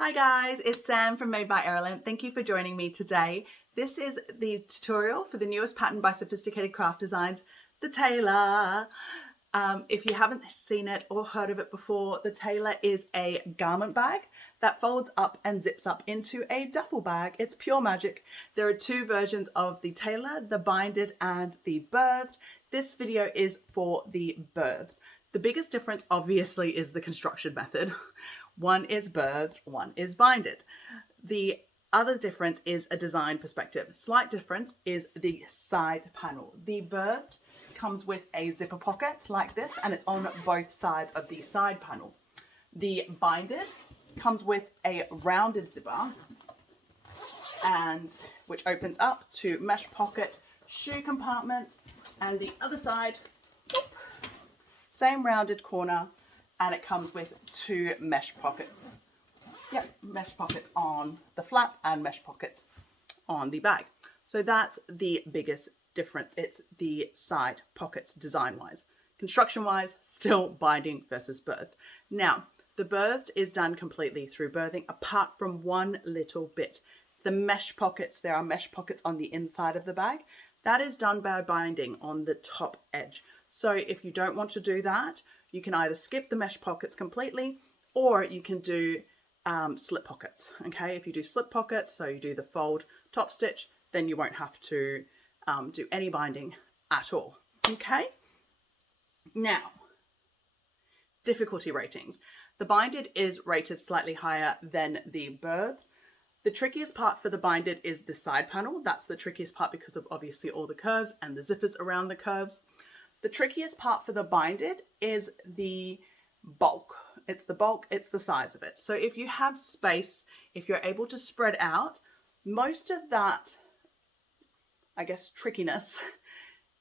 Hi guys, it's Sam from Made by Erilyn. Thank you for joining me today. This is the tutorial for the newest pattern by Sewfisticated Craft Designs, the Taylor. If you haven't seen it or heard of it before, the Taylor is a garment bag that folds up and zips up into a duffel bag. It's pure magic. There are two versions of the Taylor, the binded and the birthed. This video is for the birthed. The biggest difference obviously is the construction method. One is birthed, one is binded. The other difference is a design perspective. Slight difference is the side panel. The birthed comes with a zipper pocket like this, and it's on both sides of the side panel. The binded comes with a rounded zipper, and which opens up to mesh pocket, shoe compartment, and the other side, same rounded corner, and it comes with two mesh pockets. Yep, mesh pockets on the flap and mesh pockets on the bag. So that's the biggest difference. It's the side pockets design-wise. Construction-wise, still binding versus birthed. Now, the birthed is done completely through birthing, apart from one little bit. The mesh pockets, there are mesh pockets on the inside of the bag. That is done by binding on the top edge. So if you don't want to do that, you can either skip the mesh pockets completely, or you can do slip pockets. Okay, if you do slip pockets, so you do the fold top stitch, then you won't have to do any binding at all. Okay, now difficulty ratings. The binded is rated slightly higher than the birthed. The trickiest part for the binded is the side panel. That's the trickiest part because of obviously all the curves and the zippers around the curves. The trickiest part for the binded is the bulk. It's the bulk, it's the size of it. So if you have space, if you're able to spread out, most of that, I guess, trickiness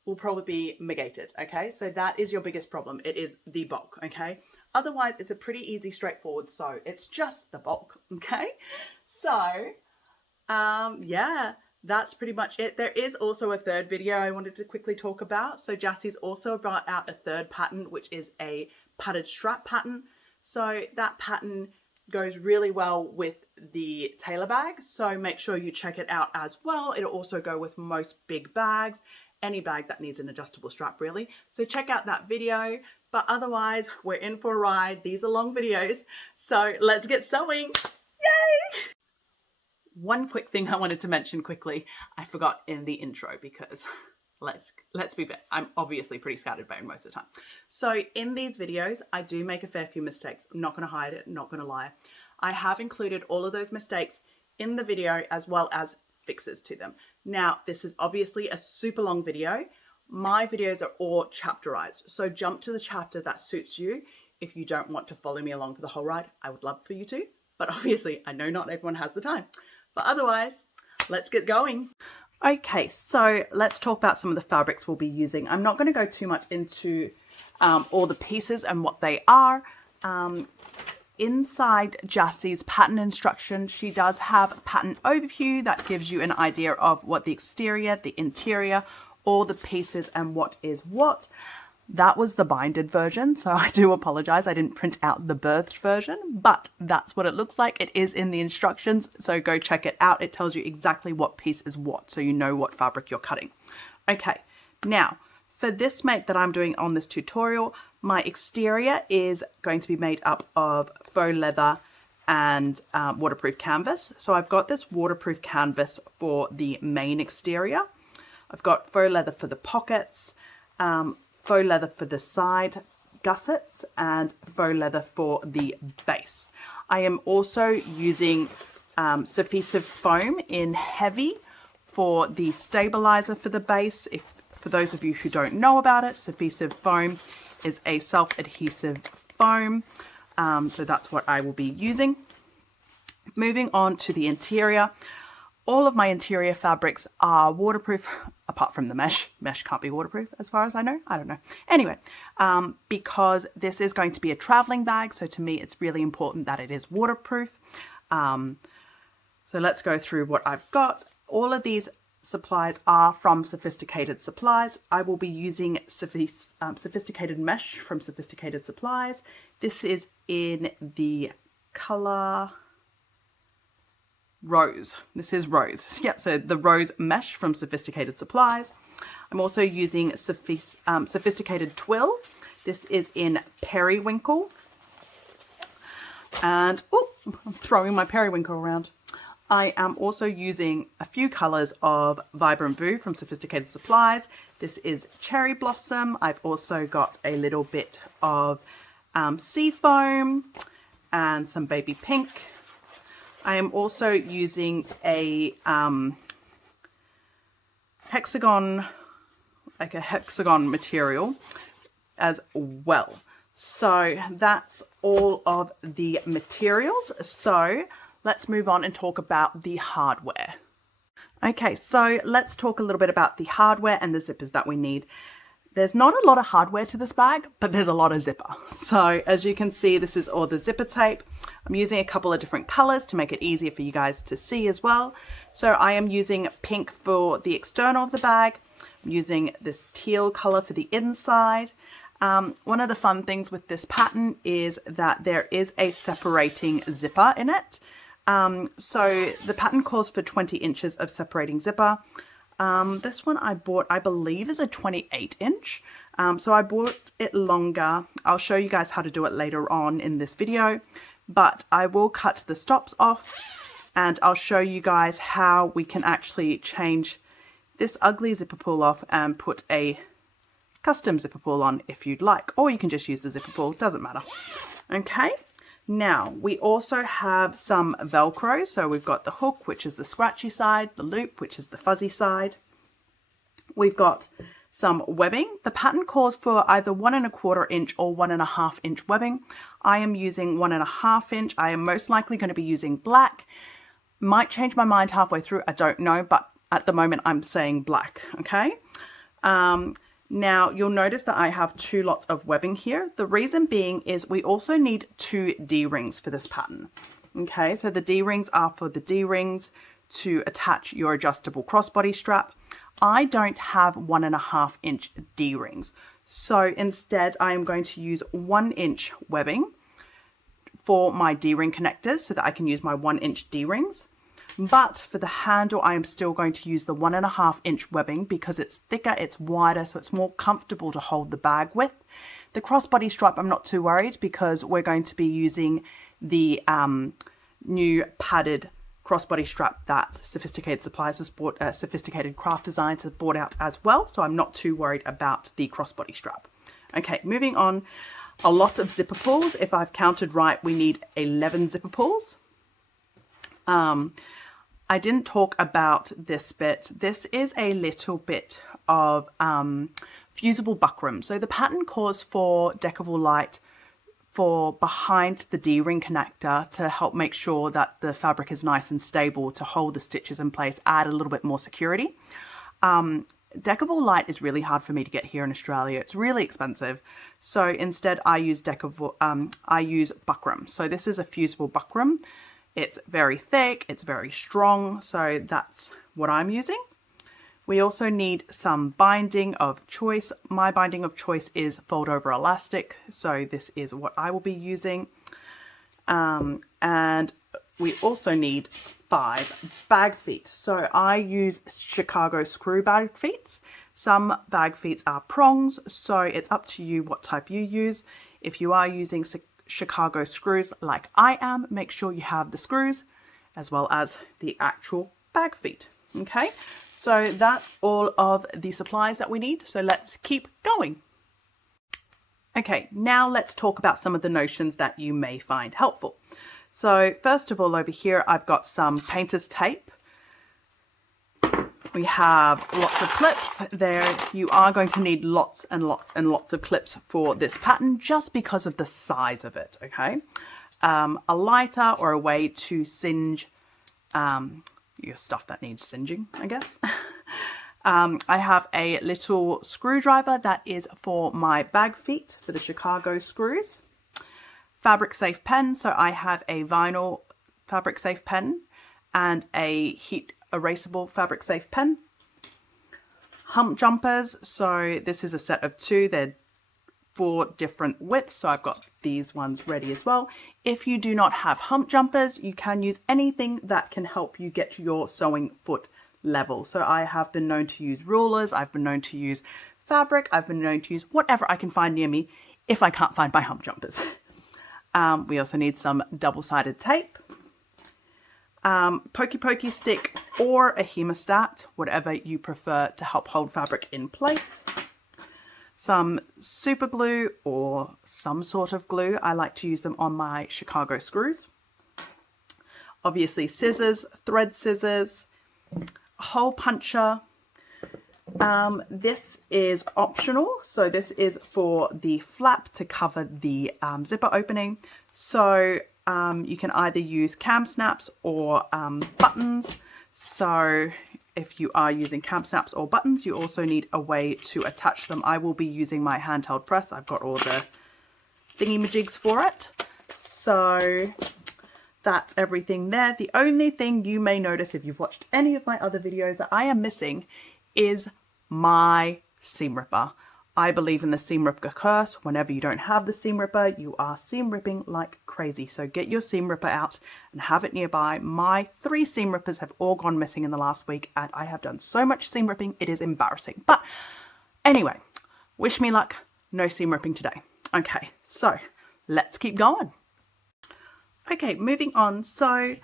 will probably be negated, okay? So that is your biggest problem. It is the bulk, okay? Otherwise, it's a pretty easy, straightforward sew. It's just the bulk, okay? So, yeah. That's pretty much it. There is also a third video I wanted to quickly talk about. So Jassie's also brought out a third pattern, which is a padded strap pattern. So that pattern goes really well with the Taylor bag. So make sure you check it out as well. It'll also go with most big bags, any bag that needs an adjustable strap really. So check out that video. But otherwise, we're in for a ride. These are long videos. So let's get sewing. Yay! One quick thing I wanted to mention quickly, I forgot in the intro because let's be fair, I'm obviously pretty scatterbrained most of the time. So in these videos, I do make a fair few mistakes. I'm not going to hide it, not going to lie. I have included all of those mistakes in the video as well as fixes to them. Now, this is obviously a super long video. My videos are all chapterized, so jump to the chapter that suits you. If you don't want to follow me along for the whole ride, I would love for you to, but obviously I know not everyone has the time. But otherwise, let's get going. Okay, so let's talk about some of the fabrics we'll be using. I'm not going to go too much into all the pieces and what they are. Inside Jassie's pattern instruction, she does have a pattern overview that gives you an idea of what the exterior, the interior, all the pieces and what is what. That was the binded version, so I do apologize. I didn't print out the birthed version, but that's what it looks like. It is in the instructions, so go check it out. It tells you exactly what piece is what, so you know what fabric you're cutting. Okay, now for this make that I'm doing on this tutorial, my exterior is going to be made up of faux leather and waterproof canvas. So I've got this waterproof canvas for the main exterior. I've got faux leather for the pockets, faux leather for the side gussets, and faux leather for the base. I am also using Sewfisticated foam in heavy for the stabilizer for the base. For those of you who don't know about it, Sewfisticated foam is a self-adhesive foam. So that's what I will be using. Moving on to the interior. All of my interior fabrics are waterproof, apart from the mesh. Mesh can't be waterproof as far as I know. I don't know. Anyway, because this is going to be a traveling bag, so to me it's really important that it is waterproof. So let's go through what I've got. All of these supplies are from Sewfisticated Supplies. I will be using Sewfisticated Mesh from Sewfisticated Supplies. This is in the color rose. This is rose. Yep, so the rose mesh from Sewfisticated Supplies. I'm also using Sewfisticated Twill. This is in periwinkle. And, oh, I'm throwing my periwinkle around. I am also using a few colors of Vibrant Blue from Sewfisticated Supplies. This is Cherry Blossom. I've also got a little bit of sea foam and some baby pink. I am also using a hexagon material as well. So that's all of the materials. So let's move on and talk about the hardware. Okay, so let's talk a little bit about the hardware and the zippers that we need. There's not a lot of hardware to this bag, but there's a lot of zipper. So as you can see, this is all the zipper tape. I'm using a couple of different colors to make it easier for you guys to see as well. So I am using pink for the external of the bag. I'm using this teal color for the inside. One of the fun things with this pattern is that there is a separating zipper in it. So the pattern calls for 20 inches of separating zipper. This one I bought, I believe, is a 28 inch. So I bought it longer. I'll show you guys how to do it later on in this video, but I will cut the stops off and I'll show you guys how we can actually change this ugly zipper pull off and put a custom zipper pull on if you'd like, or you can just use the zipper pull, doesn't matter. Okay. Now, we also have some Velcro. So we've got the hook, which is the scratchy side, the loop, which is the fuzzy side. We've got some webbing. The pattern calls for either 1 1/4 inch or 1 1/2 inch webbing. I am using 1 1/2 inch. I am most likely going to be using black. Might change my mind halfway through, I don't know, but at the moment I'm saying black, okay? Now, you'll notice that I have 2 lots of webbing here. The reason being is we also need 2 D-rings for this pattern. Okay, so the D-rings are for the D-rings to attach your adjustable crossbody strap. I don't have 1 1/2 inch D-rings. So instead, I am going to use 1 inch webbing for my D-ring connectors so that I can use my 1 inch D-rings. But for the handle, I am still going to use the 1 1/2 inch webbing because it's thicker, it's wider, so it's more comfortable to hold the bag with. The crossbody strap, I'm not too worried because we're going to be using the new padded crossbody strap that Sewfisticated Supplies has bought, Sewfisticated Craft Designs has brought out as well. So I'm not too worried about the crossbody strap. Okay, moving on. A lot of zipper pulls. If I've counted right, we need 11 zipper pulls. I didn't talk about this bit. This is a little bit of fusible buckram. So the pattern calls for Deckerville light for behind the D-ring connector to help make sure that the fabric is nice and stable to hold the stitches in place, add a little bit more security. Deckerville light is really hard for me to get here in Australia. It's really expensive. So instead I use I use buckram. So this is a fusible buckram. It's very thick, it's very strong, so that's what I'm using. We also need some binding of choice. My binding of choice is fold over elastic, so this is what I will be using. And we also need 5 bag feet. So I use Chicago screw bag feet. Some bag feet are prongs, so it's up to you what type you use. If you are using Chicago screws like I am, make sure you have the screws as well as the actual bag feet. Okay, so that's all of the supplies that we need. So let's keep going. Okay, now let's talk about some of the notions that you may find helpful. So first of all, over here, I've got some painter's tape. We have lots of clips there. You are going to need lots and lots and lots of clips for this pattern just because of the size of it, okay? A lighter or a way to singe your stuff that needs singeing, I guess. I have a little screwdriver that is for my bag feet for the Chicago screws. Fabric safe pen, so I have a vinyl fabric safe pen and a heat erasable fabric safe pen. Hump jumpers, so this is a set of 2. They're 4 different widths, so I've got these ones ready as well. If you do not have hump jumpers, you can use anything that can help you get your sewing foot level. So I have been known to use rulers, I've been known to use fabric, I've been known to use whatever I can find near me if I can't find my hump jumpers. We also need some double-sided tape, pokey stick or a hemostat, whatever you prefer to help hold fabric in place. Some super glue or some sort of glue. I like to use them on my Chicago screws. Obviously scissors, thread scissors, a hole puncher. This is optional, so this is for the flap to cover the zipper opening. So you can either use cam snaps or buttons. So if you are using cam snaps or buttons, you also need a way to attach them. I will be using my handheld press. I've got all the thingy-majigs for it. So that's everything there. The only thing you may notice if you've watched any of my other videos that I am missing is my seam ripper. I believe in the seam ripper curse. Whenever you don't have the seam ripper, you are seam ripping like crazy. So get your seam ripper out and have it nearby. My 3 seam rippers have all gone missing in the last week, and I have done so much seam ripping, it is embarrassing. But anyway, wish me luck. No seam ripping today. Okay, so let's keep going. Okay, moving on. So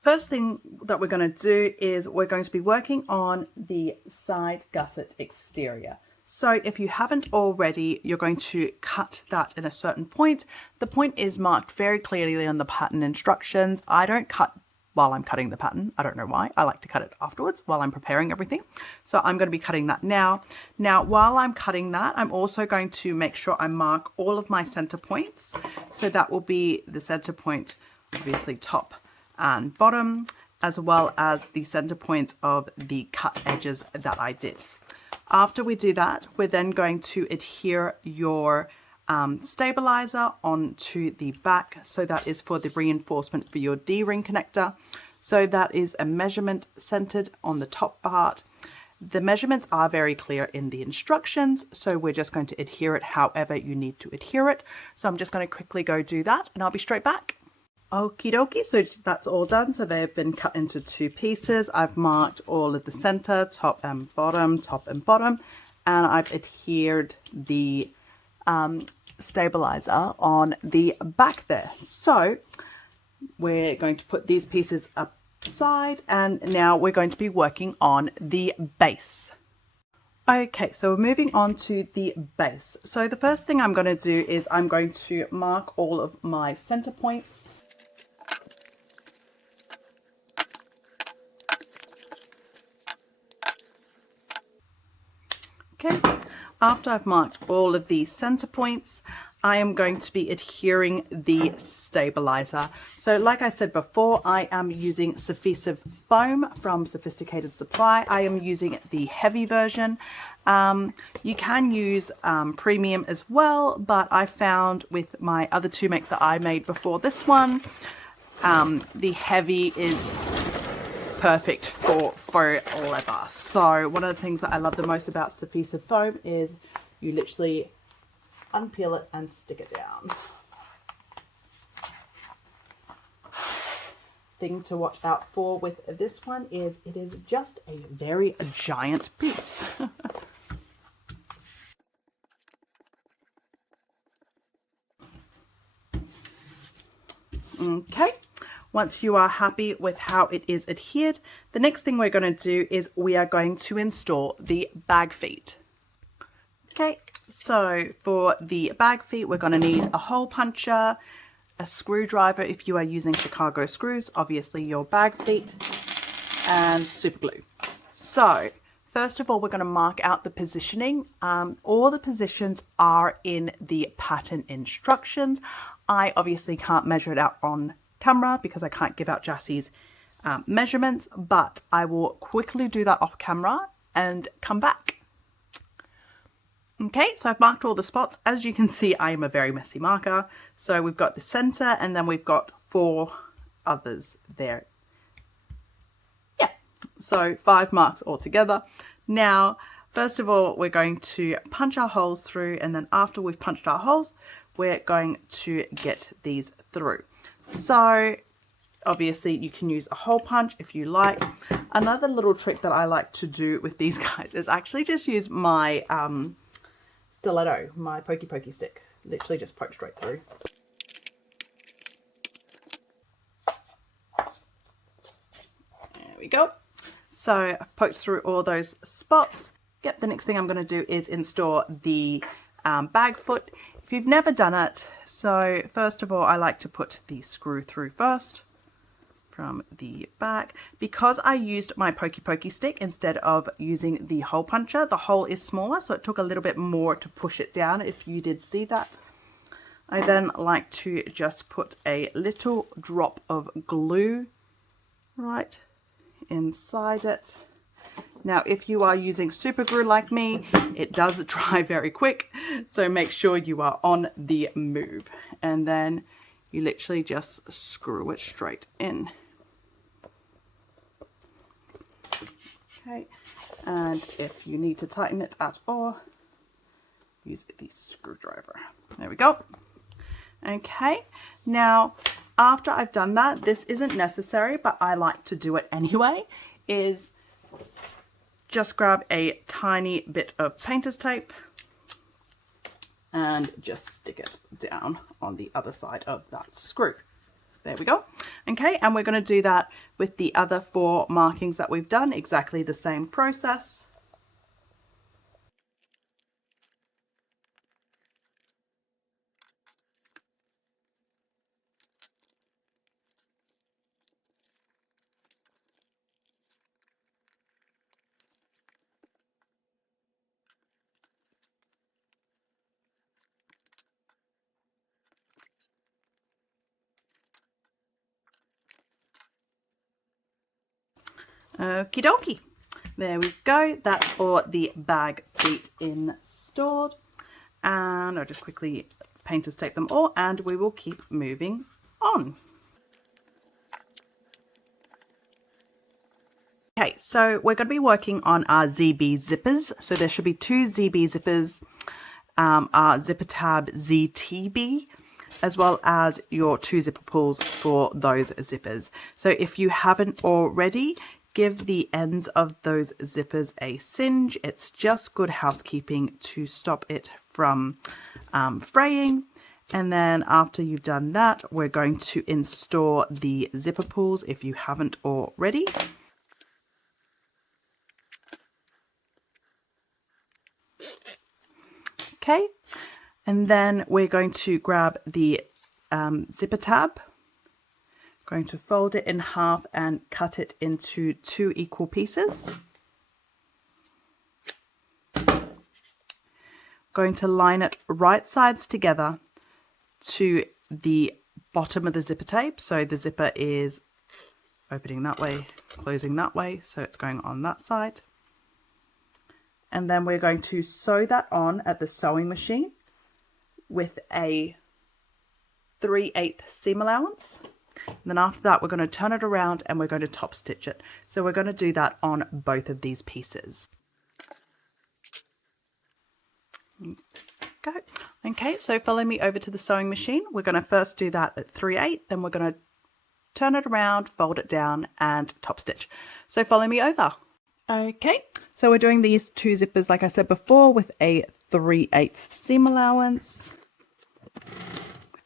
first thing that we're going to do is we're going to be working on the side gusset exterior. So if you haven't already, you're going to cut that in a certain point. The point is marked very clearly on the pattern instructions. I don't cut while I'm cutting the pattern. I don't know why. I like to cut it afterwards while I'm preparing everything. So I'm going to be cutting that now. Now, while I'm cutting that, I'm also going to make sure I mark all of my center points. So that will be the center point, obviously top and bottom, as well as the center points of the cut edges that I did. After we do that, we're then going to adhere your stabilizer onto the back. So that is for the reinforcement for your D-ring connector. So that is a measurement centered on the top part. The measurements are very clear in the instructions, so we're just going to adhere it however you need to adhere it. So I'm just going to quickly go do that and I'll be straight back. Okie dokie, so that's all done. So they've been cut into 2 pieces. I've marked all of the center, top and bottom, and I've adhered the stabilizer on the back there. So we're going to put these pieces aside, and now we're going to be working on the base. Okay, so we're moving on to the base. So the first thing I'm going to do is I'm going to mark all of my center points. Okay, after I've marked all of these center points, I am going to be adhering the stabilizer. So like I said before, I am using Sewfisticated foam from Sewfisticated Supply. I am using the heavy version. You can use premium as well, but I found with my other 2 makes that I made before this one, the heavy is perfect for leather. So one of the things that I love the most about Sewfisticated foam is you literally unpeel it and stick it down. Thing to watch out for with this one is it is just a very giant piece. Okay. Once you are happy with how it is adhered, the next thing we're going to do is we are going to install the bag feet. Okay, so for the bag feet, we're going to need a hole puncher, a screwdriver if you are using Chicago screws, obviously your bag feet, and super glue. So first of all, we're going to mark out the positioning. All the positions are in the pattern instructions. I obviously can't measure it out on camera because I can't give out Jassie's measurements, but I will quickly do that off camera and come back. Okay, so I've marked all the spots. As you can see, I am a very messy marker. So we've got the center and then we've got 4 others there. Yeah, so 5 marks altogether. Now, First of all, we're going to punch our holes through, and then after we've punched our holes, we're going to get these through. So obviously you can use a hole punch if you like. Another little trick that I like to do with these guys is actually just use my stiletto, my pokey stick. Literally just poke straight through. There we go. So I've poked through all those spots. Yep, the next thing I'm going to do is install the bag foot. If you've never done it, so first of all, I like to put the screw through first from the back. Because I used my pokey stick instead of using the hole puncher, the hole is smaller, so it took a little bit more to push it down, if you did see that. I then like to just put a little drop of glue right inside it. Now, if you are using super glue like me, it does dry very quick, so make sure you are on the move. And then you literally just screw it straight in. Okay, and if you need to tighten it at all, use the screwdriver. There we go. Okay, now after I've done that, this isn't necessary, but I like to do it anyway, is just grab a tiny bit of painter's tape and just stick it down on the other side of that screw. There we go. Okay, and we're going to do that with the other 4 markings that we've done, exactly the same process. Okie dokie. There we go. That's all the bag feet installed. And I'll just quickly painter's tape them all, and we will keep moving on. Okay, so we're going to be working on our ZB zippers. So there should be 2 ZB zippers, our zipper tab ZTB, as well as your 2 zipper pulls for those zippers. So if you haven't already, give the ends of those zippers a singe. It's just good housekeeping to stop it from fraying. And then after you've done that, we're going to install the zipper pulls if you haven't already. Okay, and then we're going to grab the zipper tab, going to fold it in half and cut it into 2 equal pieces. Going to line it right sides together to the bottom of the zipper tape. So the zipper is opening that way, closing that way, so it's going on that side. And then we're going to sew that on at the sewing machine with a 3/8 seam allowance. And then after that, we're going to turn it around and we're going to top stitch it. So we're going to do that on both of these pieces. Go. Okay, so follow me over to the sewing machine. We're going to first do that at 3/8, then we're going to turn it around, fold it down and top stitch. So follow me over. Okay, so we're doing these 2 zippers, like I said before, with a 3/8 seam allowance.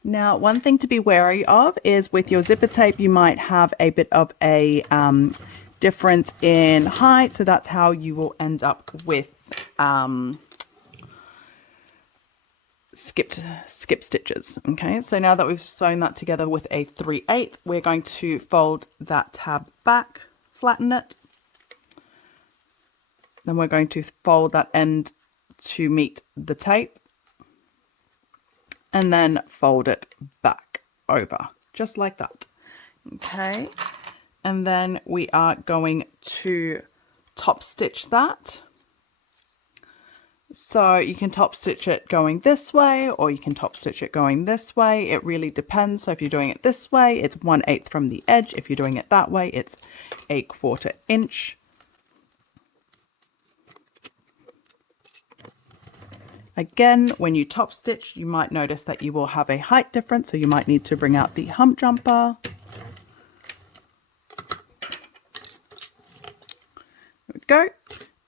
Now, one thing to be wary of is with your zipper tape, you might have a bit of a difference in height. So that's how you will end up with skip stitches. Okay, so now that we've sewn that together with a 3/8, we're going to fold that tab back, flatten it. Then we're going to fold that end to meet the tape and then fold it back over, just like that. Okay, and then we are going to top stitch that. So you can top stitch it going this way, or you can top stitch it going this way. It really depends. So if you're doing it this way, it's 1/8 from the edge. If you're doing it that way, it's 1/4 inch. Again, when you top stitch, you might notice that you will have a height difference, so you might need to bring out the hump jumper. There we go.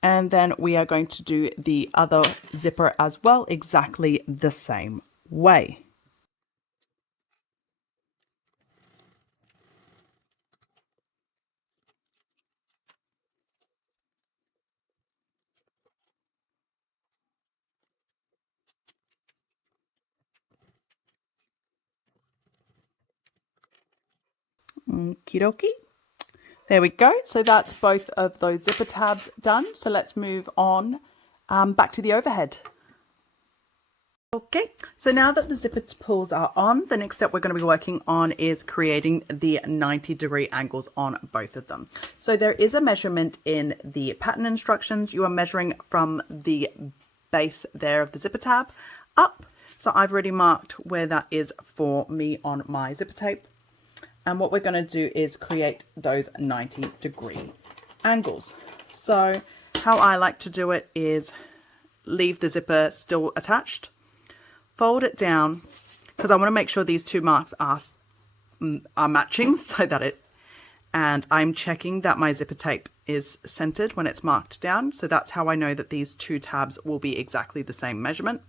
And then we are going to do the other zipper as well, exactly the same way. Okie dokie. There we go. So that's both of those zipper tabs done. So let's move on back to the overhead. Okay, so now that the zipper pulls are on, the next step we're going to be working on is creating the 90-degree angles on both of them. So there is a measurement in the pattern instructions. You are measuring from the base there of the zipper tab up. So I've already marked where that is for me on my zipper tape. And what we're going to do is create those 90-degree angles. So how I like to do it is leave the zipper still attached, fold it down, because I want to make sure these two marks are matching, so that and I'm checking that my zipper tape is centered when it's marked down. So that's how I know that these two tabs will be exactly the same measurement.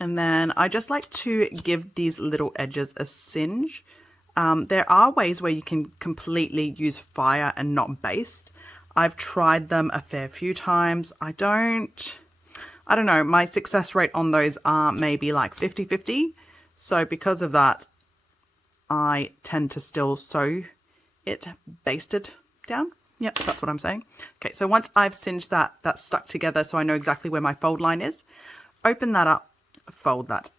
And then I just like to give these little edges a singe. There are ways where you can completely use fire and not baste. I've tried them a fair few times. I don't know, my success rate on those are maybe like 50-50. So because of that, I tend to still sew it basted down. Yep, that's what I'm saying. Okay, so once I've singed that, that's stuck together, so I know exactly where my fold line is. Open that up, fold that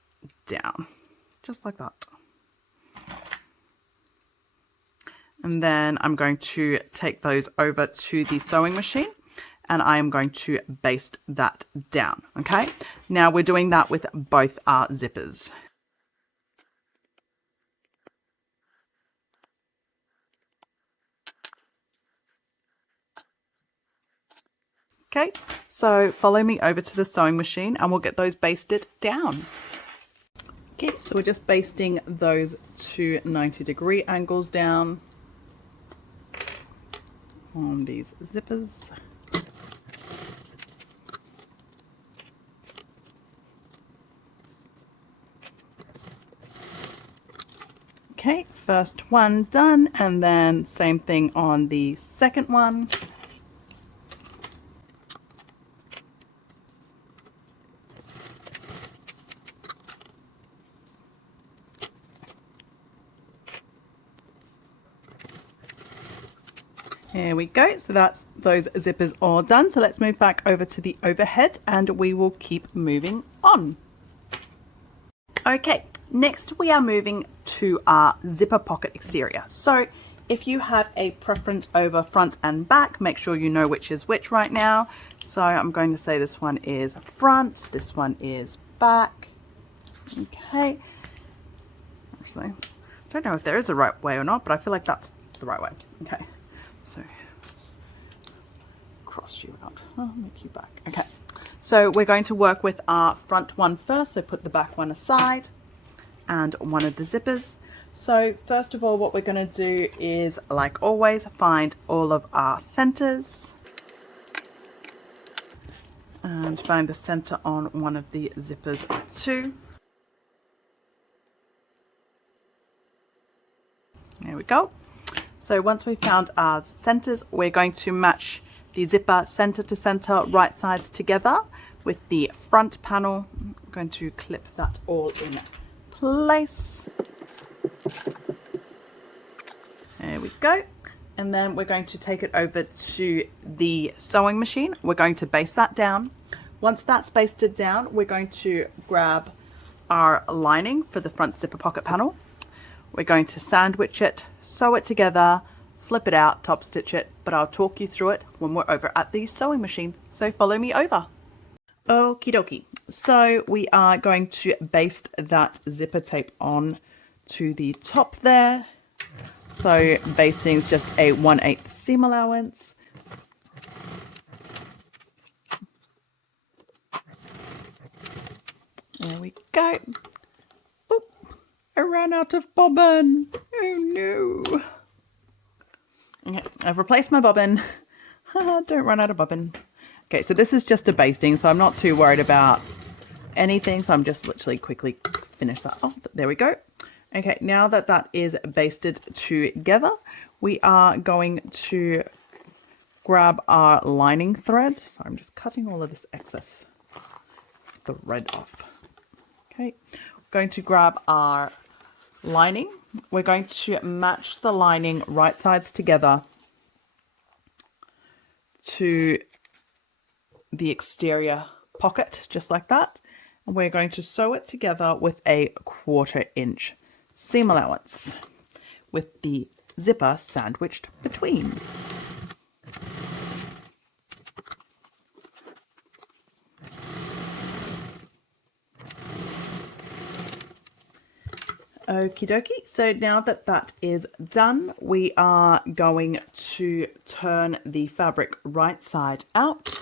down, just like that. And then I'm going to take those over to the sewing machine and I am going to baste that down. Okay, now we're doing that with both our zippers. Okay, so follow me over to the sewing machine and we'll get those basted down. Okay, so we're just basting those two 90-degree angles down on these zippers. Okay, first one done, and then same thing on the second one. There we go. So that's those zippers all done. So let's move back over to the overhead and we will keep moving on. Okay, next we are moving to our zipper pocket exterior. So if you have a preference over front and back, make sure you know which is which right now. So I'm going to say this one is front, this one is back. Okay. Actually, I don't know if there is a right way or not, but I feel like that's the right way. Okay. So cross you out, I'll make you back. Okay, so we're going to work with our front one first, so put the back one aside and one of the zippers. So first of all, what we're going to do is, like always, find all of our centers and find the center on one of the zippers too. There we go. So once we've found our centers, we're going to match the zipper center to center, right sides together with the front panel. I'm going to clip that all in place. There we go. And then we're going to take it over to the sewing machine. We're going to baste that down. Once that's basted down, we're going to grab our lining for the front zipper pocket panel. We're going to sandwich it, sew it together, flip it out, top stitch it, but I'll talk you through it when we're over at the sewing machine. So follow me over. Okie dokie. So we are going to baste that zipper tape on to the top there. So basting is just a 1/8 seam allowance. There we go. Oop, I ran out of bobbin. Oh no. Okay, I've replaced my bobbin. Don't run out of bobbin. Okay, so this is just a basting, so I'm not too worried about anything. So I'm just literally quickly finish that off. There we go. Okay, now that that is basted together, we are going to grab our lining thread. So I'm just cutting all of this excess thread off. Okay, we're going to grab our lining. We're going to match the lining right sides together to the exterior pocket, just like that. And we're going to sew it together with a 1/4 inch seam allowance with the zipper sandwiched between. Okie dokie, so now that that is done, we are going to turn the fabric right side out.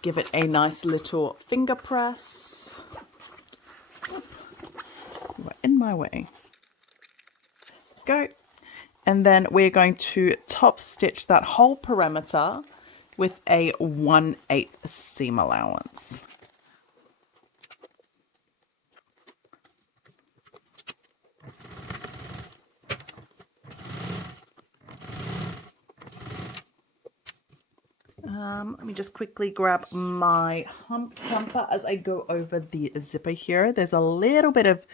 Give it a nice little finger press. You are in my way. Go. And then we're going to top stitch that whole perimeter with a 1/8 seam allowance. Let me just quickly grab my hump jumper as I go over the zipper here. There's a little bit of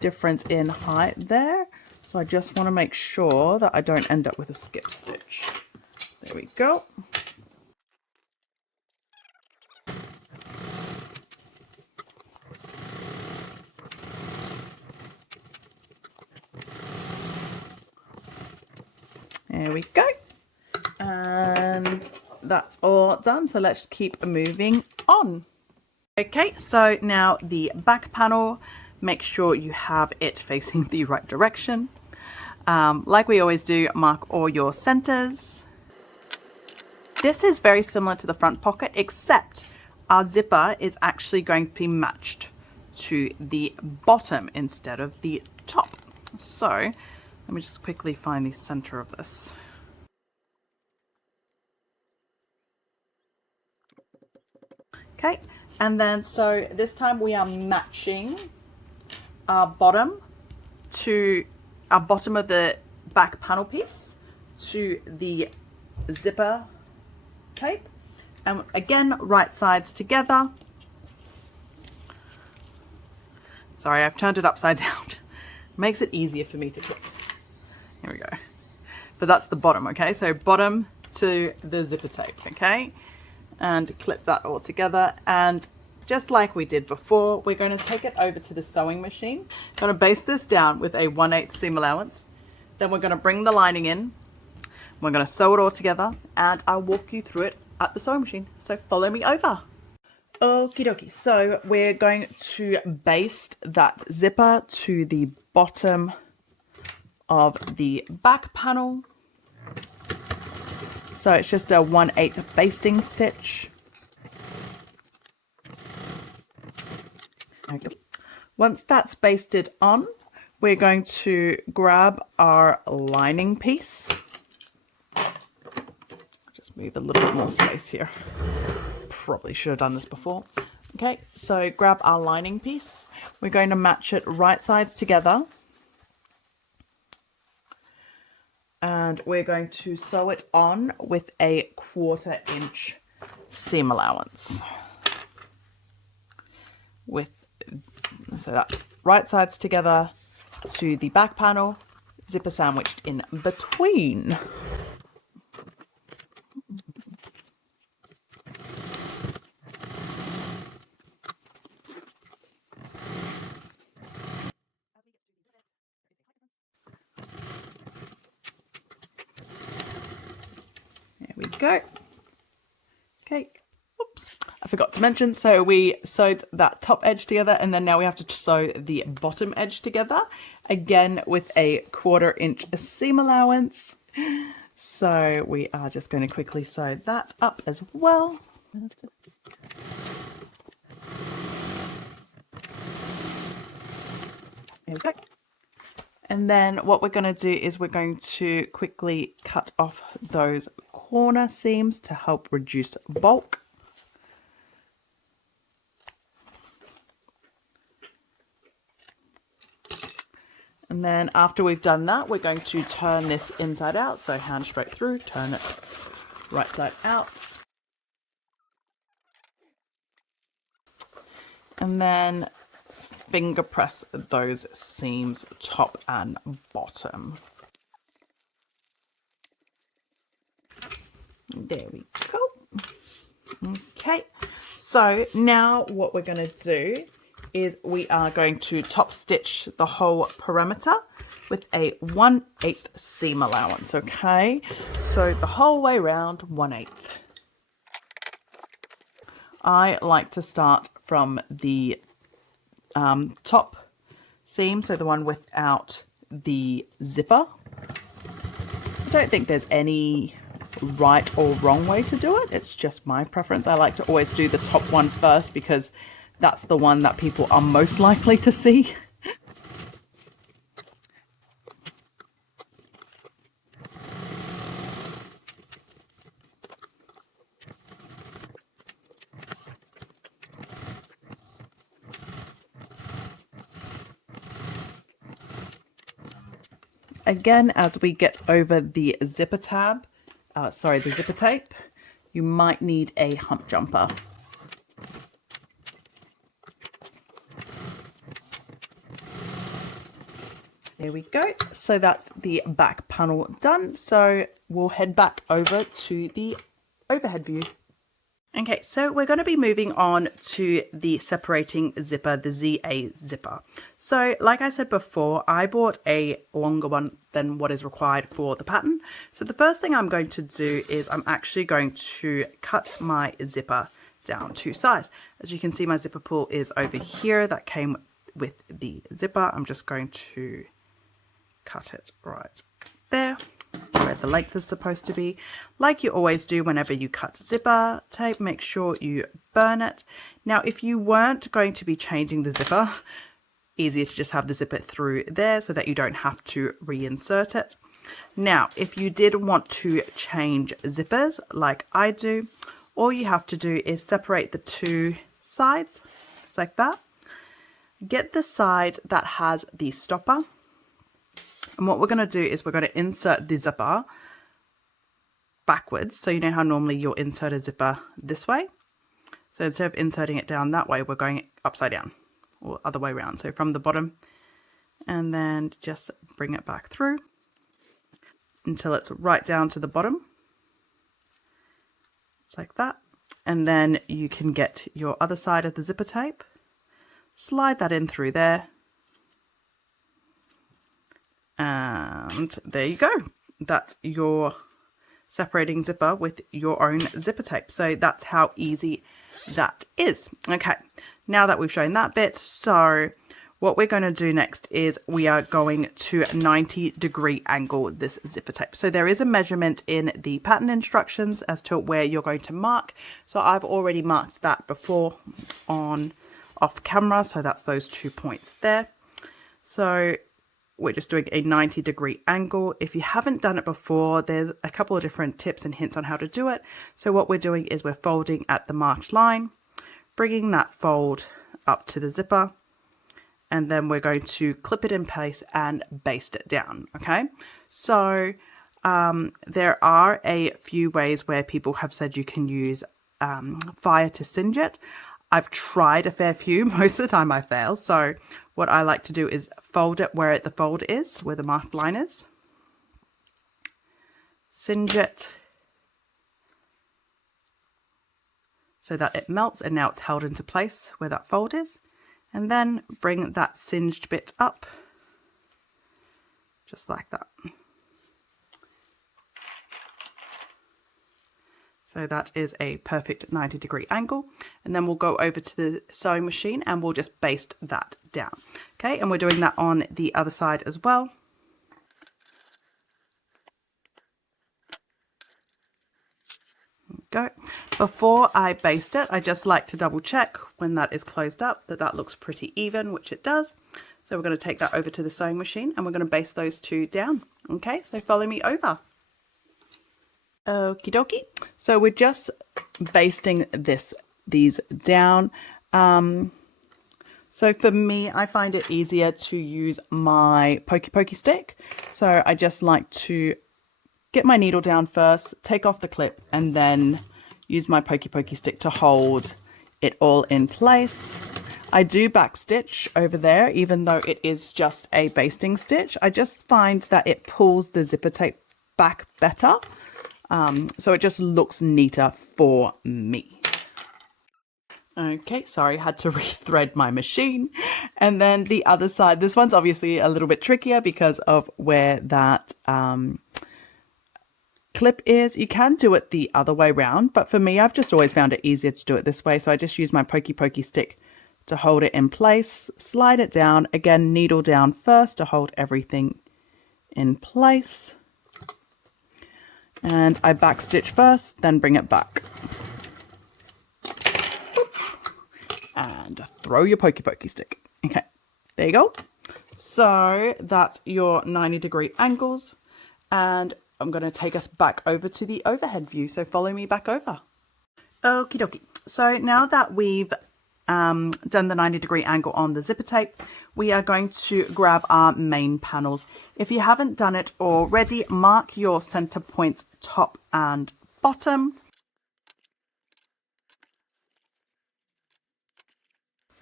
difference in height there, so I just want to make sure that I don't end up with a skip stitch. There we go. There we go. And that's all done, so let's keep moving on. Okay, so now the back panel, make sure you have it facing the right direction. Like we always do, mark all your centers. This is very similar to the front pocket, except our zipper is actually going to be matched to the bottom instead of the top. So let me just quickly find the center of this. Okay, and then so this time we are matching our bottom of the back panel piece to the zipper tape, and again right sides together. Sorry, I've turned it upside down. Makes it easier for me to clip. Here we go. But that's the bottom, okay? So bottom to the zipper tape, okay? And clip that all together, and just like we did before, we're going to take it over to the sewing machine. Going to baste this down with a 1/8 seam allowance. Then we're going to bring the lining in. We're going to sew it all together, and I'll walk you through it at the sewing machine. So follow me over. Okie dokie. So we're going to baste that zipper to the bottom of the back panel. So it's just a 1/8 basting stitch. Once that's basted on, we're going to grab our lining piece. Just move a little bit more space here. Probably should have done this before. Okay, so grab our lining piece. We're going to match it right sides together. And we're going to sew it on with a 1/4 inch seam allowance. So that's right sides together to the back panel, zipper sandwiched in between. There we go. Okay. Oops. I forgot to mention, so we sewed that top edge together, and then now we have to sew the bottom edge together, again with a 1/4 inch seam allowance. So we are just going to quickly sew that up as well. There we go. And then what we're going to do is we're going to quickly cut off those corner seams to help reduce bulk. And then after we've done that, we're going to turn this inside out. So hand straight through, turn it right side out. And then finger press those seams top and bottom. There we go. Okay, so now what we're going to do is we are going to top stitch the whole perimeter with a 1/8 seam allowance. Okay, so the whole way around 1/8. I like to start from the top seam, so the one without the zipper. I don't think there's any right or wrong way to do it. It's just my preference. I like to always do the top one first because that's the one that people are most likely to see. Again, as we get over the zipper tab, the zipper tape, you might need a hump jumper. There we go. So that's the back panel done. So we'll head back over to the overhead view. Okay, so we're going to be moving on to the separating zipper, the ZA zipper. So like I said before, I bought a longer one than what is required for the pattern. So the first thing I'm going to do is I'm actually going to cut my zipper down to size. As you can see, my zipper pull is over here. That came with the zipper. I'm just going to cut it right there, where the length is supposed to be. Like you always do whenever you cut zipper tape, make sure you burn it. Now, if you weren't going to be changing the zipper, easier to just have the zipper through there so that you don't have to reinsert it. Now, if you did want to change zippers like I do, all you have to do is separate the two sides, just like that. Get the side that has the stopper. And what we're going to do is we're going to insert the zipper backwards. So you know how normally you'll insert a zipper this way. So instead of inserting it down that way, we're going upside down or other way around. So from the bottom, and then just bring it back through until it's right down to the bottom. It's like that. And then you can get your other side of the zipper tape, slide that in through there. And there you go. That's your separating zipper with your own zipper tape. So that's how easy that is. Okay, now that we've shown that bit, so what we're going to do next is we are going to 90-degree angle this zipper tape. So there is a measurement in the pattern instructions as to where you're going to mark. So I've already marked that before on off camera. So that's those 2 points there. So we're just doing a 90-degree angle. If you haven't done it before, there's a couple of different tips and hints on how to do it. So what we're doing is we're folding at the marked line, bringing that fold up to the zipper, and then we're going to clip it in place and baste it down. Okay, so there are a few ways where people have said you can use fire to singe it. I've tried a fair few. Most of the time I fail. So what I like to do is fold it where the fold is, where the marked line is. Singe it so that it melts, and now it's held into place where that fold is. And then bring that singed bit up, just like that. So that is a perfect 90-degree angle. And then we'll go over to the sewing machine and we'll just baste that down. Okay, and we're doing that on the other side as well. go. Before I baste it, I just like to double check when that is closed up that that looks pretty even, which it does. So we're going to take that over to the sewing machine and we're going to baste those two down. Okay, so follow me over. Okie dokie. So we're just basting these down. So for me, I find it easier to use my pokey stick. So I just like to get my needle down first, take off the clip, and then use my pokey stick to hold it all in place. I do back stitch over there, even though it is just a basting stitch. I just find that it pulls the zipper tape back better. So it just looks neater for me. Okay, sorry, had to rethread my machine. And then the other side, this one's obviously a little bit trickier because of where that clip is. You can do it the other way around, but for me, I've just always found it easier to do it this way. So I just use my pokey stick to hold it in place, slide it down, again, needle down first to hold everything in place. And I back stitch first, then bring it back. And throw your pokey stick. Okay, there you go. So that's your 90-degree angles. And I'm going to take us back over to the overhead view. So follow me back over. Okie dokie. So now that we've done the 90-degree angle on the zipper tape, we are going to grab our main panels. If you haven't done it already, mark your center points top and bottom.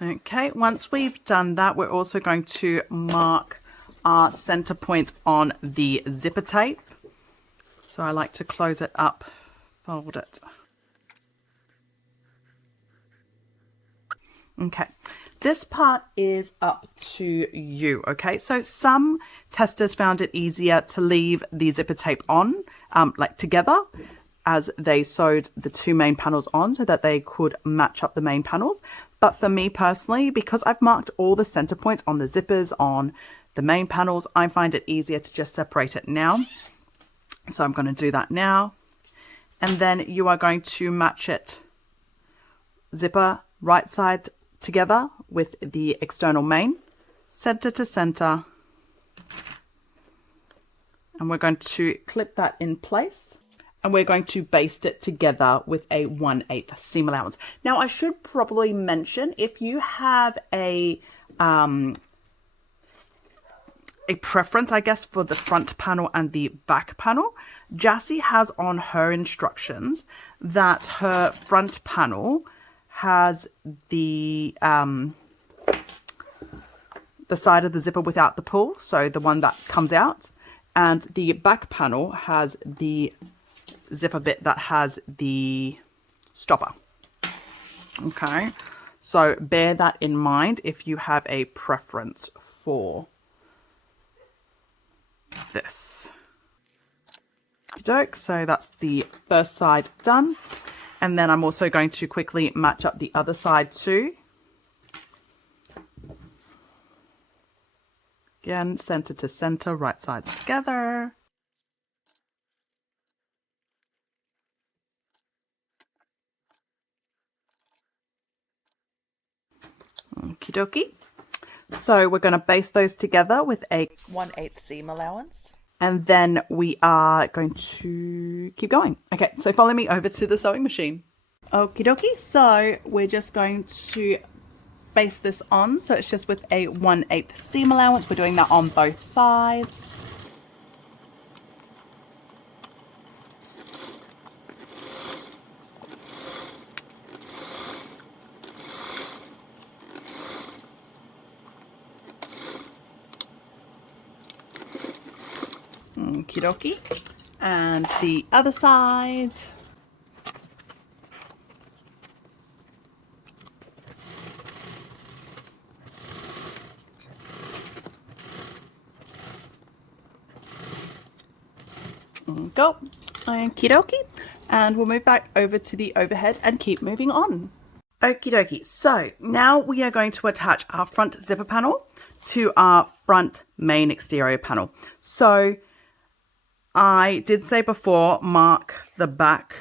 Okay, once we've done that, we're also going to mark our center points on the zipper tape. So I like to close it up, fold it. Okay, this part is up to you, okay? So some testers found it easier to leave the zipper tape on, like together, as they sewed the two main panels on so that they could match up the main panels. But for me personally, because I've marked all the center points on the zippers on the main panels, I find it easier to just separate it now. So I'm going to do that now. And then you are going to match it zipper right side together with the external main, center to center. And we're going to clip that in place. And we're going to baste it together with a 1/8 seam allowance. Now, I should probably mention, if you have a preference, I guess, for the front panel and the back panel, Jassy has on her instructions that her front panel has the side of the zipper without the pull, so the one that comes out, and the back panel has the zipper bit that has the stopper. Okay, so bear that in mind if you have a preference for this. So that's the first side done, and then I'm also going to quickly match up the other side too. Again, center to center, right sides together. Okie dokie. So we're going to baste those together with a 1/8 seam allowance. And then we are going to keep going. Okay, so follow me over to the sewing machine. Okie dokie. So we're just going to baste this on. So it's just with a 1/8 seam allowance. We're doing that on both sides. Okie dokie. And the other side. Go. Okie dokie. And we'll move back over to the overhead and keep moving on. Okie dokie. So now we are going to attach our front zipper panel to our front main exterior panel. So I did say before, mark the back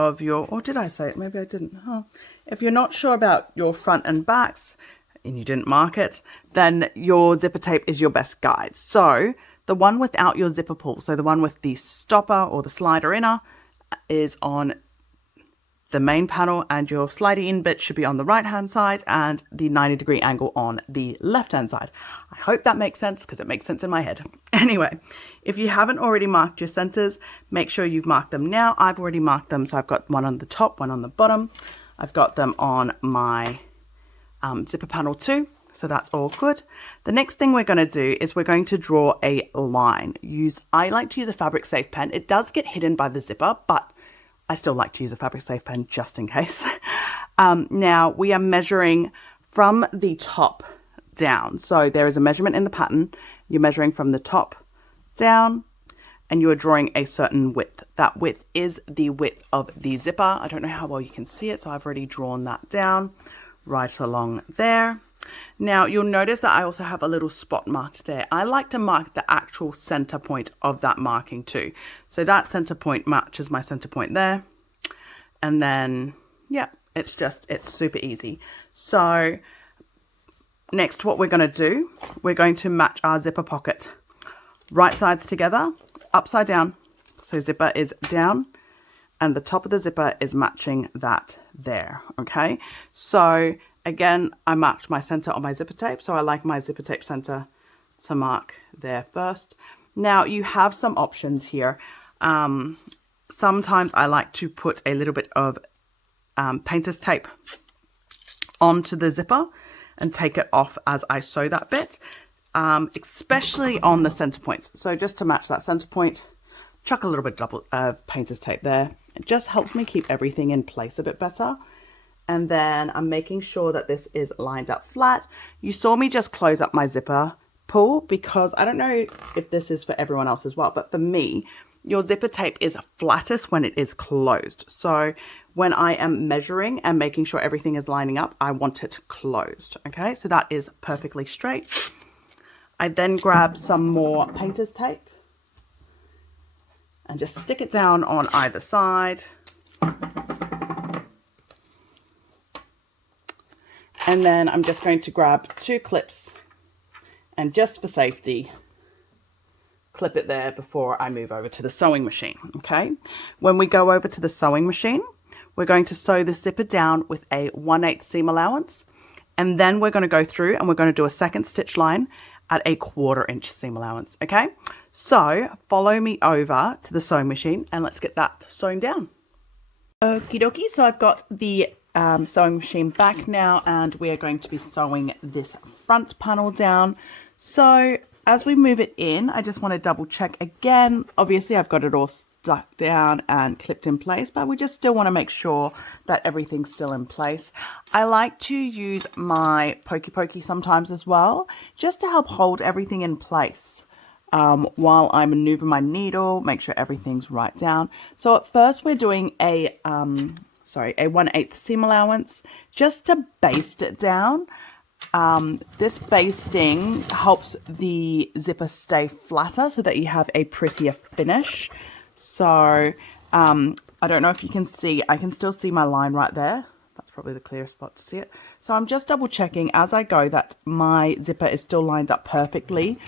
of your, or did I say it? Maybe I didn't. Huh. If you're not sure about your front and backs and you didn't mark it, then your zipper tape is your best guide. So the one without your zipper pull, so the one with the stopper or the slider inner, is on the main panel, and your slidey in bit should be on the right hand side and the 90-degree angle on the left hand side. I hope that makes sense, because it makes sense in my head. Anyway, if you haven't already marked your centers, make sure you've marked them now. I've already marked them, so I've got one on the top, one on the bottom. I've got them on my zipper panel too, so that's all good. The next thing we're going to do is we're going to draw a line. I like to use a fabric safe pen. It does get hidden by the zipper, but I still like to use a fabric safe pen just in case. Now we are measuring from the top down. So there is a measurement in the pattern. You're measuring from the top down and you are drawing a certain width. That width is the width of the zipper. I don't know how well you can see it, so I've already drawn that down right along there. Now you'll notice that I also have a little spot marked there. I like to mark the actual center point of that marking too. So that center point matches my center point there. And then, yeah, it's super easy. So next, what we're going to do, we're going to match our zipper pocket. Right sides together, upside down. So zipper is down and the top of the zipper is matching that there. Okay. So again, I marked my center on my zipper tape, so I like my zipper tape center to mark there first. Now you have some options here. Sometimes I like to put a little bit of painter's tape onto the zipper and take it off as I sew that bit, especially on the center points. So just to match that center point, chuck a little bit of painter's tape there. It just helps me keep everything in place a bit better. And then I'm making sure that this is lined up flat. You saw me just close up my zipper pull, because I don't know if this is for everyone else as well, but for me, your zipper tape is flattest when it is closed. So when I am measuring and making sure everything is lining up, I want it closed. Okay, so that is perfectly straight. I then grab some more painter's tape and just stick it down on either side. And then I'm just going to grab 2 clips and, just for safety, clip it there before I move over to the sewing machine. Okay. When we go over to the sewing machine, we're going to sew the zipper down with a 1/8 seam allowance. And then we're going to go through and we're going to do a second stitch line at a 1/4 inch seam allowance. Okay. So follow me over to the sewing machine and let's get that sewn down. Okie dokie. So I've got the sewing machine back now, and we are going to be sewing this front panel down. So as we move it in, I just want to double check again. Obviously I've got it all stuck down and clipped in place, but we just still want to make sure that everything's still in place. I like to use my pokey sometimes as well, just to help hold everything in place while I maneuver my needle, make sure everything's right down. So at first we're doing a 1/8 seam allowance just to baste it down. This basting helps the zipper stay flatter so that you have a prettier finish. So I don't know if you can see, I can still see my line right there. That's probably the clearest spot to see it. So I'm just double checking as I go that my zipper is still lined up perfectly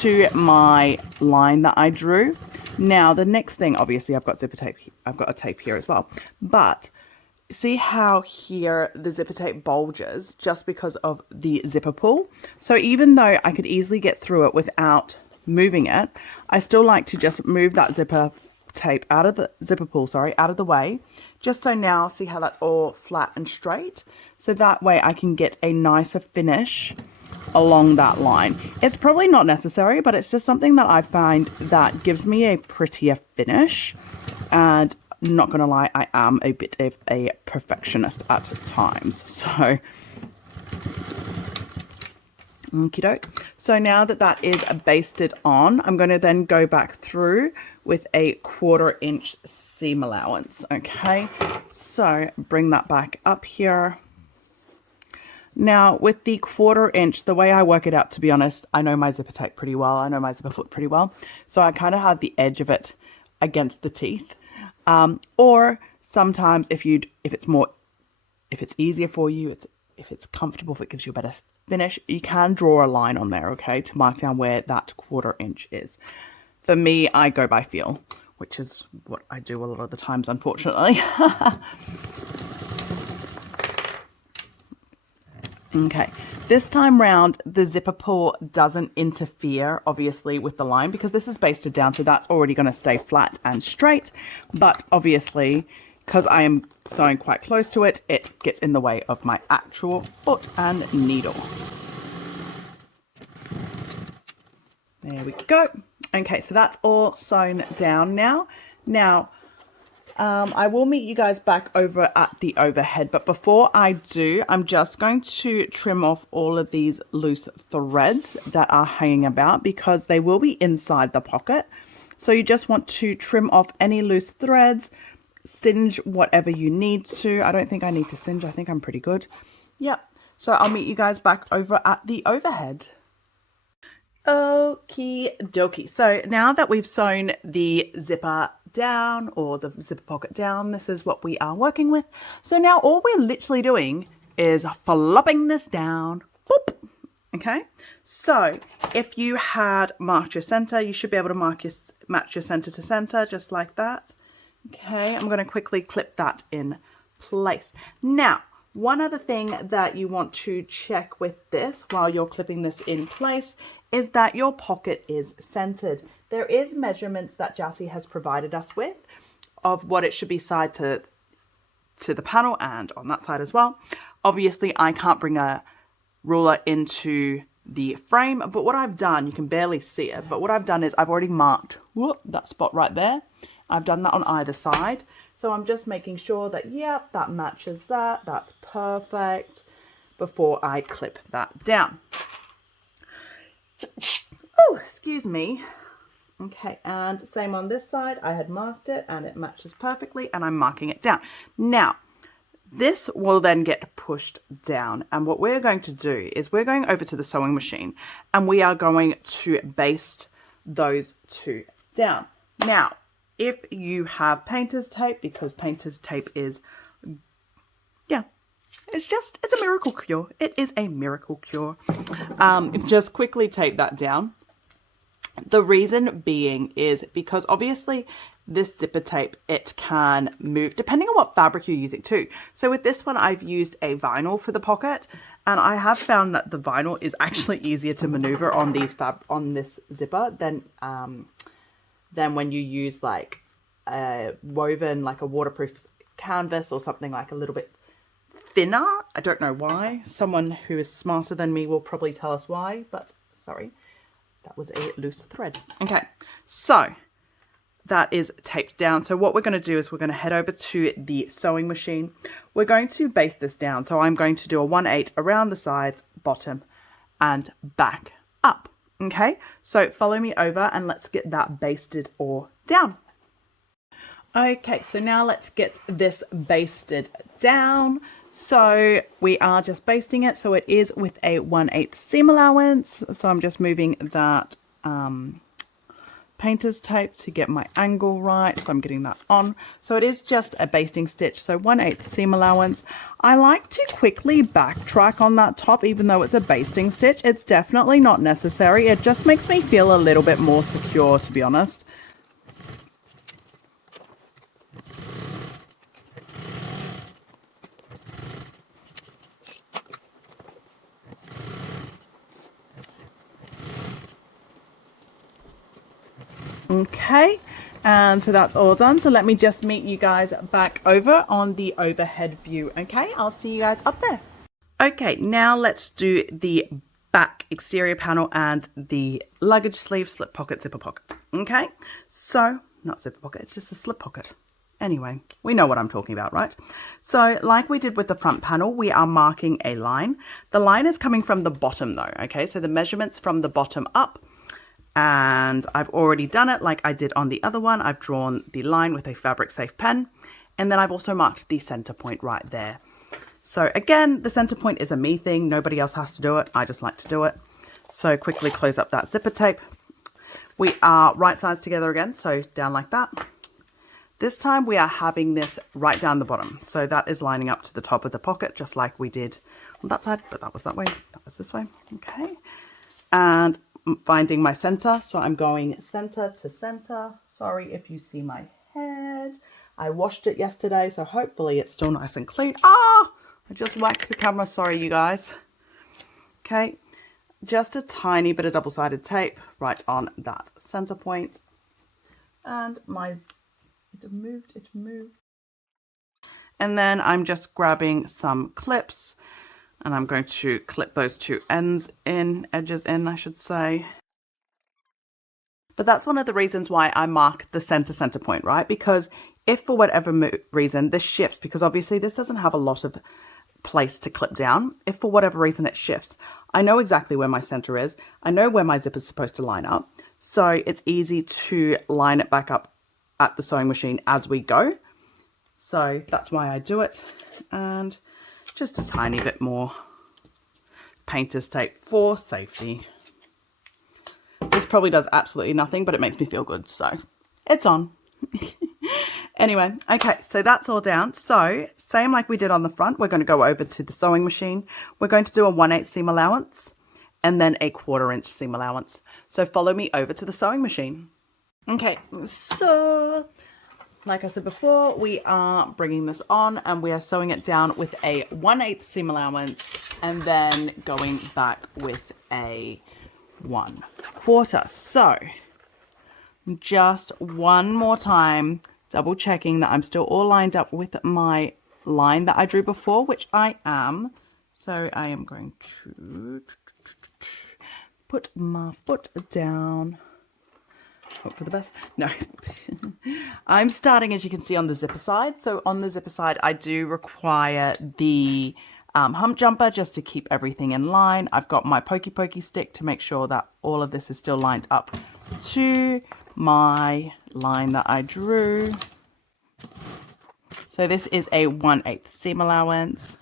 to my line that I drew. Now the next thing, obviously I've got zipper tape, I've got a tape here as well, but see how here the zipper tape bulges just because of the zipper pull. So even though I could easily get through it without moving it, I still like to just move that zipper tape out of the zipper pull, out of the way, just so now see how that's all flat and straight. So that way I can get a nicer finish along that line. It's probably not necessary, but it's just something that I find that gives me a prettier finish. And not gonna lie, I am a bit of a perfectionist at times. So okie doke. So now that that is basted on, I'm going to then go back through with a 1/4 inch seam allowance. Okay, so bring that back up here. Now with the 1/4 inch, the way I work it out, to be honest, I know my zipper tape pretty well. I know my zipper foot pretty well. So I kind of have the edge of it against the teeth. Or Sometimes if it's easier for you, if it's comfortable, if it gives you a better finish, you can draw a line on there, okay, to mark down where that 1/4 inch is. For me, I go by feel, which is what I do a lot of the times, unfortunately. Okay, this time round, the zipper pull doesn't interfere, obviously, with the line because this is basted down, so that's already going to stay flat and straight. But obviously, because I am sewing quite close to it, it gets in the way of my actual foot and needle. There we go. Okay, so that's all sewn down now. Now, I will meet you guys back over at the overhead, but before I do, I'm just going to trim off all of these loose threads that are hanging about because they will be inside the pocket. So you just want to trim off any loose threads, singe whatever you need to. I don't think I need to singe. I think I'm pretty good. Yep. So I'll meet you guys back over at the overhead. Okie dokie. So now that we've sewn the zipper down, or the zipper pocket down, this is what we are working with. So now all we're literally doing is flopping this down. Boop. Okay. So if you had marked your center, you should be able to match your center to center, just like that. Okay. I'm going to quickly clip that in place. Now, one other thing that you want to check with this while you're clipping this in place is that your pocket is centered. There is measurements that Jassy has provided us with of what it should be side to the panel and on that side as well. Obviously, I can't bring a ruler into the frame, but what I've done, you can barely see it, but what I've done is I've already marked that spot right there. I've done that on either side. So I'm just making sure that, yep, that matches that. That's perfect before I clip that down. Oh, excuse me. Okay, and same on this side. I had marked it and it matches perfectly and I'm marking it down. Now, this will then get pushed down. And what we're going to do is we're going over to the sewing machine and we are going to baste those two down. Now, if you have painter's tape, because painter's tape is, yeah, it's a miracle cure. It is a miracle cure. Just quickly tape that down. The reason being is because obviously this zipper tape, it can move depending on what fabric you're using too. So with this one, I've used a vinyl for the pocket, and I have found that the vinyl is actually easier to maneuver on this zipper than when you use like a woven, like a waterproof canvas or something like a little bit thinner. I don't know why. Someone who is smarter than me will probably tell us why, but sorry, that was a loose thread. Okay, so that is taped down. So what we're going to do is we're going to head over to the sewing machine. We're going to baste this down. So I'm going to do a 1/8 around the sides, bottom, and back up. Okay, so follow me over and let's get that basted or down. Okay, so now let's get this basted down. So we are just basting it. So it is with a 1/8 seam allowance. So I'm just moving that painter's tape to get my angle right. So I'm getting that on. So it is just a basting stitch. So 1/8 seam allowance. I like to quickly backtrack on that top, even though it's a basting stitch. It's definitely not necessary. It just makes me feel a little bit more secure, to be honest. Okay, and so that's all done. So let me just meet you guys back over on the overhead view. Okay, I'll see you guys up there. Okay, now let's do the back exterior panel and the luggage sleeve, slip pocket, zipper pocket. Okay, so not zipper pocket, it's just a slip pocket. Anyway, we know what I'm talking about, right? So like we did with the front panel, we are marking a line. The line is coming from the bottom though, okay? So the measurements from the bottom up. And I've already done it like I did on the other one. I've drawn the line with a fabric safe pen. And then I've also marked the center point right there. So again, the center point is a me thing. Nobody else has to do it. I just like to do it. So quickly close up that zipper tape. We are right sides together again. So down like that. This time we are having this right down the bottom. So that is lining up to the top of the pocket, just like we did on that side, but that was that way, that was this way. Okay. And finding my center. So I'm going center to center. Sorry if you see my head. I washed it yesterday, so hopefully it's still nice and clean. Ah! I just whacked the camera. Sorry, you guys. Okay. Just a tiny bit of double-sided tape right on that center point. And it moved. And then I'm just grabbing some clips and I'm going to clip those two edges in, I should say. But that's one of the reasons why I mark the center point, right? Because if for whatever reason this shifts, because obviously this doesn't have a lot of place to clip down, if for whatever reason it shifts, I know exactly where my center is. I know where my zip is supposed to line up. So it's easy to line it back up at the sewing machine as we go. So that's why I do it. And just a tiny bit more painter's tape for safety. This probably does absolutely nothing, but it makes me feel good, so it's on. Anyway, okay, so that's all down. So same like we did on the front, we're going to go over to the sewing machine. We're going to do a 1/8 seam allowance and then a 1/4 inch seam allowance. So follow me over to the sewing machine. Okay, so like I said before, we are bringing this on and we are sewing it down with a 1/8 seam allowance and then going back with a 1/4. So just one more time, double checking that I'm still all lined up with my line that I drew before, which I am. So I am going to put my foot down. Hope for the best. No. I'm starting, as you can see, on the zipper side. So on the zipper side, I do require the hump jumper just to keep everything in line. I've got my pokey stick to make sure that all of this is still lined up to my line that I drew. So this is a 1/8 seam allowance.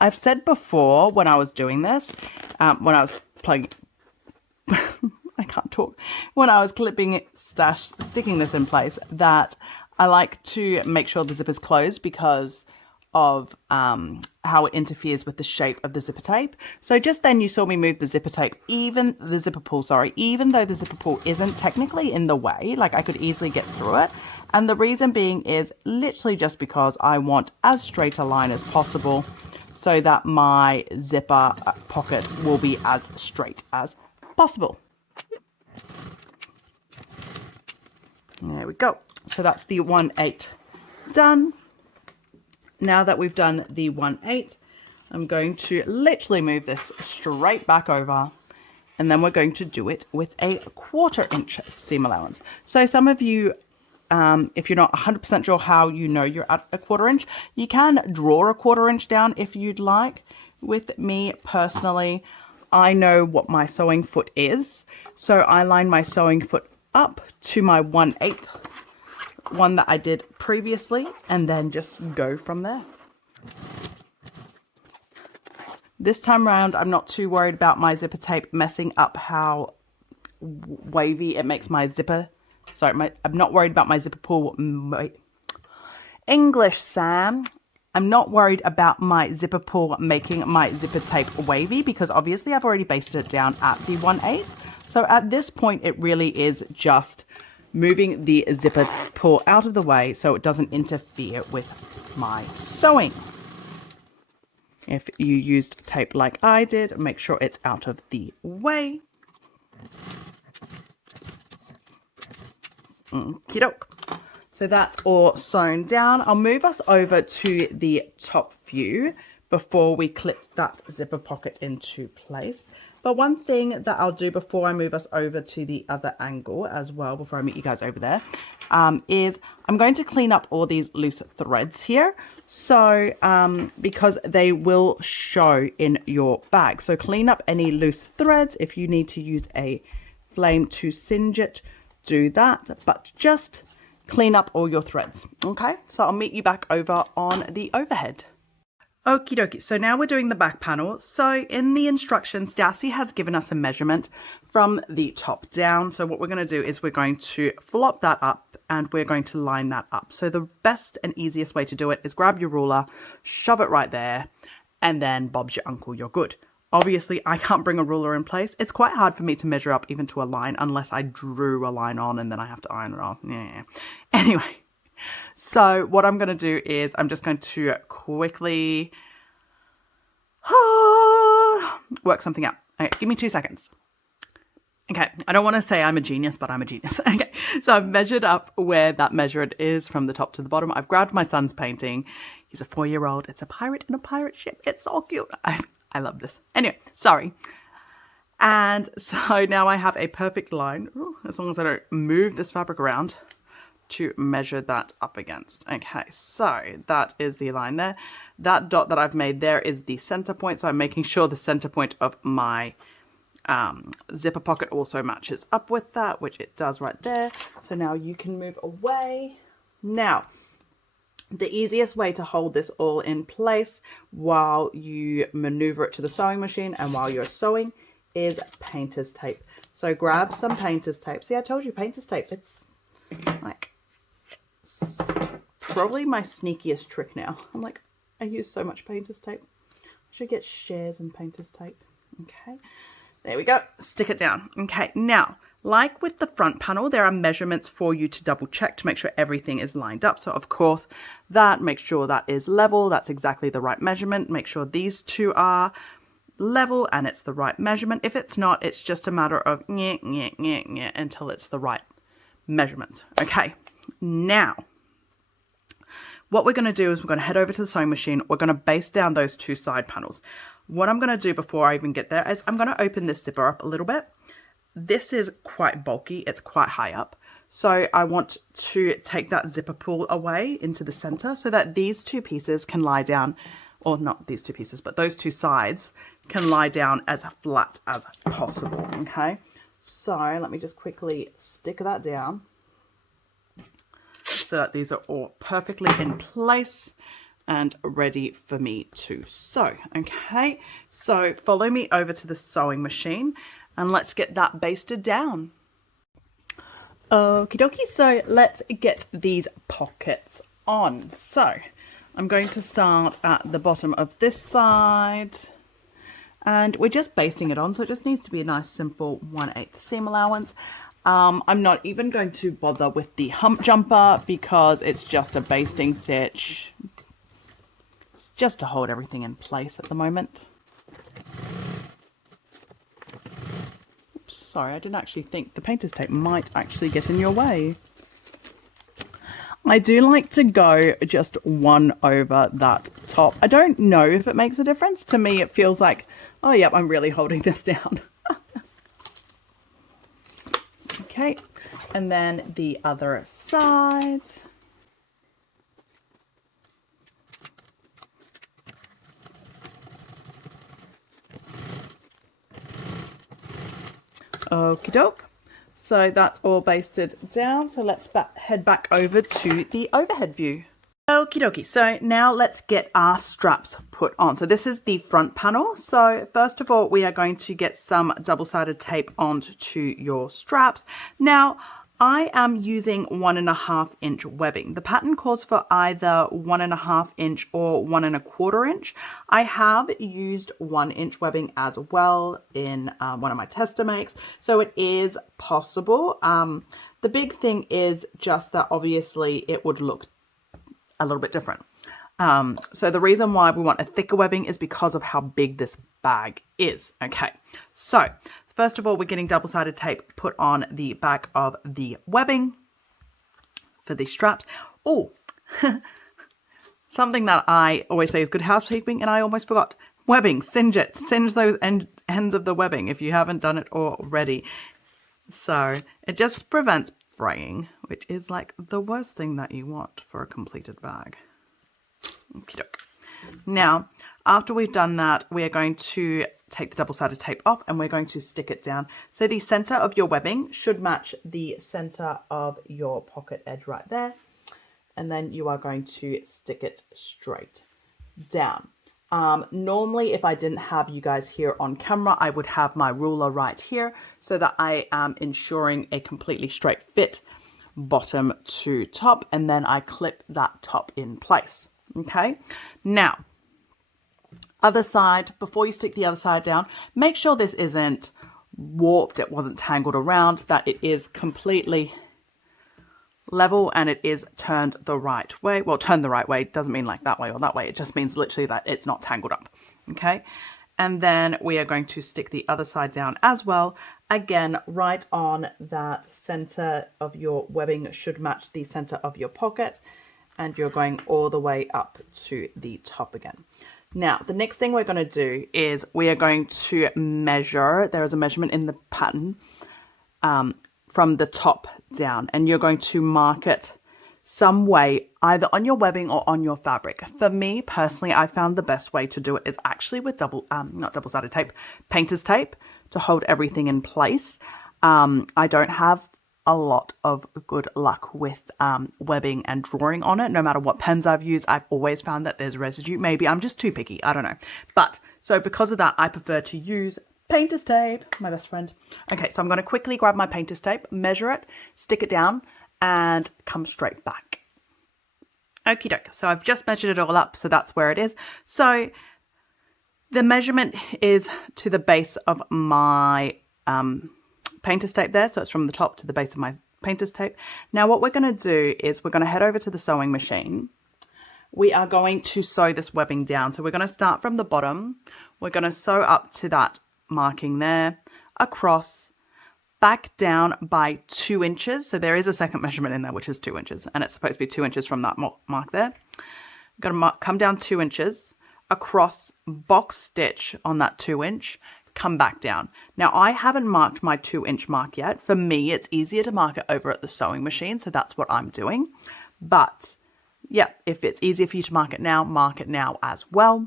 I've said before when I was doing this, when I was plugging, I can't talk, when I was clipping it, sticking this in place, that I like to make sure the zip is closed because of how it interferes with the shape of the zipper tape. So just then you saw me move the zipper tape, even though the zipper pull isn't technically in the way, like I could easily get through it. And the reason being is literally just because I want as straight a line as possible so that my zipper pocket will be as straight as possible. There we go. So that's the 1/8 done. Now that we've done the 1/8, I'm going to literally move this straight back over, and then we're going to do it with a 1/4 inch seam allowance. So some of you, if you're not 100% sure how you know you're at a 1/4 inch, you can draw a 1/4 inch down if you'd like. With me personally, I know what my sewing foot is. So I line my sewing foot up to my 1/8 one that I did previously and then just go from there. This time around, I'm not too worried about my zipper tape messing up how wavy it makes my zipper. Sorry, I'm not worried about my zipper pull. English, Sam. I'm not worried about my zipper pull making my zipper tape wavy because obviously I've already basted it down at the 1/8. So at this point, it really is just moving the zipper pull out of the way so it doesn't interfere with my sewing. If you used tape like I did, make sure it's out of the way. Okie doke. So that's all sewn down. I'll move us over to the top view before we clip that zipper pocket into place. But one thing that I'll do before I move us over to the other angle as well, before I meet you guys over there, is I'm going to clean up all these loose threads here. So, because they will show in your bag. So clean up any loose threads. If you need to use a flame to singe it, do that. But just clean up all your threads. Okay, so I'll meet you back over on the overhead. Okie dokie, so now we're doing the back panel. So in the instructions, Darcy has given us a measurement from the top down. So what we're going to do is we're going to flop that up and we're going to line that up. So the best and easiest way to do it is grab your ruler, shove it right there, and then Bob's your uncle, you're good. Obviously, I can't bring a ruler in place. It's quite hard for me to measure up even to a line unless I drew a line on and then I have to iron it off. Yeah. Anyway. So what I'm going to do is I'm just going to quickly work something out. Okay, give me 2 seconds. Okay, I don't want to say I'm a genius, but I'm a genius. Okay, so I've measured up where that measurement is from the top to the bottom. I've grabbed my son's painting. He's a 4-year-old. It's a pirate in a pirate ship. It's so cute. I love this. Anyway, sorry. And so now I have a perfect line, as long as I don't move this fabric around, to measure that up against. Okay, so that is the line there. That dot that I've made there is the center point, so I'm making sure the center point of my zipper pocket also matches up with that, which it does right there. So now you can move away. Now, the easiest way to hold this all in place while you maneuver it to the sewing machine and while you're sewing is painter's tape. So grab some painter's tape. See, I told you painter's tape. It's like probably my sneakiest trick now. I'm like, I use so much painter's tape. I should get shares in painter's tape. Okay, there we go. Stick it down. Okay, now, like with the front panel, there are measurements for you to double check to make sure everything is lined up. So of course, make sure that is level. That's exactly the right measurement. Make sure these two are level and it's the right measurement. If it's not, it's just a matter of until it's the right measurements. Okay, now what we're going to do is we're going to head over to the sewing machine. We're going to baste down those two side panels. What I'm going to do before I even get there is I'm going to open this zipper up a little bit. This is quite bulky. It's quite high up. So I want to take that zipper pull away into the center so that these two pieces can lie down, or not these two pieces, but those two sides can lie down as flat as possible. Okay. So let me just quickly stick that down, so that these are all perfectly in place and ready for me to sew. Okay, so follow me over to the sewing machine and let's get that basted down. Okie dokie, so let's get these pockets on. So I'm going to start at the bottom of this side and we're just basting it on, so it just needs to be a nice simple 1/8 seam allowance. I'm not even going to bother with the hump jumper because it's just a basting stitch. It's just to hold everything in place at the moment. Oops, sorry, I didn't actually think the painter's tape might actually get in your way. I do like to go just one over that top. I don't know if it makes a difference. To me, it feels like, oh, yep, I'm really holding this down. Okay, and then the other side. Okie doke. So that's all basted down. So let's head back over to the overhead view. Okie dokie. So now let's get our straps put on. So this is the front panel. So first of all, we are going to get some double-sided tape onto your straps. Now, I am using 1.5 inch webbing. The pattern calls for either 1.5 inch or 1.25 inch. I have used 1 inch webbing as well in one of my tester makes, so it is possible. The big thing is just that obviously it would look a little bit different. So the reason why we want a thicker webbing is because of how big this bag is. Okay, so first of all, we're getting double-sided tape put on the back of the webbing for the straps. Oh, something that I always say is good housekeeping, and I almost forgot. Webbing, singe it. Singe those ends of the webbing if you haven't done it already. So it just prevents fraying, which is like the worst thing that you want for a completed bag. Okey-doke. Now, after we've done that, we are going to take the double-sided tape off and we're going to stick it down. So the center of your webbing should match the center of your pocket edge right there. And then you are going to stick it straight down. Normally, if I didn't have you guys here on camera, I would have my ruler right here so that I am ensuring a completely straight fit bottom to top, and then I clip that top in place. Okay, now other side, before you stick the other side down, make sure this isn't warped, it wasn't tangled around, that it is completely level and it is turned the right way. Well, turned the right way doesn't mean like that way or that way. It just means literally that it's not tangled up. Okay. And then we are going to stick the other side down as well. Again, right on that center of your webbing should match the center of your pocket. And you're going all the way up to the top again. Now, the next thing we're going to do is we are going to measure. There is a measurement in the pattern from the top down, and you're going to mark it some way, either on your webbing or on your fabric. For me personally, I found the best way to do it is actually with not double-sided tape, painter's tape, to hold everything in place. I don't have a lot of good luck with webbing and drawing on it. No matter what pens I've used, I've always found that there's residue. Maybe I'm just too picky, I don't know. But so because of that, I prefer to use painter's tape, my best friend. Okay, so I'm going to quickly grab my painter's tape, measure it, stick it down, and come straight back. Okie doke. So I've just measured it all up, so that's where it is. So the measurement is to the base of my painter's tape there. So it's from the top to the base of my painter's tape. Now what we're going to do is we're going to head over to the sewing machine. We are going to sew this webbing down. So we're going to start from the bottom. We're going to sew up to that marking there, across, back down by 2 inches. So there is a second measurement in there, which is 2 inches, and it's supposed to be 2 inches from that mark there. Got to come down 2 inches, across, box stitch on that 2 inch, come back down. Now I haven't marked my 2 inch mark yet. For me, it's easier to mark it over at the sewing machine, so that's what I'm doing. But yeah, if it's easier for you to mark it now as well.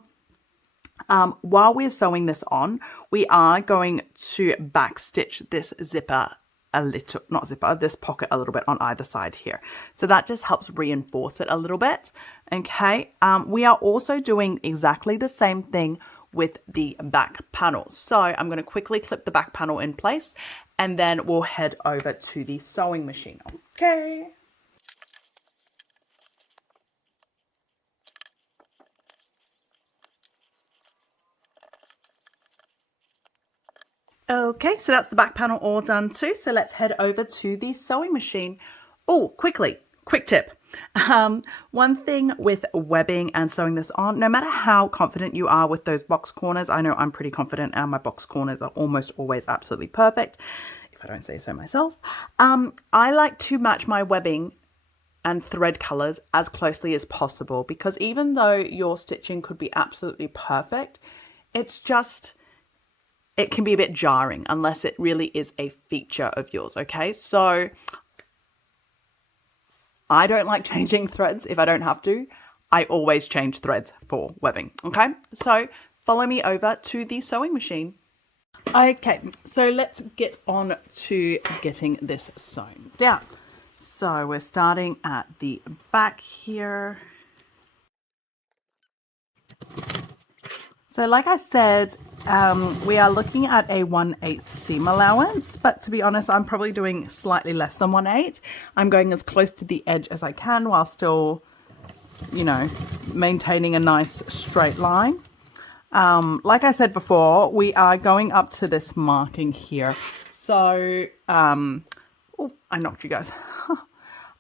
While we're sewing this on, we are going to back stitch this zipper a little, not zipper, this pocket a little bit on either side here. So that just helps reinforce it a little bit. Okay. We are also doing exactly the same thing with the back panel. So I'm going to quickly clip the back panel in place, and then we'll head over to the sewing machine. Okay. Okay, so that's the back panel all done too. So let's head over to the sewing machine. Oh, quick tip. One thing with webbing and sewing this on, no matter how confident you are with those box corners, I know I'm pretty confident and my box corners are almost always absolutely perfect, if I don't say so myself. I like to match my webbing and thread colors as closely as possible, because even though your stitching could be absolutely perfect, it can be a bit jarring unless it really is a feature of yours, okay? So I don't like changing threads if I don't have to. I always change threads for webbing, okay? So follow me over to the sewing machine. Okay, so let's get on to getting this sewn down. So we're starting at the back here. So like I said, we are looking at a 1/8 seam allowance, but to be honest, I'm probably doing slightly less than 1/8. I'm going as close to the edge as I can while still, you know, maintaining a nice straight line. Like I said before, we are going up to this marking here. So, oh, I knocked you guys.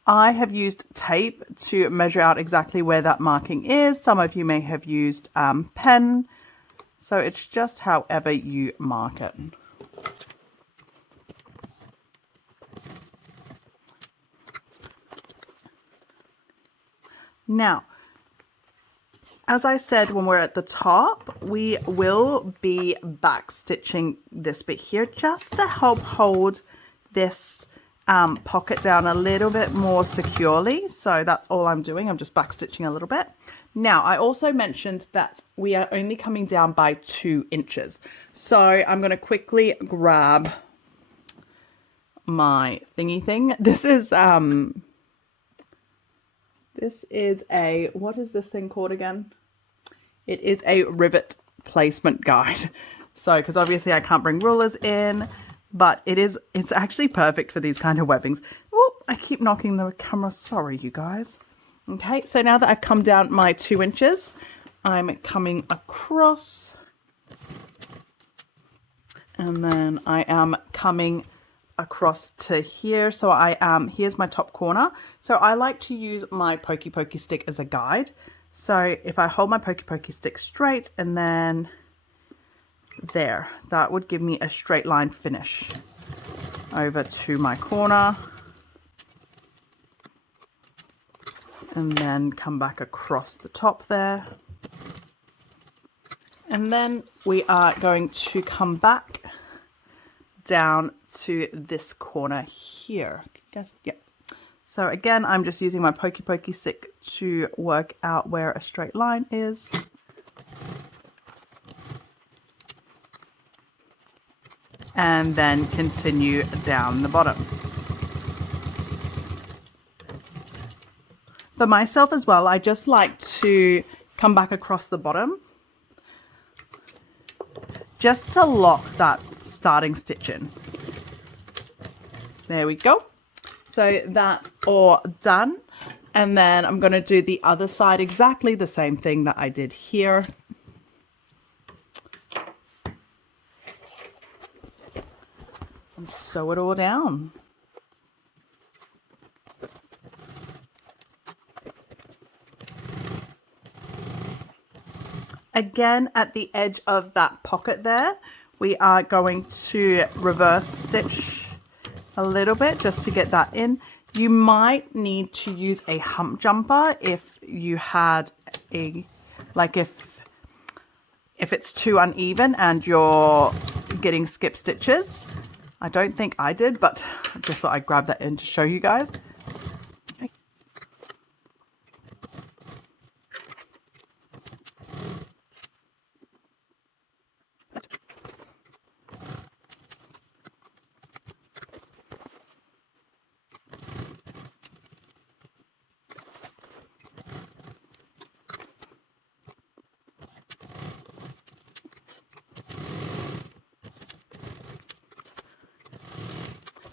I have used tape to measure out exactly where that marking is. Some of you may have used pen. So it's just however you mark it. Now, as I said, when we're at the top, we will be back stitching this bit here just to help hold this pocket down a little bit more securely. So that's all I'm doing. I'm just back stitching a little bit. Now, I also mentioned that we are only coming down by 2 inches. So I'm going to quickly grab my thingy thing. This is a, what is this thing called again? It is a rivet placement guide. So, because obviously I can't bring rulers in, but it's actually perfect for these kind of webbings. Oh, I keep knocking the camera. Sorry, you guys. Okay, so now that I've come down my 2 inches, I'm coming across. And then I am coming across to here. So here's my top corner. So I like to use my pokey stick as a guide. So if I hold my pokey stick straight and then there, that would give me a straight line finish over to my corner. And then come back across the top there. And then we are going to come back down to this corner here. Yes, yeah. So again, I'm just using my pokey stick to work out where a straight line is. And then continue down the bottom. For myself as well, I just like to come back across the bottom just to lock that starting stitch in. There we go. So that's all done. And then I'm going to do the other side, exactly the same thing that I did here. And sew it all down. Again, at the edge of that pocket there, we are going to reverse stitch a little bit just to get that in. You might need to use a hump jumper if you had a, like if it's too uneven and you're getting skip stitches. I don't think I did, but I just thought I'd grab that in to show you guys.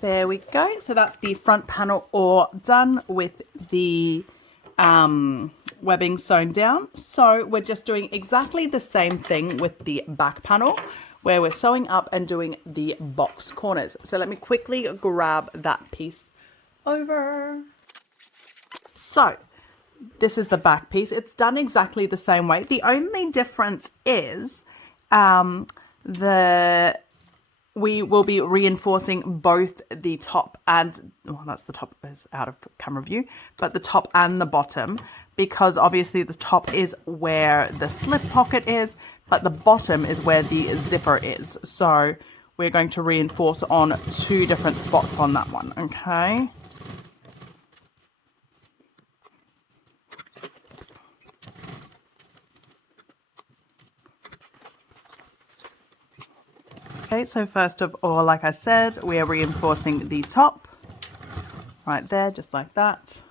There we go. So that's the front panel all done with the webbing sewn down. So we're just doing exactly the same thing with the back panel where we're sewing up and doing the box corners. So let me quickly grab that piece over. So this is the back piece. It's done exactly the same way. The only difference is we will be reinforcing both the top and, well, that's the top is out of camera view, but the top and the bottom, because obviously the top is where the slip pocket is, but the bottom is where the zipper is. So we're going to reinforce on 2 different spots on that one, okay? Okay, so first of all, like I said, we are reinforcing the top right there, just like that.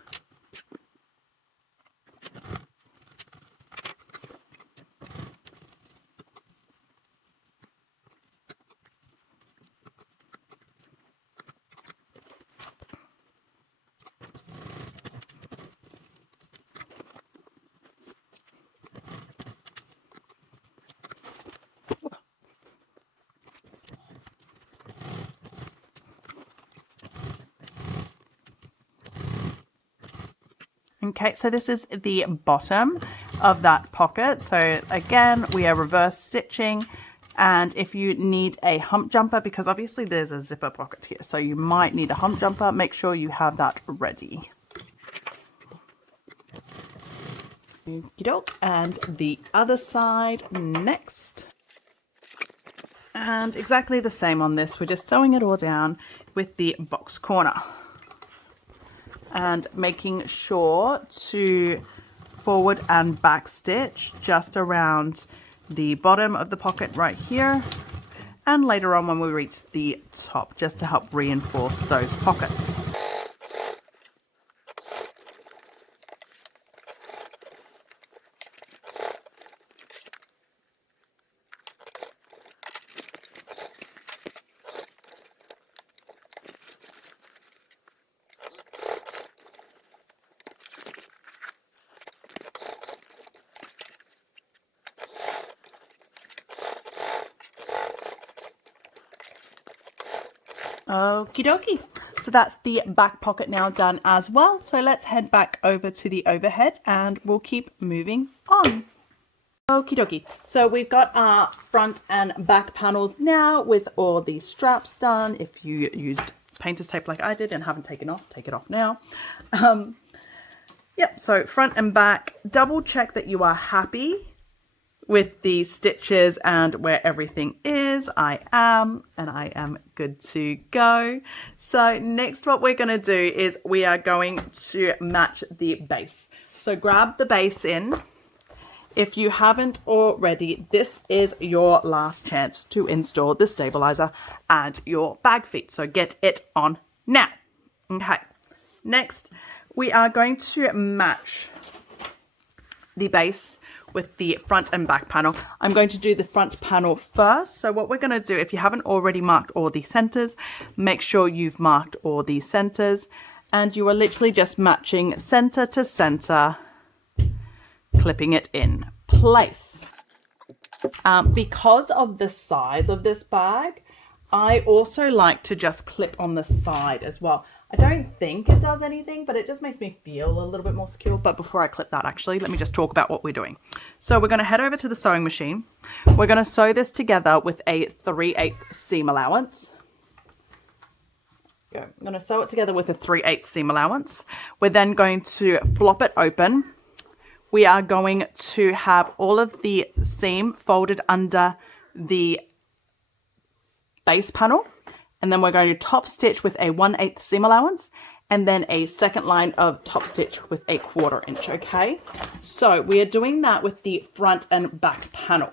Okay, so this is the bottom of that pocket. So again, we are reverse stitching. And if you need a hump jumper, because obviously there's a zipper pocket here, so you might need a hump jumper, make sure you have that ready. Okey-doke. And the other side next. And exactly the same on this. We're just sewing it all down with the box corner. And making sure to forward and back stitch just around the bottom of the pocket right here, and later on when we reach the top, just to help reinforce those pockets. Okie dokie. So that's the back pocket now done as well. So let's head back over to the overhead and we'll keep moving on. Okie dokie. So we've got our front and back panels now with all the straps done. If you used painter's tape like I did and haven't taken off, take it off now. Yep, so front and back, double check that you are happy with the stitches and where everything is. I am, and I am good to go. So next what we're going to do is we are going to match the base. So grab the base in. If you haven't already, this is your last chance to install the stabilizer and your bag feet. So get it on now. Okay, next we are going to match the base with the front and back panel. I'm going to do the front panel first. So what we're going to do, if you haven't already marked all the centers, make sure you've marked all the centers, and you are literally just matching center to center, clipping it in place. Because of the size of this bag, I also like to just clip on the side as well. I don't think it does anything, but it just makes me feel a little bit more secure. But before I clip that, actually, let me just talk about what we're doing. So we're going to head over to the sewing machine. We're going to sew this together with a 3/8 seam allowance. I'm going to sew it together with a 3/8 seam allowance. We're then going to flop it open. We are going to have all of the seam folded under the base panel. And then we're going to top stitch with a 1/8 seam allowance and then a second line of top stitch with a 1/4 inch. Okay, so we are doing that with the front and back panel.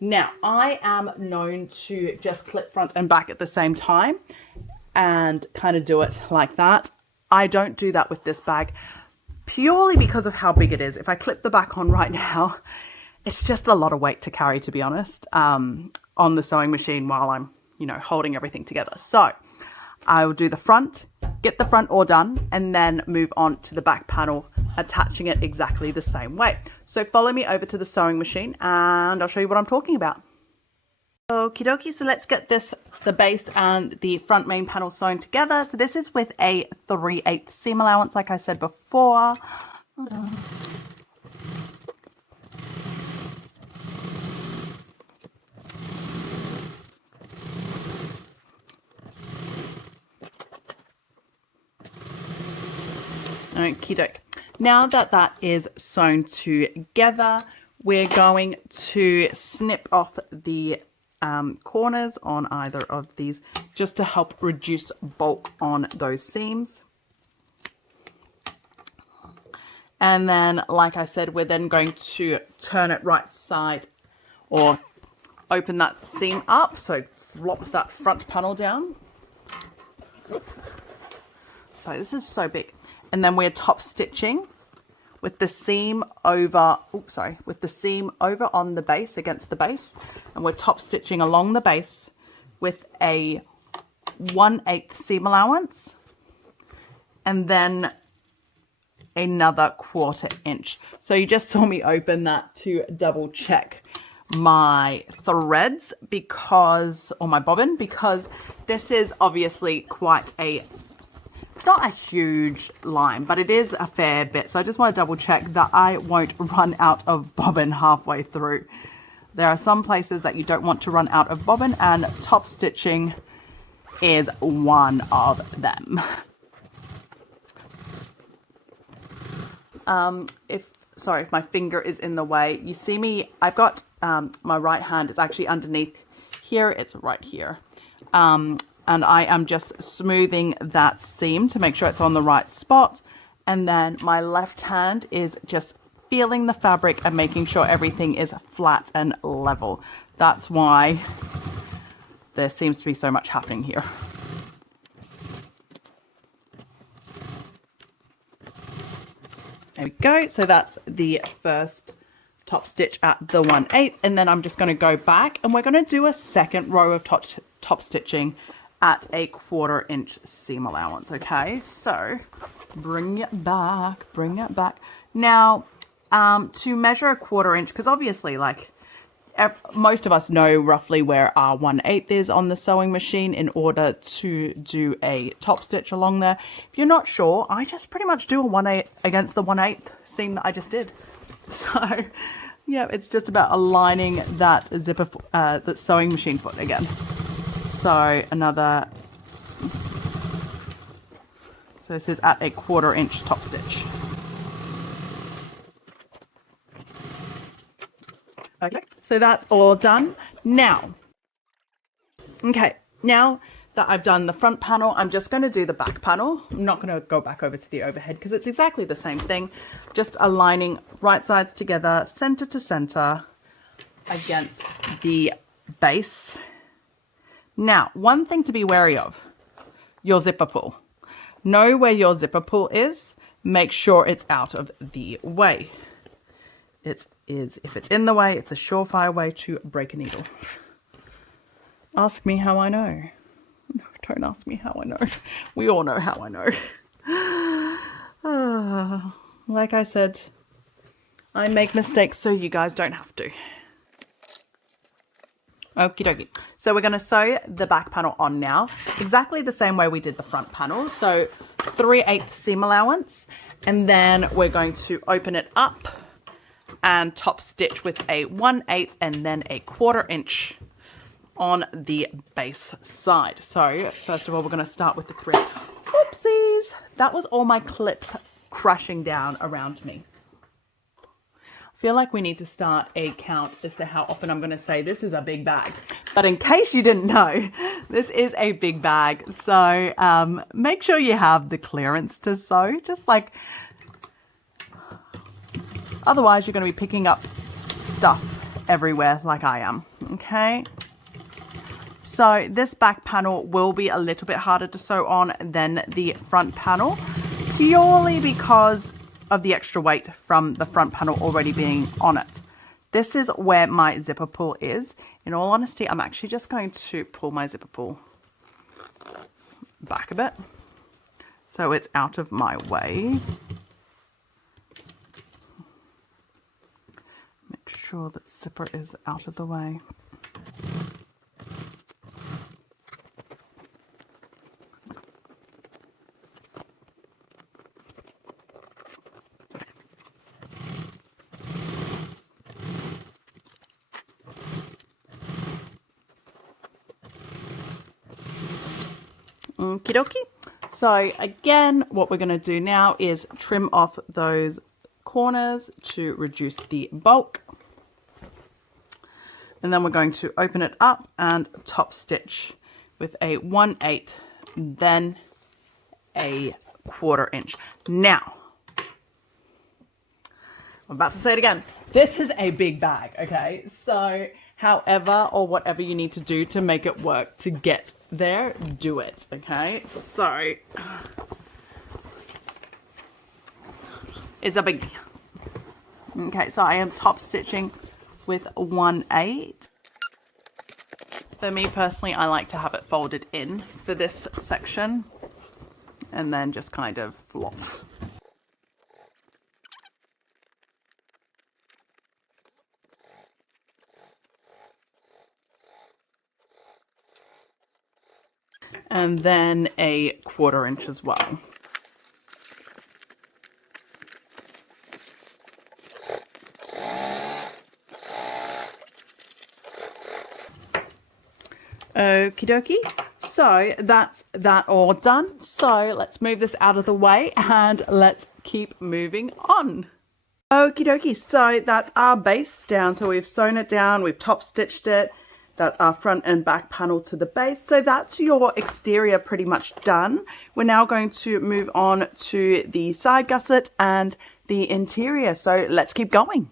Now I am known to just clip front and back at the same time and kind of do it like that. I don't do that with this bag purely because of how big it is. If I clip the back on right now, it's just a lot of weight to carry, to be honest, on the sewing machine while I'm holding everything together. So I will do the front, get the front all done, and then move on to the back panel, attaching it exactly the same way. So follow me over to the sewing machine and I'll show you what I'm talking about. Okie dokie, so let's get the base and the front main panel sewn together. So this is with a 3/8 seam allowance, like I said before. Okie doke. Now that that is sewn together, we're going to snip off the corners on either of these just to help reduce bulk on those seams. And then, like I said, we're then going to turn it right side or open that seam up. So flop that front panel down. So this is so big. And then we're top stitching with the seam over, with the seam over on the base, against the base. And we're top stitching along the base with a 1/8 seam allowance. And then another 1/4 inch. So you just saw me open that to double check my threads or my bobbin, because this is obviously quite it's not a huge line, but it is a fair bit. So I just want to double check that I won't run out of bobbin halfway through. There are some places that you don't want to run out of bobbin, and top stitching is one of them. If my finger is in the way, you see me, I've got my right hand is actually underneath here. It's right here. And I am just smoothing that seam to make sure it's on the right spot. And then my left hand is just feeling the fabric and making sure everything is flat and level. That's why there seems to be so much happening here. There we go. So that's the first top stitch at the 1/8. And then I'm just going to go back and we're going to do a second row of top stitching at a 1/4 inch seam allowance. Okay, so bring it back. Now, to measure a 1/4 inch, because obviously, like, most of us know roughly where our 1/8 is on the sewing machine in order to do a top stitch along there. If you're not sure, I just pretty much do a 1/8 against the 1/8 seam that I just did. So yeah, it's just about aligning that zipper, the sewing machine foot again. So another, so this is at a 1/4 inch top stitch. Okay, so that's all done. Now, okay, now that I've done the front panel, I'm just going to do the back panel. I'm not going to go back over to the overhead because it's exactly the same thing. Just aligning right sides together, center to center against the base. Now, one thing to be wary of, your zipper pull. Know where your zipper pull is. Make sure it's out of the way. If it's in the way, it's a surefire way to break a needle. Ask me how I know. No, don't ask me how I know. We all know how I know. Like I said, I make mistakes so you guys don't have to. Okie dokie. So we're going to sew the back panel on now, exactly the same way we did the front panel. So 3/8 seam allowance, and then we're going to open it up and top stitch with a 1/8 and then a 1/4 inch on the base side. So first of all, we're going to start with the 3. Oopsies! That was all my clips crashing down around me. I feel like we need to start a count as to how often I'm going to say this is a big bag. But in case you didn't know, this is a big bag. So make sure you have the clearance to sew. Just like, otherwise you're going to be picking up stuff everywhere like I am. Okay. So this back panel will be a little bit harder to sew on than the front panel, purely because of the extra weight from the front panel already being on it. This is where my zipper pull is. In all honesty, I'm actually just going to pull my zipper pull back a bit so it's out of my way. Make sure that zipper is out of the way. Okie dokie. So again, what we're going to do now is trim off those corners to reduce the bulk. And then we're going to open it up and top stitch with a 1/8, then a 1/4 inch. Now, I'm about to say it again. This is a big bag, okay? So however or whatever you need to do to make it work to get there, do it, okay? So it's a big, okay, so I am top stitching with 1/8. For me personally, I like to have it folded in for this section and then just kind of flop. And then a 1/4 inch as well. Okie dokie. So that's that all done. So let's move this out of the way and let's keep moving on. Okie dokie. So that's our base down. So we've sewn it down, we've top stitched it. That's our front and back panel to the base. So that's your exterior pretty much done. We're now going to move on to the side gusset and the interior. So let's keep going.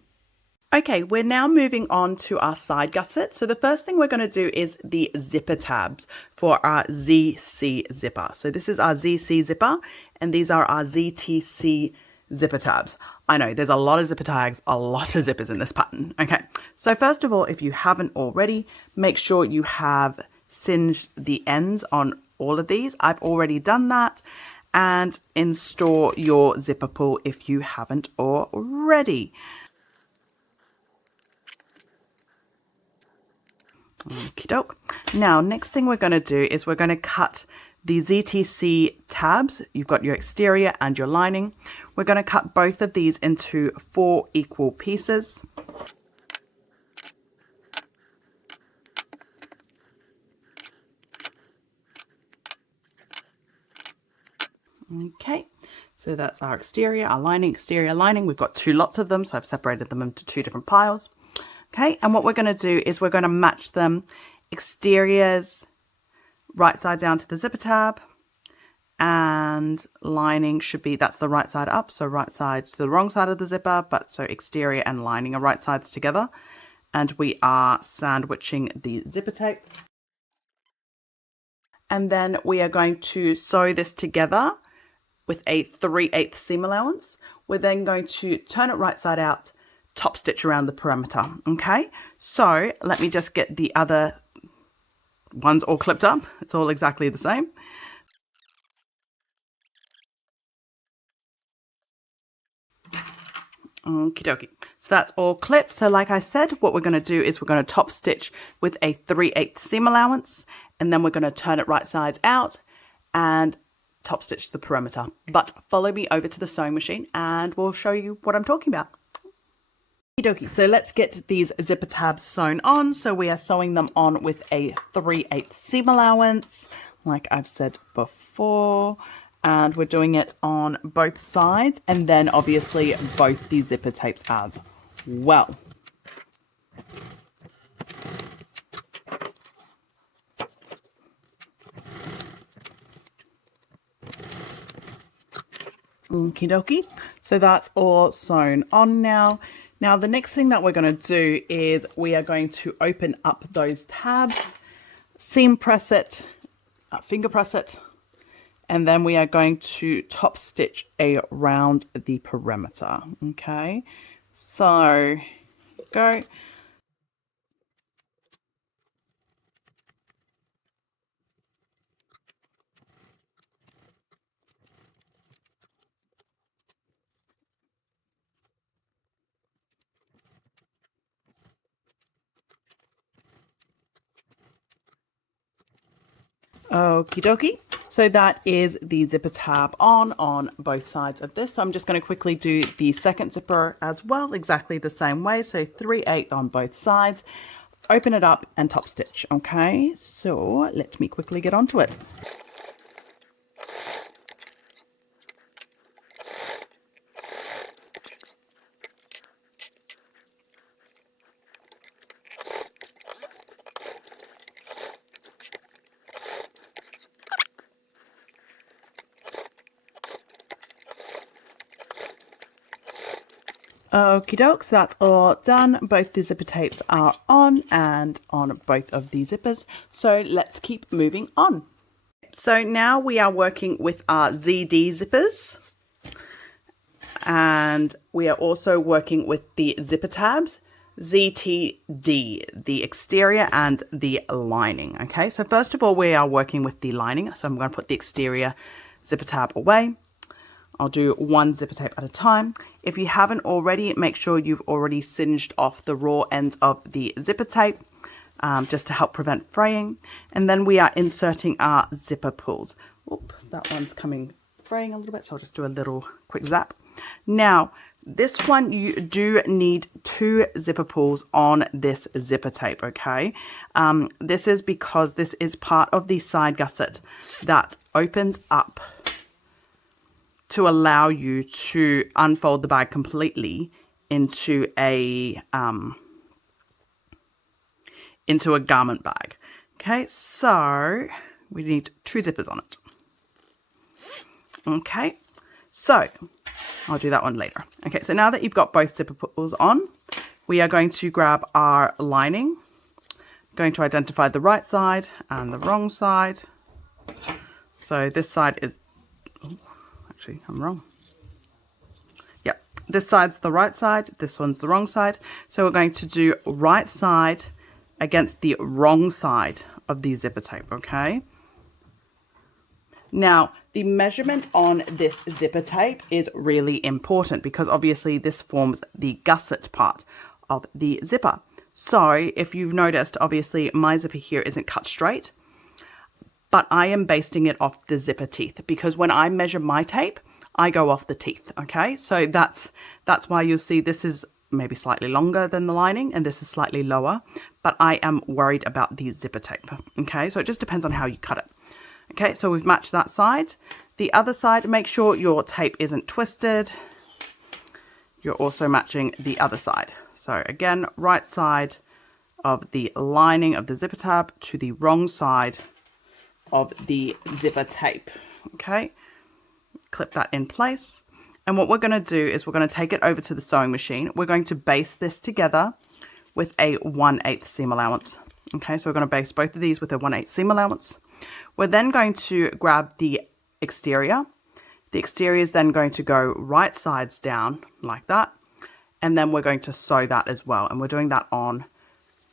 Okay, we're now moving on to our side gusset. So the first thing we're going to do is the zipper tabs for our ZC zipper. So this is our ZC zipper and these are our ZTC zipper tabs. I know there's a lot of zipper tags, a lot of zippers in this pattern. Okay, so first of all, if you haven't already, make sure you have singed the ends on all of these. I've already done that. And install your zipper pull if you haven't already. Okie doke. Now, next thing we're going to do is we're going to cut the ZTC tabs. You've got your exterior and your lining. We're going to cut both of these into 4 equal pieces. Okay, so that's our exterior, our lining, exterior, lining. We've got 2 lots of them, so I've separated them into 2 different piles. Okay, and what we're going to do is we're going to match them. Exteriors right side down to the zipper tab, and lining should be, that's the right side up, so right side to the wrong side of the zipper, but so exterior and lining are right sides together. And we are sandwiching the zipper tape. And then we are going to sew this together with a 3/8 seam allowance. We're then going to turn it right side out, top stitch around the perimeter. Okay, so let me just get the other ones all clipped up. It's all exactly the same. Okie dokie. So that's all clipped. So like I said, what we're going to do is we're going to top stitch with a 3/8 seam allowance, and then we're going to turn it right sides out and top stitch the perimeter. But follow me over to the sewing machine and we'll show you what I'm talking about. Okie dokie. So let's get these zipper tabs sewn on. So we are sewing them on with a 3/8 seam allowance, like I've said before. And we're doing it on both sides, and then obviously both the zipper tapes as well. Okie dokie. So that's all sewn on now. Now the next thing that we're going to do is we are going to open up those tabs, seam press it, finger press it, and then we are going to top stitch around the perimeter. Okay, so go. Okie dokie. So that is the zipper tab on both sides of this. So I'm just going to quickly do the second zipper as well, exactly the same way. So 3/8 on both sides, open it up and top stitch. Okay, so let me quickly get onto it. Okie doke, so that's all done. Both the zipper tapes are on and on both of the zippers. So let's keep moving on. So now we are working with our ZD zippers. And we are also working with the zipper tabs, ZTD, the exterior and the lining. Okay, so first of all, we are working with the lining. So I'm going to put the exterior zipper tab away. I'll do one zipper tape at a time. If you haven't already, make sure you've already singed off the raw end of the zipper tape, just to help prevent fraying. And then we are inserting our zipper pulls. Oop, that one's fraying a little bit, so I'll just do a little quick zap. Now, this one, you do need 2 zipper pulls on this zipper tape, okay? This is because this is part of the side gusset that opens up to allow you to unfold the bag completely into a garment bag. Okay, so we need 2 zippers on it. Okay, so I'll do that one later. Okay, so now that you've got both zipper pulls on, we are going to grab our lining, going to identify the right side and the wrong side. So this side is, actually, I'm wrong. Yep, this side's the right side, this one's the wrong side. So we're going to do right side against the wrong side of the zipper tape, okay? Now, the measurement on this zipper tape is really important because obviously this forms the gusset part of the zipper. So if you've noticed, obviously my zipper here isn't cut straight, but I am basting it off the zipper teeth, because when I measure my tape, I go off the teeth. Okay, so that's why you'll see this is maybe slightly longer than the lining and this is slightly lower, but I am worried about the zipper tape. Okay, so it just depends on how you cut it. Okay, so we've matched that side. The other side, make sure your tape isn't twisted. You're also matching the other side. So again, right side of the lining of the zipper tab to the wrong side of the zipper tape. Okay, clip that in place. And what we're going to do is we're going to take it over to the sewing machine. We're going to baste this together with a 1/8 seam allowance. Okay, so we're going to baste both of these with a 1/8 seam allowance. We're then going to grab the exterior. The exterior is then going to go right sides down like that. And then we're going to sew that as well. And we're doing that on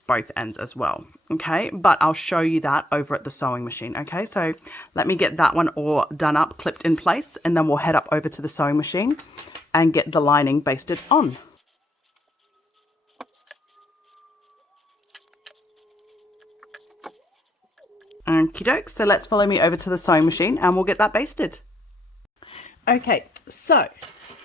both ends as well. Okay, but I'll show you that over at the sewing machine. Okay, so let me get that one all done up, clipped in place, and then we'll head up over to the sewing machine and get the lining basted on. Okie doke, so let's follow me over to the sewing machine and we'll get that basted. Okay, so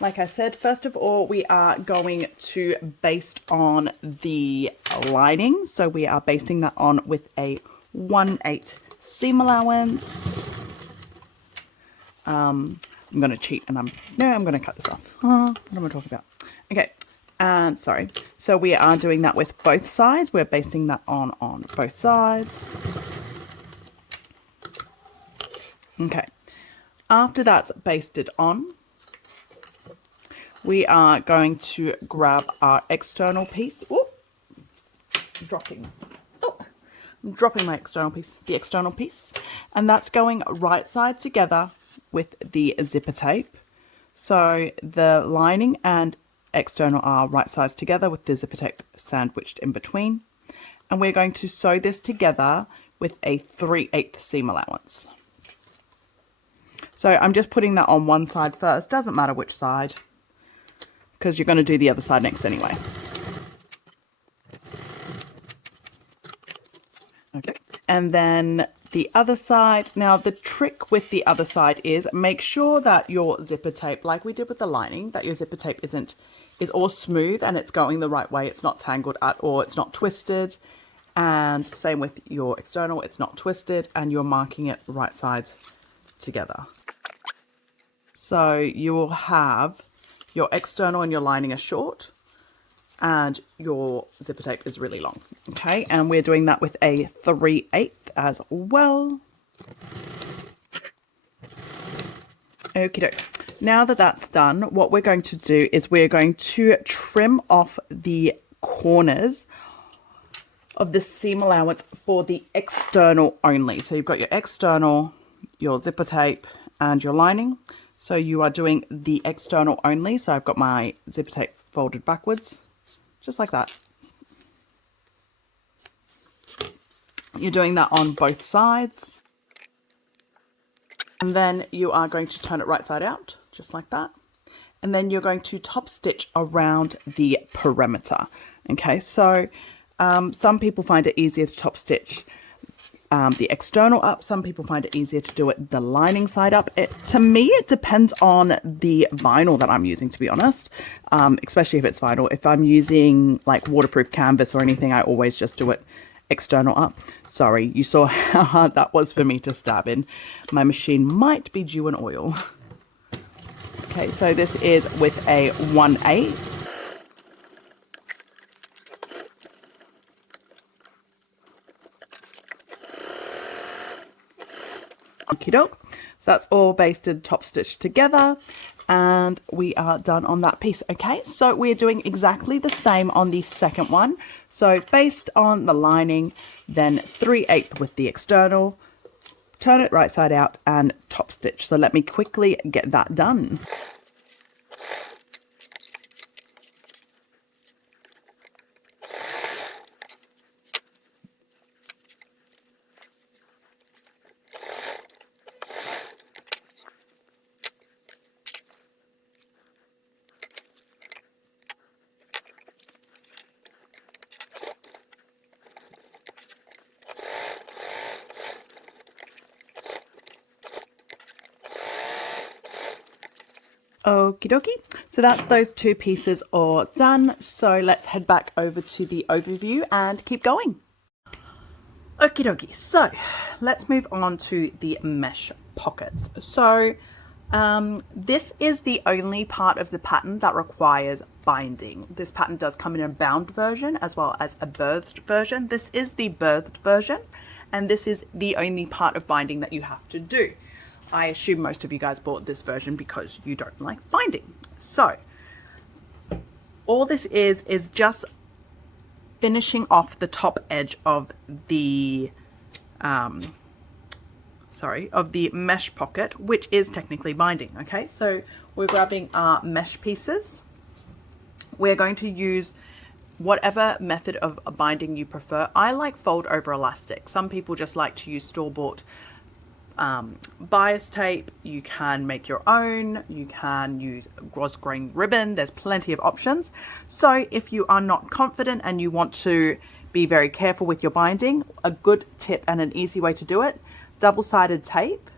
like I said, first of all, we are going to baste on the lining. So we are basting that on with a 1/8 seam allowance. I'm going to cheat and I'm going to cut this off. What am I talking about? Okay, and sorry. So we are doing that with both sides. We're basting that on both sides. Okay, after that's basted on, we are going to grab our external piece. Oh, I'm dropping my external piece, the external piece, and that's going right side together with the zipper tape. So the lining and external are right sides together with the zipper tape sandwiched in between. And we're going to sew this together with a 3/8 seam allowance. So I'm just putting that on one side first, doesn't matter which side, because you're going to do the other side next anyway. Okay, and then the other side. Now the trick with the other side is make sure that your zipper tape, like we did with the lining, that your zipper tape is all smooth and it's going the right way. It's not tangled at all, it's not twisted. And same with your external, it's not twisted, and you're marking it right sides together. So you will have your external and your lining are short and your zipper tape is really long. Okay, and we're doing that with a 3/8 as well. Okie doke. Now that that's done, what we're going to do is we're going to trim off the corners of the seam allowance for the external only. So you've got your external, your zipper tape, and your lining. So you are doing the external only. So I've got my zipper tape folded backwards, just like that. You're doing that on both sides. And then you are going to turn it right side out, just like that. And then you're going to top stitch around the perimeter. Okay, so some people find it easier to top stitch the external up. Some people find it easier to do it the lining side up. To me, it depends on the vinyl that I'm using, to be honest, especially if it's vinyl. If I'm using like waterproof canvas or anything, I always just do it external up. Sorry, you saw how hard that was for me to stab in. My machine might be due an oil. Okay, so this is with a 1/8. Okie doke. So that's all basted, top stitched together, and we are done on that piece. Okay, so we're doing exactly the same on the second one. So based on the lining, then 3/8 with the external, turn it right side out and top stitch. So let me quickly get that done. Okie dokie. So that's those two pieces all done. So let's head back over to the overview and keep going. Okie dokie. So let's move on to the mesh pockets. So this is the only part of the pattern that requires binding. This pattern does come in a bound version as well as a birthed version. This is the birthed version, and this is the only part of binding that you have to do. I assume most of you guys bought this version because you don't like binding. So all this is just finishing off the top edge of the of the mesh pocket, which is technically binding. Okay, so we're grabbing our mesh pieces. We're going to use whatever method of binding you prefer. I like fold over elastic. Some people just like to use store-bought bias tape. You can make your own. You can use gauze grain ribbon. There's plenty of options. So if you are not confident and you want to be very careful with your binding, a good tip and an easy way to do it: double-sided tape,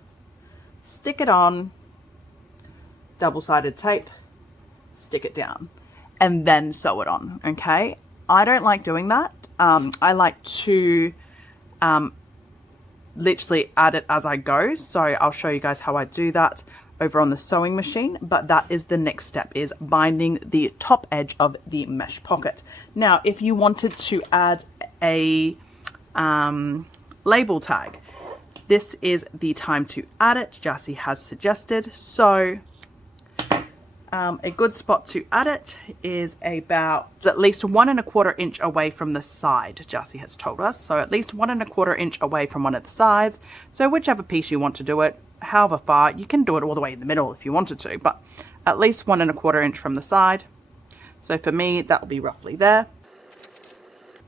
stick it on, double-sided tape, stick it down, and then sew it on. Okay, I don't like doing that. I like to literally add it as I go, so I'll show you guys how I do that over on the sewing machine. But that is the next step, is binding the top edge of the mesh pocket. Now if you wanted to add a label tag, this is the time to add it. Jassy has suggested. So a good spot to add it is about at least 1 1/4 inch away from the side, Jassy has told us. So at least 1 1/4 inch away from one of the sides. So whichever piece you want to do it, however far, you can do it all the way in the middle if you wanted to, but at least 1 1/4 inch from the side. So for me, that will be roughly there.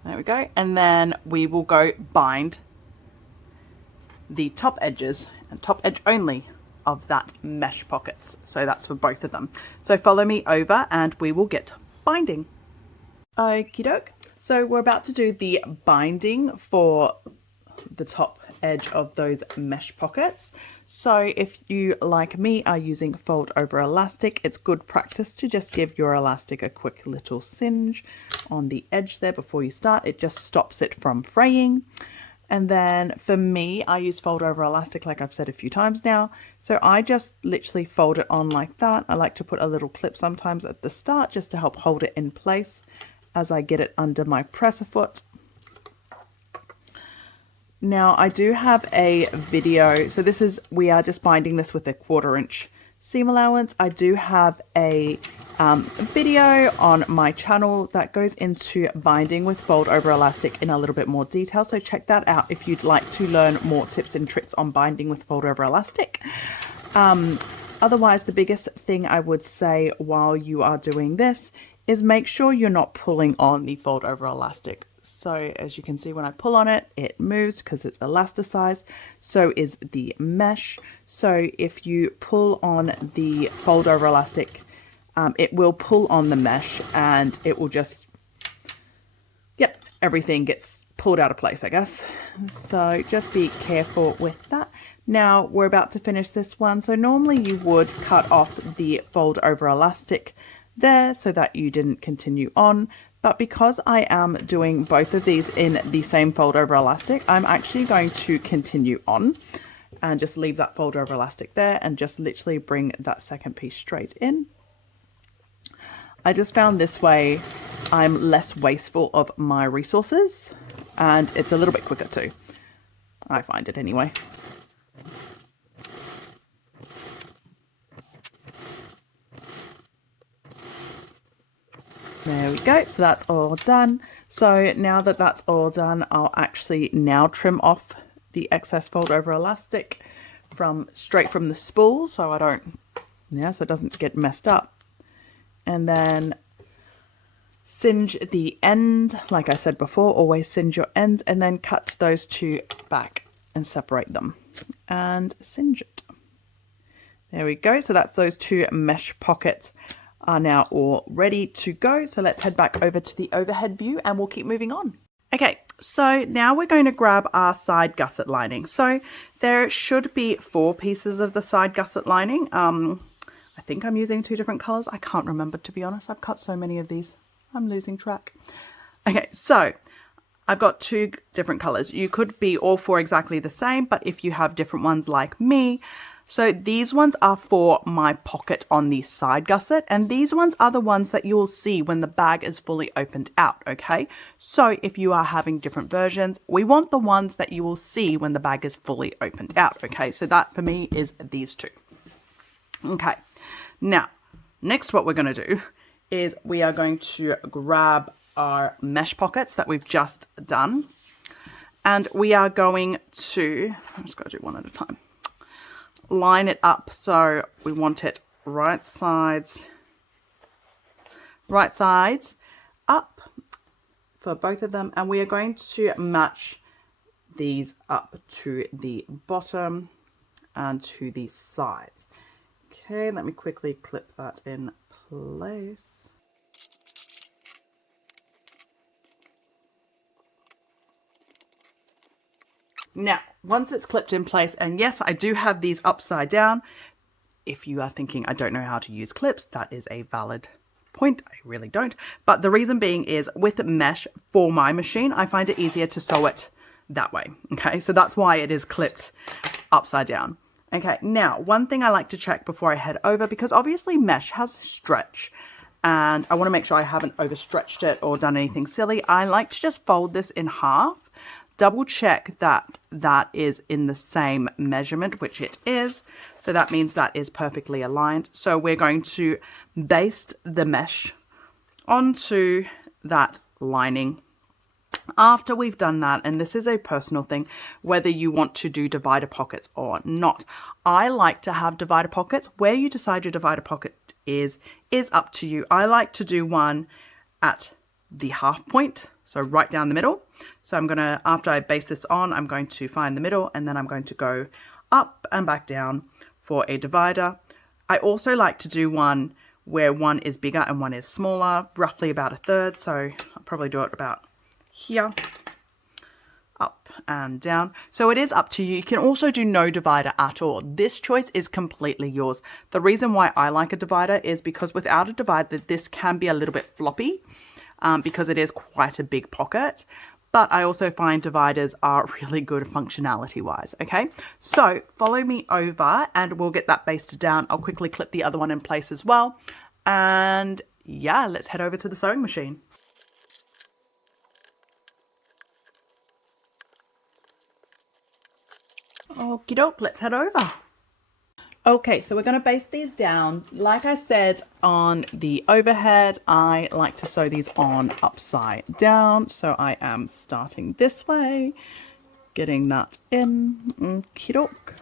There we go. And then we will go bind the top edges, and top edge only, of that mesh pockets. So that's for both of them. So follow me over and we will get binding. Okie doke. So we're about to do the binding for the top edge of those mesh pockets. So if you, like me, are using fold over elastic, it's good practice to just give your elastic a quick little singe on the edge there before you start. It just stops it from fraying. And then for me, I use fold over elastic, like I've said a few times now. So I just literally fold it on like that. I like to put a little clip sometimes at the start just to help hold it in place as I get it under my presser foot. Now I do have a video. So this is, we are just binding this with a 1/4 inch seam allowance. I do have a video on my channel that goes into binding with fold over elastic in a little bit more detail, so check that out if you'd like to learn more tips and tricks on binding with fold over elastic. Otherwise, the biggest thing I would say while you are doing this is make sure you're not pulling on the fold over elastic. So as you can see, when I pull on it, it moves because it's elasticized. So is the mesh. So if you pull on the fold over elastic, it will pull on the mesh and it will just, yep, everything gets pulled out of place, I guess. So just be careful with that. Now we're about to finish this one. So normally you would cut off the fold over elastic there so that you didn't continue on. But because I am doing both of these in the same fold over elastic, I'm actually going to continue on and just leave that fold over elastic there and just literally bring that second piece straight in. I just found this way I'm less wasteful of my resources and it's a little bit quicker too. I find it anyway. There we go. So that's all done. So now that that's all done, I'll actually now trim off the excess fold over elastic straight from the spool, so I don't, so it doesn't get messed up. And then singe the end, like I said before, always singe your ends, and then cut those two back and separate them and singe it. There we go. So that's those two mesh pockets are now all ready to go. So let's head back over to the overhead view and we'll keep moving on. Okay, so now we're going to grab our side gusset lining. So there should be 4 pieces of the side gusset lining. I I think I'm using 2 different colors. I can't remember, to be honest. I've cut so many of these. I'm losing track. Okay, so I've got 2 different colors. You could be all 4 exactly the same, but if you have different ones like me. So these ones are for my pocket on the side gusset, and these ones are the ones that you'll see when the bag is fully opened out, okay? So if you are having different versions, we want the ones that you will see when the bag is fully opened out, okay? So that for me is these 2. Okay, now, next what we're going to do is we are going to grab our mesh pockets that we've just done, and we are going to, I'm just going to do one at a time, line it up. So we want it right sides up for both of them, and we are going to match these up to the bottom and to the sides. Okay, let me quickly clip that in place. Now, once it's clipped in place, and yes, I do have these upside down. If you are thinking I don't know how to use clips, that is a valid point. I really don't. But the reason being is with mesh for my machine, I find it easier to sew it that way. Okay, so that's why it is clipped upside down. Okay, now one thing I like to check before I head over, because obviously mesh has stretch, and I want to make sure I haven't overstretched it or done anything silly. I like to just fold this in half. Double check that that is in the same measurement, which it is. So that means that is perfectly aligned. So we're going to baste the mesh onto that lining. After we've done that, and this is a personal thing, whether you want to do divider pockets or not. I like to have divider pockets. Where you decide your divider pocket is up to you. I like to do one at the half point, so right down the middle. So I'm gonna, after I base this on, I'm going to find the middle, and then I'm going to go up and back down for a divider. I also like to do one where one is bigger and one is smaller, roughly about 1/3. So I'll probably do it about here, up and down. So it is up to you. You can also do no divider at all. This choice is completely yours. The reason why I like a divider is because without a divider, this can be a little bit floppy. Because it is quite a big pocket, but I also find dividers are really good functionality wise. Okay, so follow me over and we'll get that basted down. I'll quickly clip the other one in place as well, and yeah, let's head over to the sewing machine. Okie doke, let's head over. Okay, so we're going to baste these down. Like I said on the overhead, I like to sew these on upside down. So I am starting this way, getting that in. Okie doke.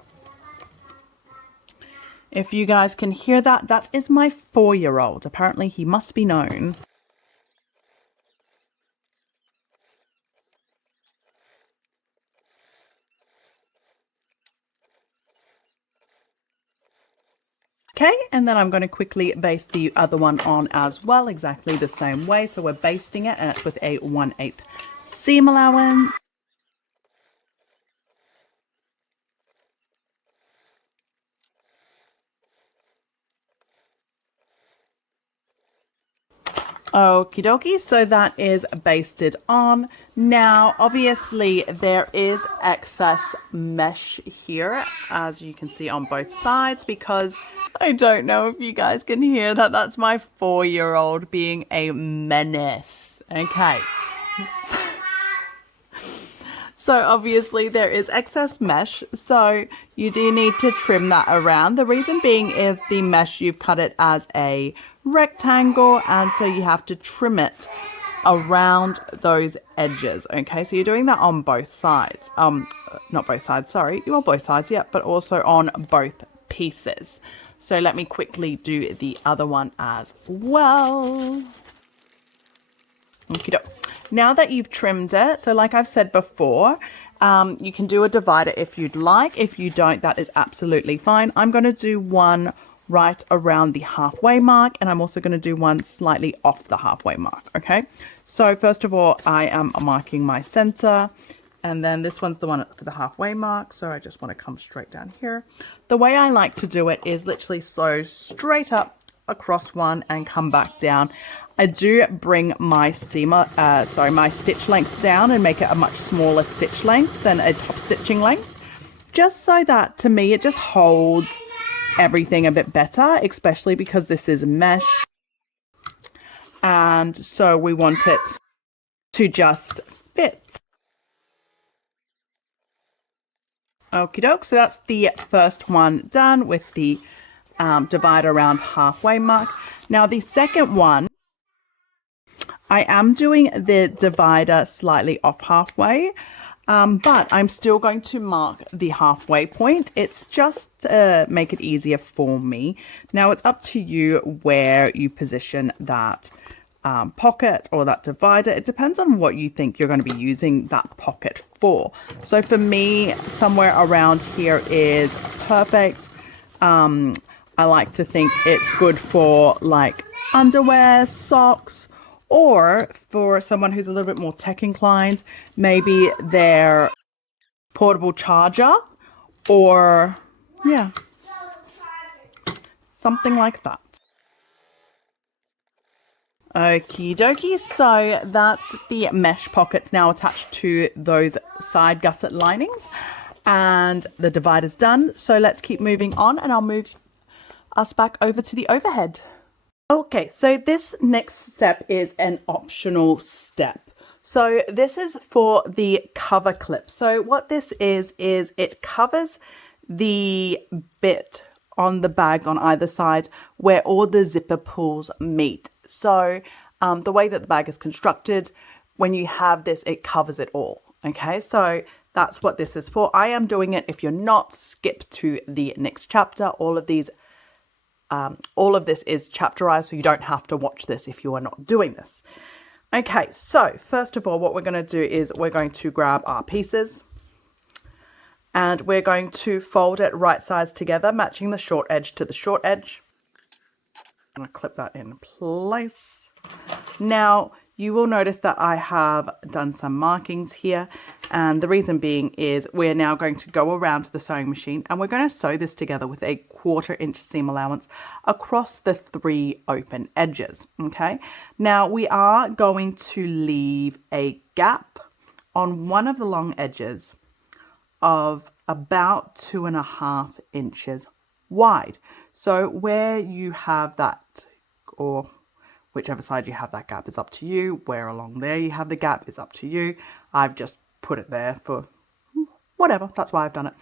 If you guys can hear that, that is my 4-year-old. Apparently he must be known. Okay, and then I'm going to quickly baste the other one on as well, exactly the same way. So we're basting it with a 1/8 seam allowance. Okie dokie, so that is basted on. Now, obviously, there is excess mesh here, as you can see on both sides, because I don't know if you guys can hear that. That's my 4-year-old being a menace. Okay. So obviously there is excess mesh, so you do need to trim that around. The reason being is the mesh, you've cut it as a rectangle, and so you have to trim it around those edges. Okay, so you're doing that on both sides. Not both sides, sorry. Well, both sides, yeah, but also on both pieces. So let me quickly do the other one as well. Okay, now that you've trimmed it, so like I've said before, you can do a divider if you'd like. If you don't, that is absolutely fine. I'm going to do one right around the halfway mark, and I'm also going to do one slightly off the halfway mark. Okay, so first of all, I am marking my center, And then this one's the one for the halfway mark. So I just want to come straight down here. The way I like to do it is literally sew straight up across one and come back down. I do bring my my stitch length down and make it a much smaller stitch length than a top stitching length. Just so that, to me, it just holds everything a bit better, especially because this is mesh. And so we want it to just fit. Okie doke, so that's the first one done with the divider around halfway mark. Now the second one, I am doing the divider slightly off halfway, but I'm still going to mark the halfway point. It's just to make it easier for me. Now it's up to you where you position that pocket or that divider. It depends on what you think you're going to be using that pocket for. So for me, somewhere around here is perfect. I like to think it's good for like underwear, socks, or for someone who's a little bit more tech inclined, maybe their portable charger, or yeah, something like that. Okie dokie, so that's the mesh pockets now attached to those side gusset linings, and the divider's done. So let's keep moving on, and I'll move us back over to the overhead. Okay, so this next step is an optional step. So this is for the cover clip. So what this is it covers the bit on the bags on either side where all the zipper pulls meet. So the way that the bag is constructed, when you have this, it covers it all. Okay, so that's what this is for. I am doing it. If you're not, skip to the next chapter. All of this is chapterized, so you don't have to watch this if you are not doing this. Okay, so first of all, what we're going to do is we're going to grab our pieces and we're going to fold it right sides together, matching the short edge to the short edge. I'm going to clip that in place. Now, you will notice that I have done some markings here, and the reason being is we're now going to go around to the sewing machine and we're going to sew this together with a 1/4 inch seam allowance across the 3 open edges. Okay, now we are going to leave a gap on one of the long edges of about 2.5 inches wide. So where you have that, or whichever side you have that gap is up to you. Where along there you have the gap is up to you. I've just put it there for whatever. That's why I've done it.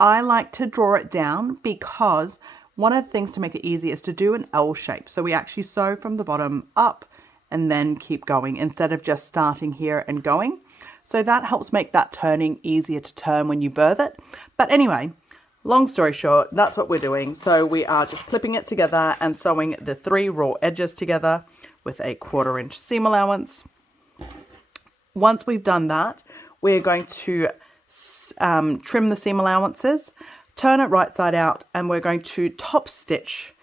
I like to draw it down because one of the things to make it easy is to do an L shape. So we actually sew from the bottom up and then keep going instead of just starting here and going. So that helps make that turning easier to turn when you birth it. But anyway, long story short, that's what we're doing. So we are just clipping it together and sewing the 3 raw edges together with a 1/4 inch seam allowance. Once we've done that, we're going to trim the seam allowances, turn it right side out, and we're going to top stitch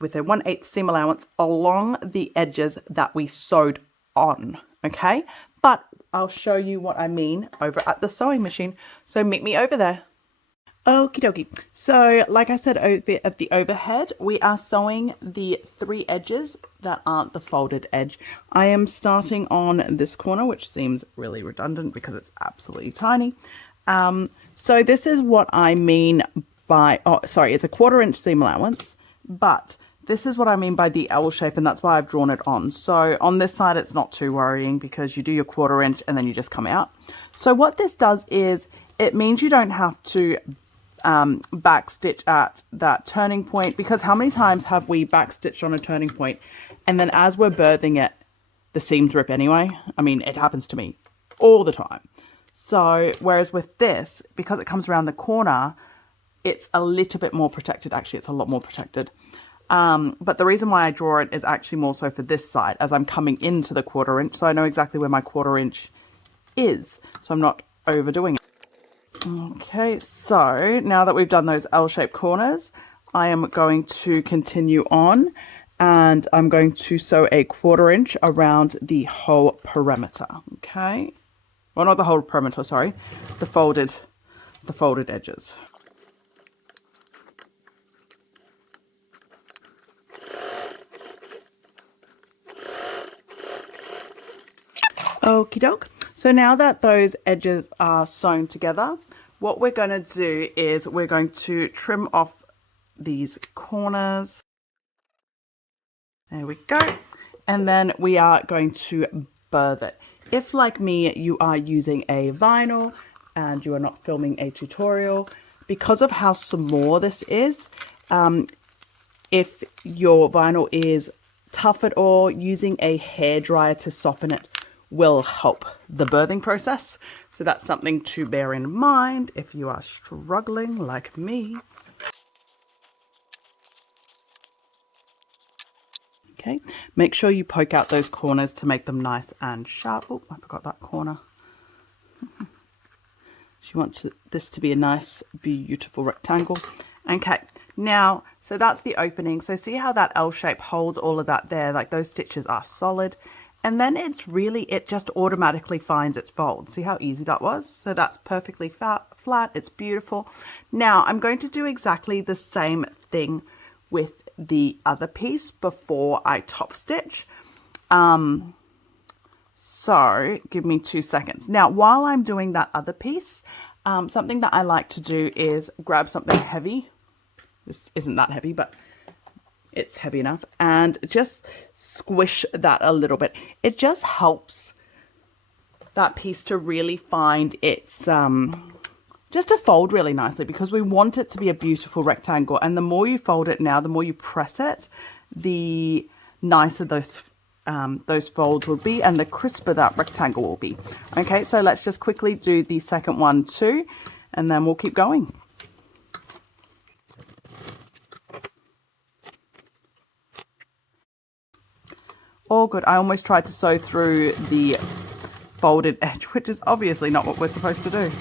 with a 1/8 seam allowance along the edges that we sewed on. Okay, but I'll show you what I mean over at the sewing machine. So meet me over there. Okie dokie. So like I said, over at the overhead, we are sewing the 3 edges that aren't the folded edge. I am starting on this corner, which seems really redundant because it's absolutely tiny. So this is what I mean by, it's a 1/4 inch seam allowance, but this is what I mean by the L shape, and that's why I've drawn it on. So on this side, it's not too worrying because you do your 1/4 inch and then you just come out. So what this does is it means you don't have to backstitch at that turning point, because how many times have we backstitched on a turning point and then as we're birthing it, the seams rip anyway? I mean, it happens to me all the time. So whereas with this, because it comes around the corner, it's a little bit more protected. Actually, it's a lot more protected. But the reason why I draw it is actually more so for this side as I'm coming into the 1/4 inch. So I know exactly where my 1/4 inch is. So I'm not overdoing it. Okay, so now that we've done those L-shaped corners, I am going to continue on and I'm going to sew a 1/4 inch around the whole perimeter. Okay, well, not the whole perimeter, sorry, the folded edges. Okie doke. So now that those edges are sewn together, what we're going to do is we're going to trim off these corners. There we go. And then we are going to birth it. If, like me, you are using a vinyl and you are not filming a tutorial, because of how small this is, if your vinyl is tough at all, using a hairdryer to soften it will help the birthing process. So that's something to bear in mind if you are struggling like me. Okay, make sure you poke out those corners to make them nice and sharp. Oh, I forgot that corner. You want this to be a nice, beautiful rectangle. Okay, now, so that's the opening. So see how that L shape holds all of that there? Like those stitches are solid. And then it just automatically finds its fold. See how easy that was? So that's perfectly flat. It's beautiful. Now I'm going to do exactly the same thing with the other piece before I top stitch. So give me 2 seconds. Now, while I'm doing that other piece, something that I like to do is grab something heavy. This isn't that heavy, but it's heavy enough, and just squish that a little bit. It just helps that piece to really find its, just to fold really nicely, because we want it to be a beautiful rectangle. And the more you fold it now, the more you press it, the nicer those folds will be, and the crisper that rectangle will be. Okay, so let's just quickly do the second one too, and then we'll keep going. All good. I almost tried to sew through the folded edge, which is obviously not what we're supposed to do.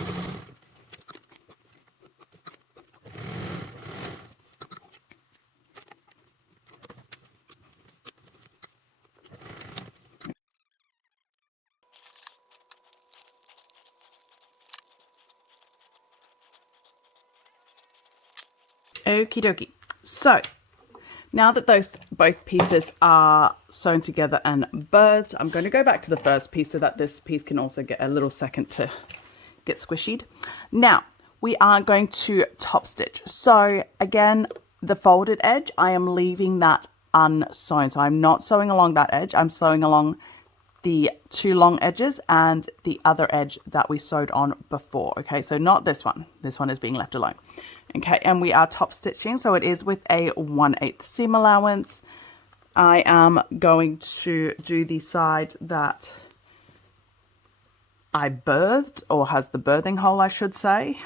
Okie dokie. So now that both pieces are sewn together and birthed, I'm going to go back to the first piece so that this piece can also get a little second to get squishied. Now we are going to top stitch. So again, the folded edge, I am leaving that unsewn. So I'm not sewing along that edge. I'm sewing along the two long edges and the other edge that we sewed on before. Okay, so not this one. This one is being left alone. Okay, and we are top stitching, so it is with a 1/8 seam allowance. I am going to do the side that I birthed, or has the birthing hole, I should say.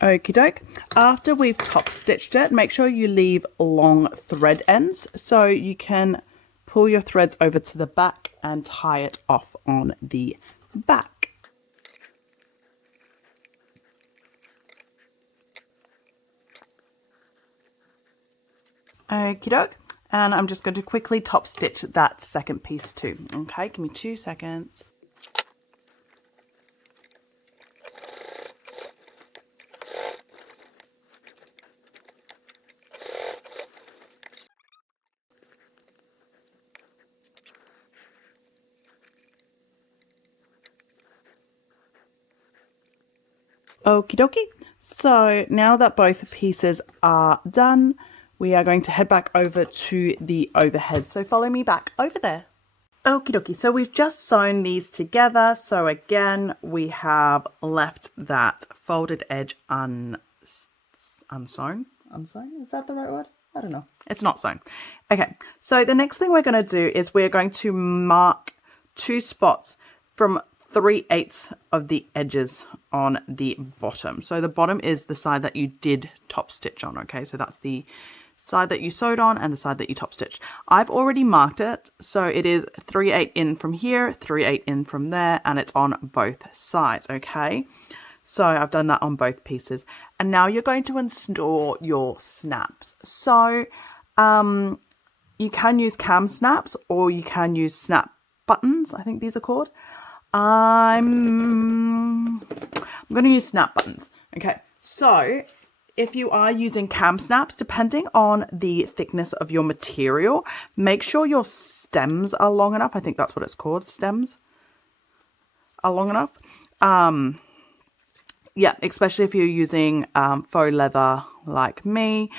Okie doke. After we've top stitched it, make sure you leave long thread ends so you can pull your threads over to the back and tie it off on the back. Okie doke. And I'm just going to quickly top stitch that second piece too. Okay, give me 2 seconds. Okie dokie. So now that both pieces are done, we are going to head back over to the overhead. So follow me back over there. Okie dokie. So we've just sewn these together. So again, we have left that folded edge unsewn. Unsewn? Is that the right word? I don't know. It's not sewn. Okay. So the next thing we're going to do is we're going to mark 2 spots from 3/8 of the edges on the bottom. So the bottom is the side that you did top stitch on. Okay, so that's the side that you sewed on and the side that you top stitched. I've already marked it, so it is 3/8 in from here, 3/8 in from there, and it's on both sides. Okay, So I've done that on both pieces. And now you're going to install your snaps. So you can use cam snaps or you can use snap buttons. I think these are called. I'm going to use snap buttons. Okay, so if you are using cam snaps, depending on the thickness of your material, make sure your stems are long enough. I think that's what it's called. Stems are long enough. Yeah, especially if you're using faux leather like me.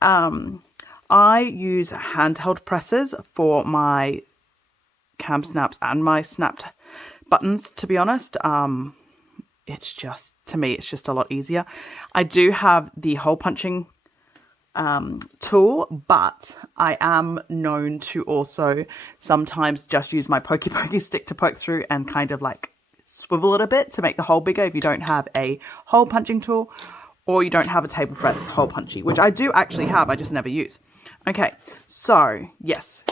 I use handheld presses for my cam snaps and my snapped buttons, to be honest. It's just, to me, it's just a lot easier. I do have the hole punching tool, but I am known to also sometimes just use my pokey stick to poke through and kind of like swivel it a bit to make the hole bigger if you don't have a hole punching tool or you don't have a table press hole punchy, which I do actually have, I just never use. Okay, so yes,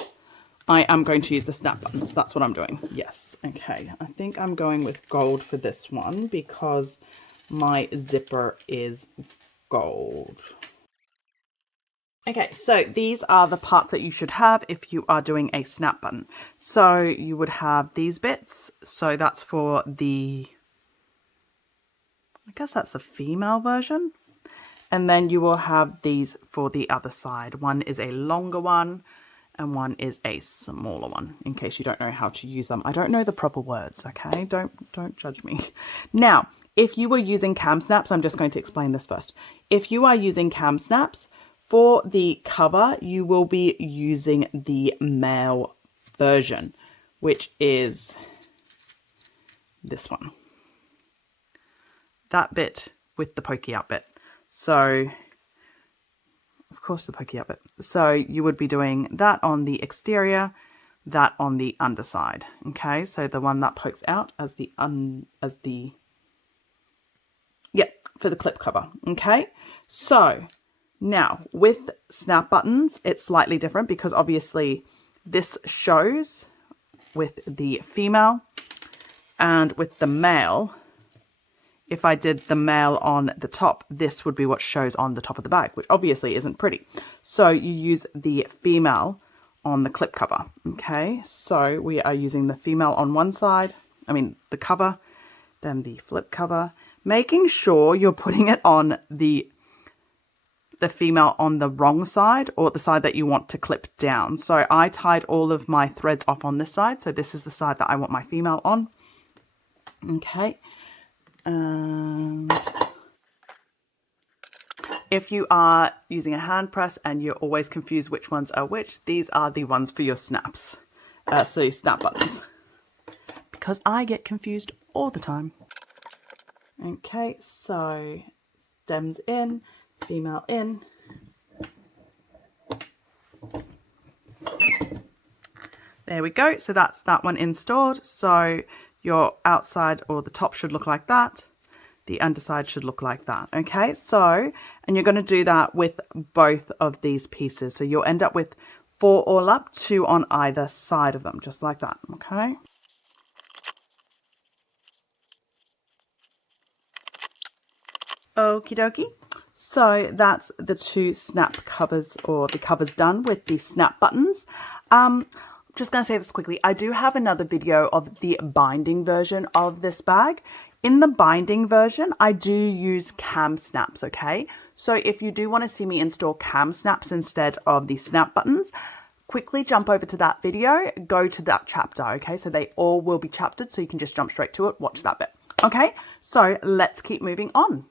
I am going to use the snap buttons. That's what I'm doing. Yes. Okay. I think I'm going with gold for this one because my zipper is gold. Okay, so these are the parts that you should have if you are doing a snap button. So you would have these bits. So that's for the, I guess that's a female version. And then you will have these for the other side. One is a longer one and one is a smaller one, in case you don't know how to use them. I don't know the proper words, okay? Don't judge me. Now, if you were using cam snaps, I'm just going to explain this first. If you are using cam snaps, for the cover, you will be using the male version, which is this one. That bit with the pokey out bit. So, of course, the pokey out bit. So you would be doing that on the exterior, that on the underside. Okay, so the one that pokes out as the for the clip cover. Okay, so now with snap buttons, it's slightly different because obviously this shows with the female and with the male. If I did the male on the top, this would be what shows on the top of the bag, which obviously isn't pretty. So you use the female on the clip cover. Okay, so we are using the female on one side, the cover, then the flip cover, making sure you're putting it on the female on the wrong side or the side that you want to clip down. So I tied all of my threads off on this side. So this is the side that I want my female on. Okay. And if you are using a hand press and you're always confused which ones are which, these are the ones for your snaps. So your snap buttons. Because I get confused all the time. Okay, so stems in, female in. There we go. So that's that one installed. So your outside or the top should look like that. The underside should look like that. Okay, so, and you're going to do that with both of these pieces. So you'll end up with 4 all up, 2 on either side of them, just like that. Okay. Okie dokie. So that's the 2 snap covers, or the covers done with the snap buttons. Just going to say this quickly. I do have another video of the binding version of this bag. In the binding version, I do use cam snaps, okay? So if you do want to see me install cam snaps instead of the snap buttons, quickly jump over to that video, go to that chapter, okay? So they all will be chaptered, so you can just jump straight to it, watch that bit. Okay, so let's keep moving on.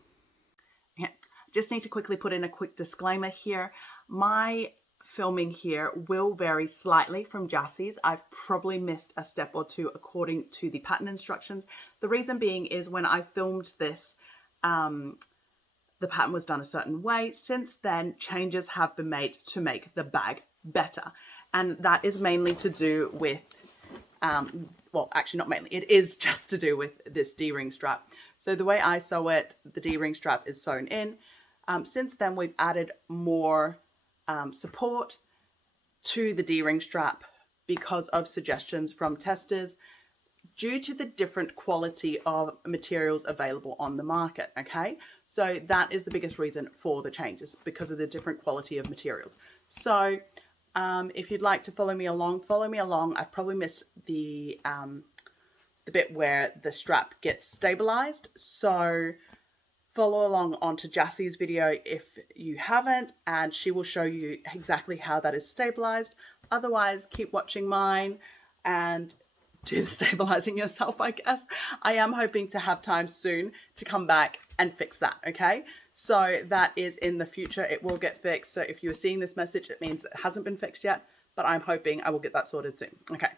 Yeah, just need to quickly put in a quick disclaimer here. My filming here will vary slightly from Jassie's. I've probably missed a step or two according to the pattern instructions. The reason being is when I filmed this, the pattern was done a certain way. Since then, changes have been made to make the bag better. And that is mainly to do with, well, actually not mainly, it is just to do with this D-ring strap. So the way I sew it, the D-ring strap is sewn in. Since then, we've added more support to the D-ring strap because of suggestions from testers. due to the different quality of materials available on the market, okay? So that is the biggest reason for the changes, because of the different quality of materials. So if you'd like to follow me along, follow me along. I've probably missed the bit where the strap gets stabilized. So follow along onto Jassie's video if you haven't, and she will show you exactly how that is stabilized. Otherwise, keep watching mine and do the stabilizing yourself, I guess. I am hoping to have time soon to come back and fix that, okay? So that is in the future. It will get fixed. So if you're seeing this message, it means it hasn't been fixed yet, but I'm hoping I will get that sorted soon. Okay.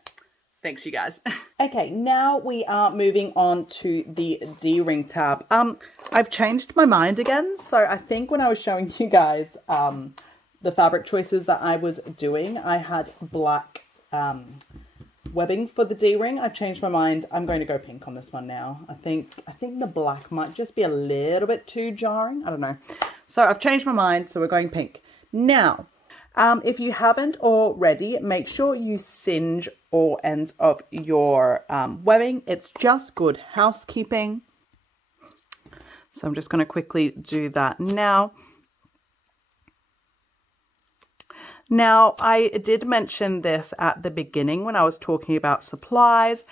Thanks, you guys. Okay, now we are moving on to the D-ring tab. I've changed my mind again. So I think when I was showing you guys the fabric choices that I was doing, I had black webbing for the D-ring. I've changed my mind. I'm going to go pink on this one now. I think the black might just be a little bit too jarring. I don't know. So I've changed my mind. So we're going pink. Now, if you haven't already, make sure you singe all ends of your webbing. It's just good housekeeping. So I'm just going to quickly do that now. Now, I did mention this at the beginning when I was talking about supplies,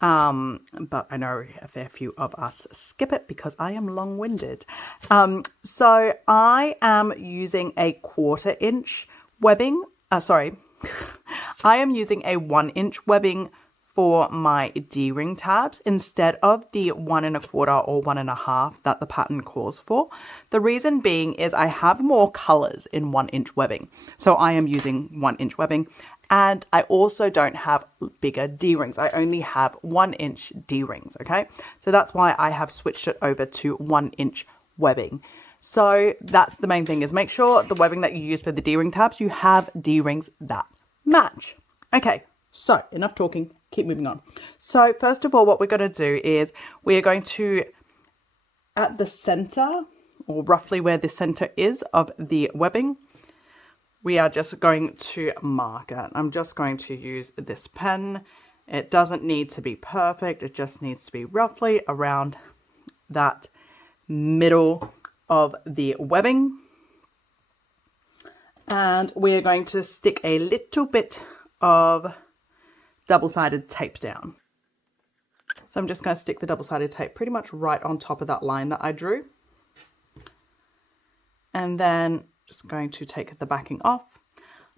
but I know a fair few of us skip it because I am long-winded. So I am using a 1/4 inch webbing, I am using a 1 inch webbing for my D-ring tabs instead of the 1 1/4 or 1 1/2 that the pattern calls for. The reason being is I have more colors in 1 inch webbing. So I am using 1 inch webbing, and I also don't have bigger D-rings. I only have 1 inch D-rings, okay? So that's why I have switched it over to 1 inch webbing. So that's the main thing, is make sure the webbing that you use for the D-ring tabs, you have D-rings that match. Okay, so enough talking, keep moving on. So first of all, what we're going to do is we are going to, at the center, or roughly where the center is of the webbing, we are just going to mark it. I'm just going to use this pen. It doesn't need to be perfect. It just needs to be roughly around that middle of the webbing. And we're going to stick a little bit of double-sided tape down. So I'm just going to stick the double-sided tape pretty much right on top of that line that I drew. And then just going to take the backing off.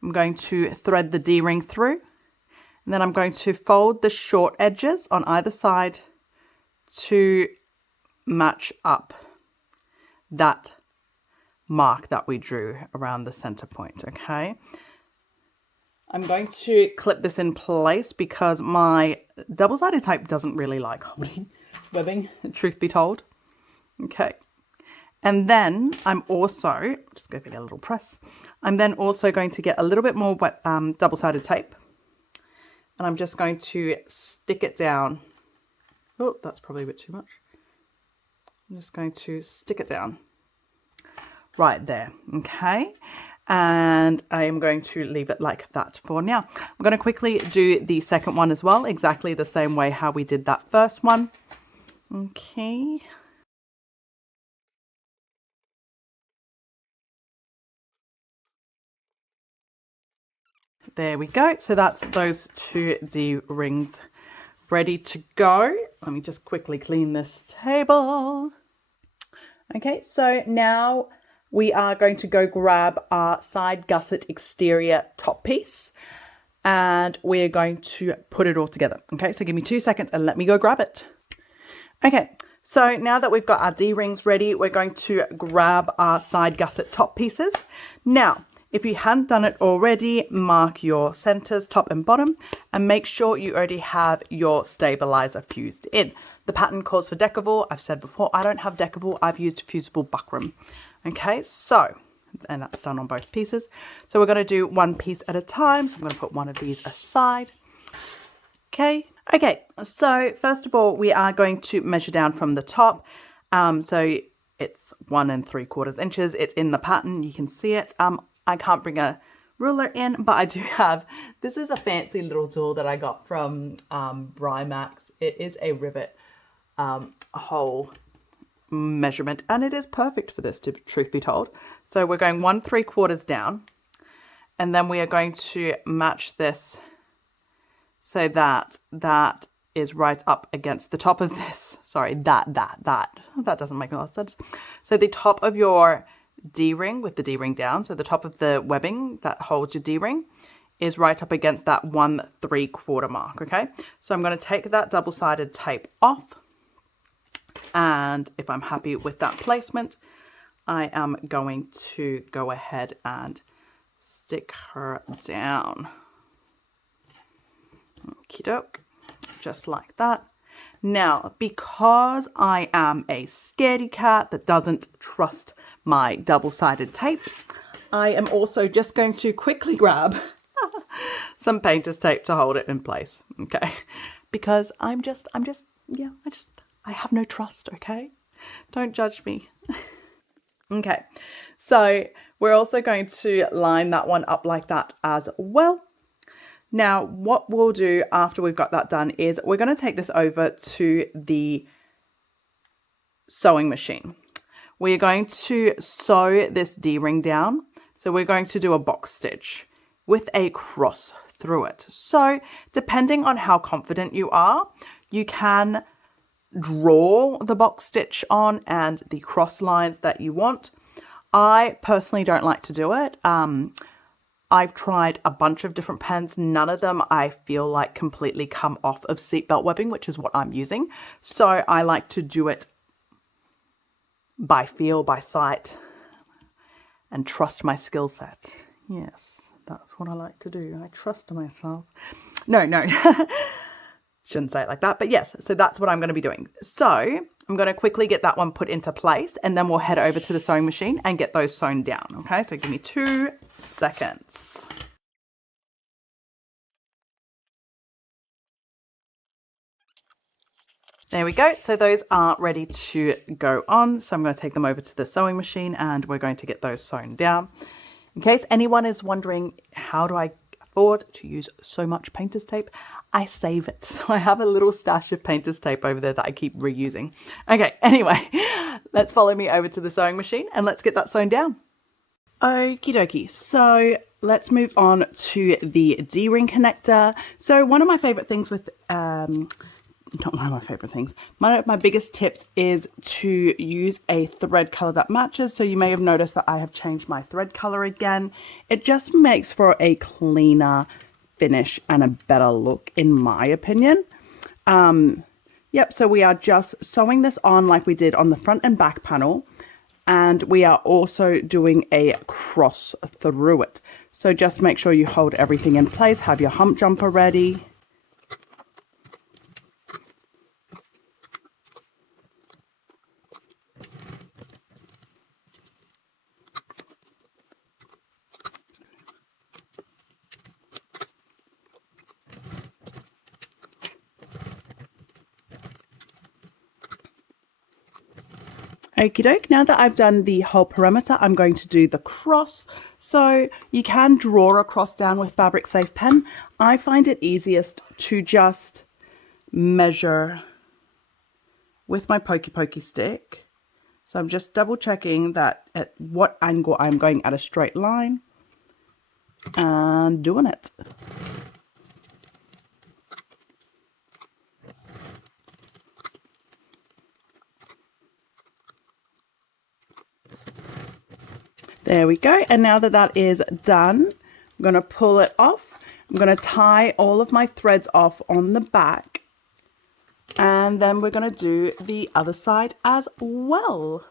I'm going to thread the D-ring through. And then I'm going to fold the short edges on either side to match up that mark that we drew around the center point, okay? I'm going to clip this in place because my double-sided tape doesn't really like holding webbing, truth be told. Okay. And then I'm also, just give it a little press. I'm then also going to get a little bit more double-sided tape. And I'm just going to stick it down. Oh, that's probably a bit too much. I'm just going to stick it down right there, okay? And I am going to leave it like that for now. I'm going to quickly do the second one as well, exactly the same way how we did that first one. Okay. There we go. So that's those two D-rings ready to go. Let me just quickly clean this table. Okay, so now we are going to go grab our side gusset exterior top piece, and we're going to put it all together. Okay, so give me 2 seconds and let me go grab it. Okay, so now that we've got our D-rings ready, we're going to grab our side gusset top pieces. Now, if you hadn't done it already, mark your centers, top and bottom, and make sure you already have your stabilizer fused in. The pattern calls for decavol. I've said before, I don't have decavol. I've used fusible buckram. Okay, so, and that's done on both pieces. So we're going to do one piece at a time. So I'm going to put one of these aside. Okay, so first of all, we are going to measure down from the top. So it's 1 3/4 inches. It's in the pattern. You can see it. I can't bring a ruler in, but I do have, this is a fancy little tool that I got from Brymax it is a rivet hole measurement, and it is perfect for this, to truth be told. So we're going 1 3/4 down, and then we are going to match this so that that is right up against the top of this. Sorry, that doesn't make a lot of sense. So the top of your D-ring with the D-ring down, so the top of the webbing that holds your D-ring is right up against that 1 3/4 mark, okay? So I'm going to take that double-sided tape off, and if I'm happy with that placement, I am going to go ahead and stick her down. Okie doke, just like that. Now, because I am a scaredy cat that doesn't trust my double-sided tape, I am also just going to quickly grab some painter's tape to hold it in place, okay? Because I have no trust, okay? Don't judge me. Okay, so we're also going to line that one up like that as well. Now, what we'll do after we've got that done is we're going to take this over to the sewing machine. We're going to sew this D-ring down. So we're going to do a box stitch with a cross through it. So depending on how confident you are, you can draw the box stitch on and the cross lines that you want. I personally don't like to do it. I've tried a bunch of different pens. None of them I feel like completely come off of seatbelt webbing, which is what I'm using. So I like to do it by feel, by sight, and trust my skill set. Yes, that's what I like to do. I trust myself. No. Shouldn't say it like that, but yes, so that's what I'm going to be doing. So I'm going to quickly get that one put into place, and then we'll head over to the sewing machine and get those sewn down. Okay, so give me 2 seconds. There we go. So those are ready to go on. So I'm going to take them over to the sewing machine and we're going to get those sewn down. In case anyone is wondering, how do I afford to use so much painter's tape? I save it. So I have a little stash of painter's tape over there that I keep reusing. Okay, anyway, let's follow me over to the sewing machine and let's get that sewn down. Okie dokie. So let's move on to the D-ring connector. So one of my favorite things with, not one of my favorite things, one of my biggest tips is to use a thread color that matches. So you may have noticed that I have changed my thread color again. It just makes for a cleaner finish and a better look, in my opinion. Yep, so we are just sewing this on like we did on the front and back panel, and we are also doing a cross through it. So just make sure you hold everything in place, have your hump jumper ready. Okie doke, now that I've done the whole perimeter, I'm going to do the cross. So you can draw a cross down with Fabric Safe Pen. I find it easiest to just measure with my pokey stick. So I'm just double checking that at what angle I'm going at a straight line and doing it. There we go. And now that that is done, I'm going to pull it off. I'm going to tie all of my threads off on the back. And then we're going to do the other side as well.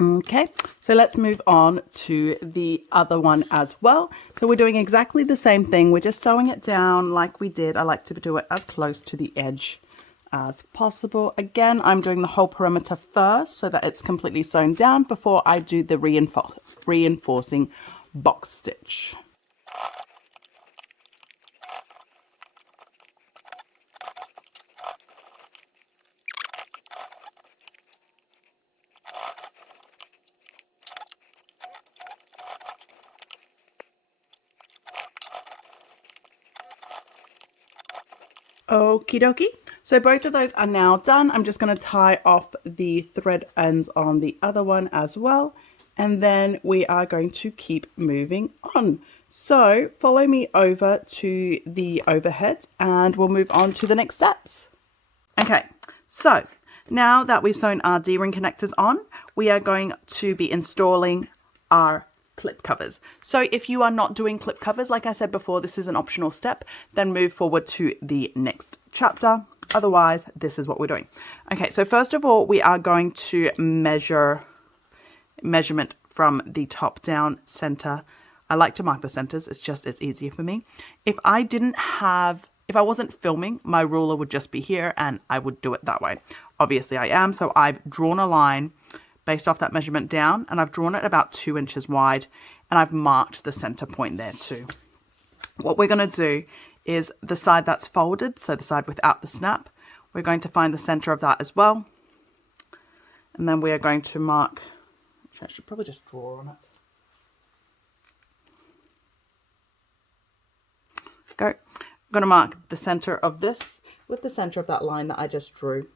Okay, so let's move on to the other one as well. So we're doing exactly the same thing. We're just sewing it down like we did. I like to do it as close to the edge as possible. Again, I'm doing the whole perimeter first so that it's completely sewn down before I do the reinforcing box stitch. Okie dokie. So both of those are now done. I'm just going to tie off the thread ends on the other one as well. And then we are going to keep moving on. So follow me over to the overhead and we'll move on to the next steps. Okay, so now that we've sewn our D-ring connectors on, we are going to be installing our clip covers. So if you are not doing clip covers, like I said before, this is an optional step, then move forward to the next chapter. Otherwise, this is what we're doing. Okay, so first of all, we are going to measurement from the top down center. I like to mark the centers. It's easier for me. If I wasn't filming, my ruler would just be here and I would do it that way. Obviously I am, so I've drawn a line based off that measurement down, and I've drawn it about 2 inches wide, and I've marked the center point there too. What we're going to do is the side that's folded, so the side without the snap, we're going to find the center of that as well. And then we are going to mark, I should probably just draw on it. Go. I'm going to mark the center of this with the center of that line that I just drew.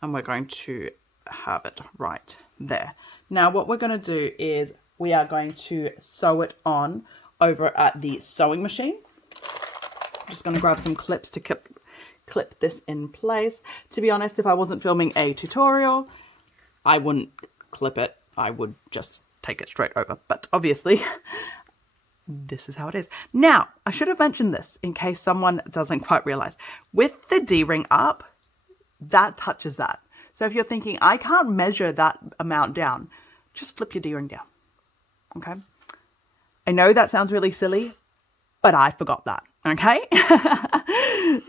And we're going to have it right there. Now what we're going to do is we are going to sew it on over at the sewing machine. I'm just going to grab some clips to clip this in place. To be honest, if I wasn't filming a tutorial, I wouldn't clip it. I would just take it straight over. But obviously, this is how it is. Now, I should have mentioned this in case someone doesn't quite realize. With the D-ring up, that touches that. So if you're thinking, I can't measure that amount down, just flip your D-ring down, okay? I know that sounds really silly, but I forgot that, okay?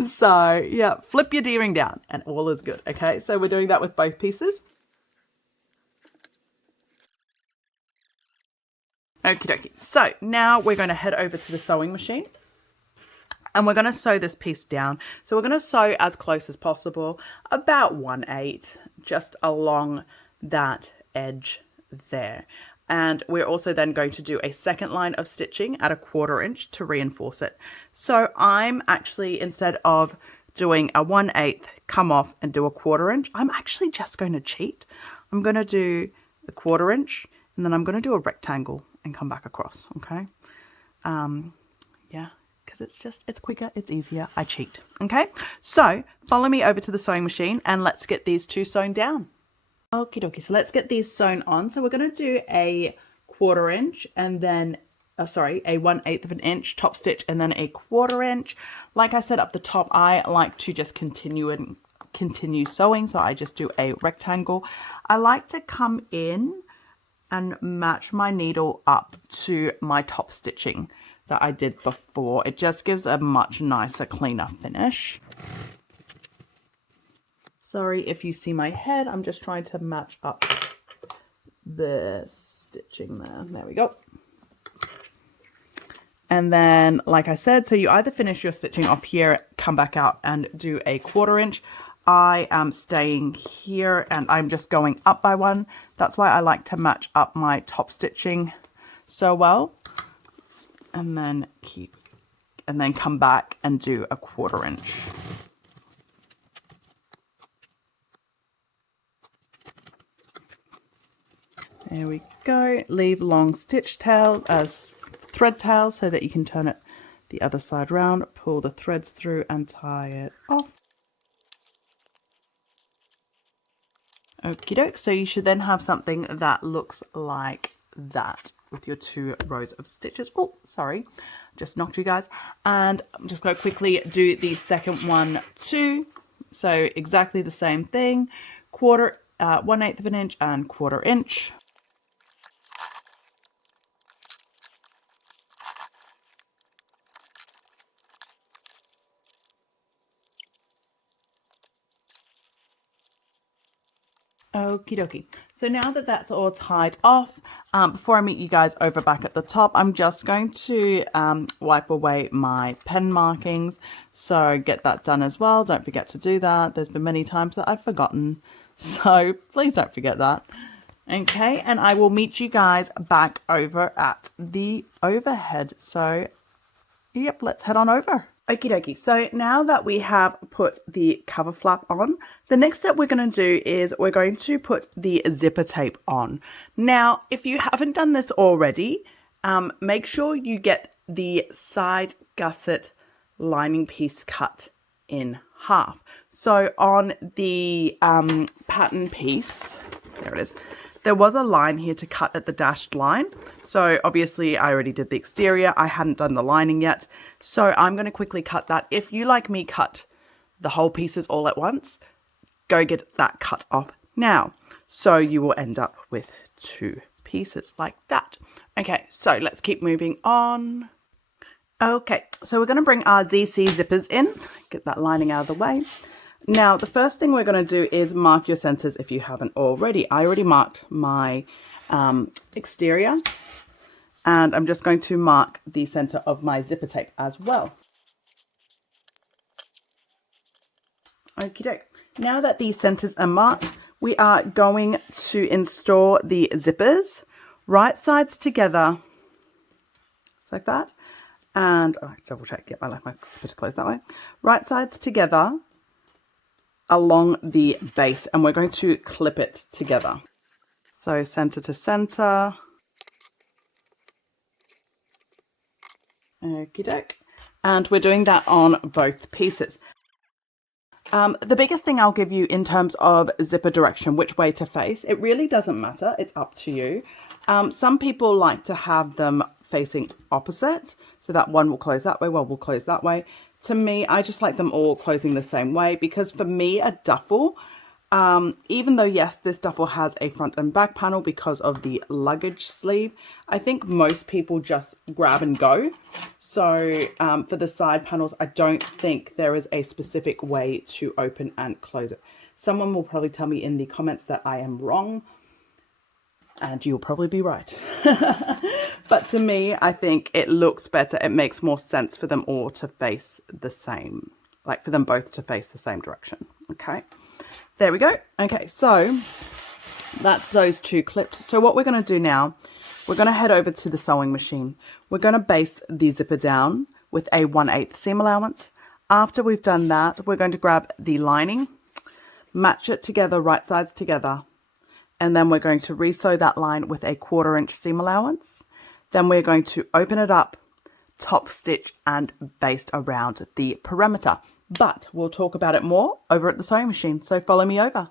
So yeah, flip your D-ring down and all is good, okay? So we're doing that with both pieces. Okie dokie. So now we're going to head over to the sewing machine. And we're going to sew this piece down. So we're going to sew as close as possible, about 1/8, just along that edge there. And we're also then going to do a second line of stitching at 1/4 inch to reinforce it. So I'm actually, instead of doing a 1/8, come off and do 1/4 inch, I'm actually just going to cheat. I'm going to do the 1/4 inch and then I'm going to do a rectangle and come back across, okay? Yeah. Because it's quicker, it's easier, I cheat. Okay, so follow me over to the sewing machine and let's get these two sewn down. Okie dokie, so let's get these sewn on. So we're going to do a 1/4 inch and then, a 1/8 of an inch top stitch and then a 1/4 inch. Like I said up the top, I like to just continue sewing, so I just do a rectangle. I like to come in and match my needle up to my top stitching that I did before. It just gives a much nicer, cleaner finish. Sorry if you see my head, I'm just trying to match up the stitching there. There we go. And then, like I said, so you either finish your stitching off here, come back out and do a 1/4 inch. I am staying here and I'm just going up by 1. That's why I like to match up my top stitching so well. And then come back and do a 1/4 inch. There we go. Leave long stitch tails as thread tails so that you can turn it the other side round, pull the threads through and tie it off. Okie doke. So you should then have something that looks like that with your 2 rows of stitches. Oh, sorry, just knocked you guys. And I'm just going to quickly do the second one too. So exactly the same thing, 1/8 of an inch and 1/4 inch. Okie dokie. So now that that's all tied off, before I meet you guys over back at the top, I'm just going to wipe away my pen markings. So get that done as well. Don't forget to do that. There's been many times that I've forgotten. So please don't forget that. Okay, and I will meet you guys back over at the overhead. So, yep, let's head on over. Okie dokie. So now that we have put the cover flap on, the next step we're going to do is we're going to put the zipper tape on. Now, if you haven't done this already, make sure you get the side gusset lining piece cut in half. So on the pattern piece, there it is, there was a line here to cut at the dashed line. So obviously I already did the exterior. I hadn't done the lining yet. So I'm going to quickly cut that. If you, like me, cut the whole pieces all at once, go get that cut off now. So you will end up with 2 pieces like that. Okay, so let's keep moving on. Okay, so we're going to bring our ZC zippers in, get that lining out of the way. Now, the first thing we're going to do is mark your centers if you haven't already. I already marked my exterior, and I'm just going to mark the center of my zipper tape as well. Okie doke. Now that these centers are marked, we are going to install the zippers right sides together, just like that. And double check, yep, I like my zipper to close that way. Right sides together along the base, and we're going to clip it together. So center to center. Okie doke. And we're doing that on both pieces. The biggest thing I'll give you in terms of zipper direction, which way to face, it really doesn't matter. It's up to you. Some people like to have them facing opposite, so that one will close that way, one will close that way. To me, I just like them all closing the same way, because for me, a duffel, even though yes, this duffel has a front and back panel because of the luggage sleeve, I think most people just grab and go. So for the side panels, I don't think there is a specific way to open and close it. Someone will probably tell me in the comments that I am wrong, and you'll probably be right. But to me, I think it looks better. It makes more sense for them all to face the same, like for them both to face the same direction. Okay, there we go. Okay, so that's those 2 clipped. So what we're going to do now, we're going to head over to the sewing machine. We're going to base the zipper down with a 1/8 seam allowance. After we've done that, we're going to grab the lining, match it together, right sides together, and then we're going to resew that line with a 1/4 inch seam allowance. Then we're going to open it up, top stitch, and baste around the perimeter. But we'll talk about it more over at the sewing machine, so follow me over.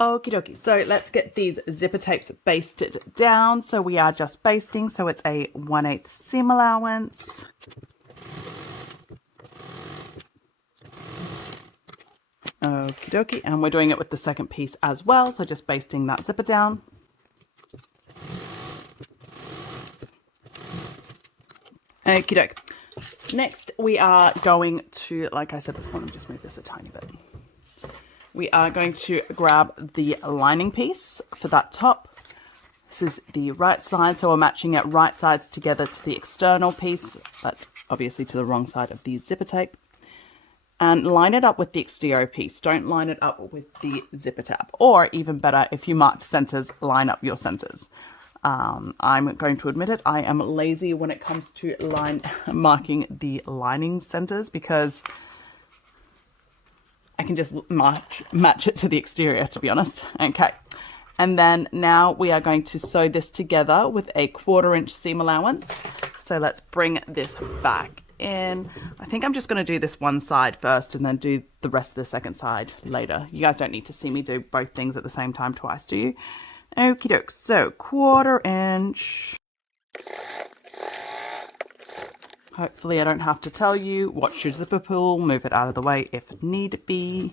Okie dokie, so let's get these zipper tapes basted down. So we are just basting, so it's a 1/8 seam allowance. Okie dokie, and we're doing it with the second piece as well, so just basting that zipper down. Okie doke. Next, we are going to, like I said before, let me just move this a tiny bit. We are going to grab the lining piece for that top. This is the right side, so we're matching it right sides together to the external piece. That's obviously to the wrong side of the zipper tape. And line it up with the exterior piece. Don't line it up with the zipper tab. Or even better, if you marked centers, line up your centers. I'm going to admit it, I am lazy when it comes to marking the lining centers, because I can just match it to the exterior, to be honest. Okay, and then now we are going to sew this together with a 1/4 inch seam allowance. So let's bring this back in. I think I'm just going to do this one side first and then do the rest of the second side later. You guys don't need to see me do both things at the same time twice, do you? Okie doke, so 1/4 inch. Hopefully I don't have to tell you, watch your zipper pull, move it out of the way if need be.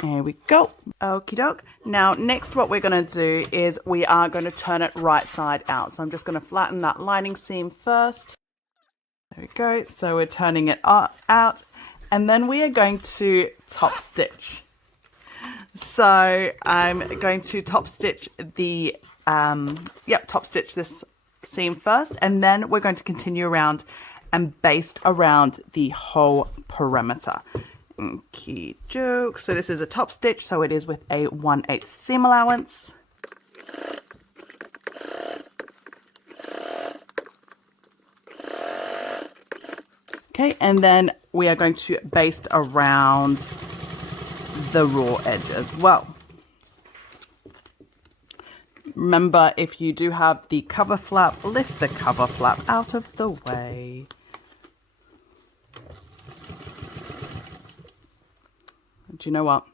There we go. Okie doke. Now next what we're going to do is we are going to turn it right side out. So I'm just going to flatten that lining seam first. There we go. So we're turning it out, and then we are going to top stitch. So I'm going to top stitch the top stitch this seam first, and then we're going to continue around and baste around the whole perimeter. Okie doke. So this is a top stitch, so it is with a 1/8 seam allowance. Okay, and then we are going to baste around the raw edge as well. Remember, if you do have the cover flap, lift the cover flap out of the way. Do you know what?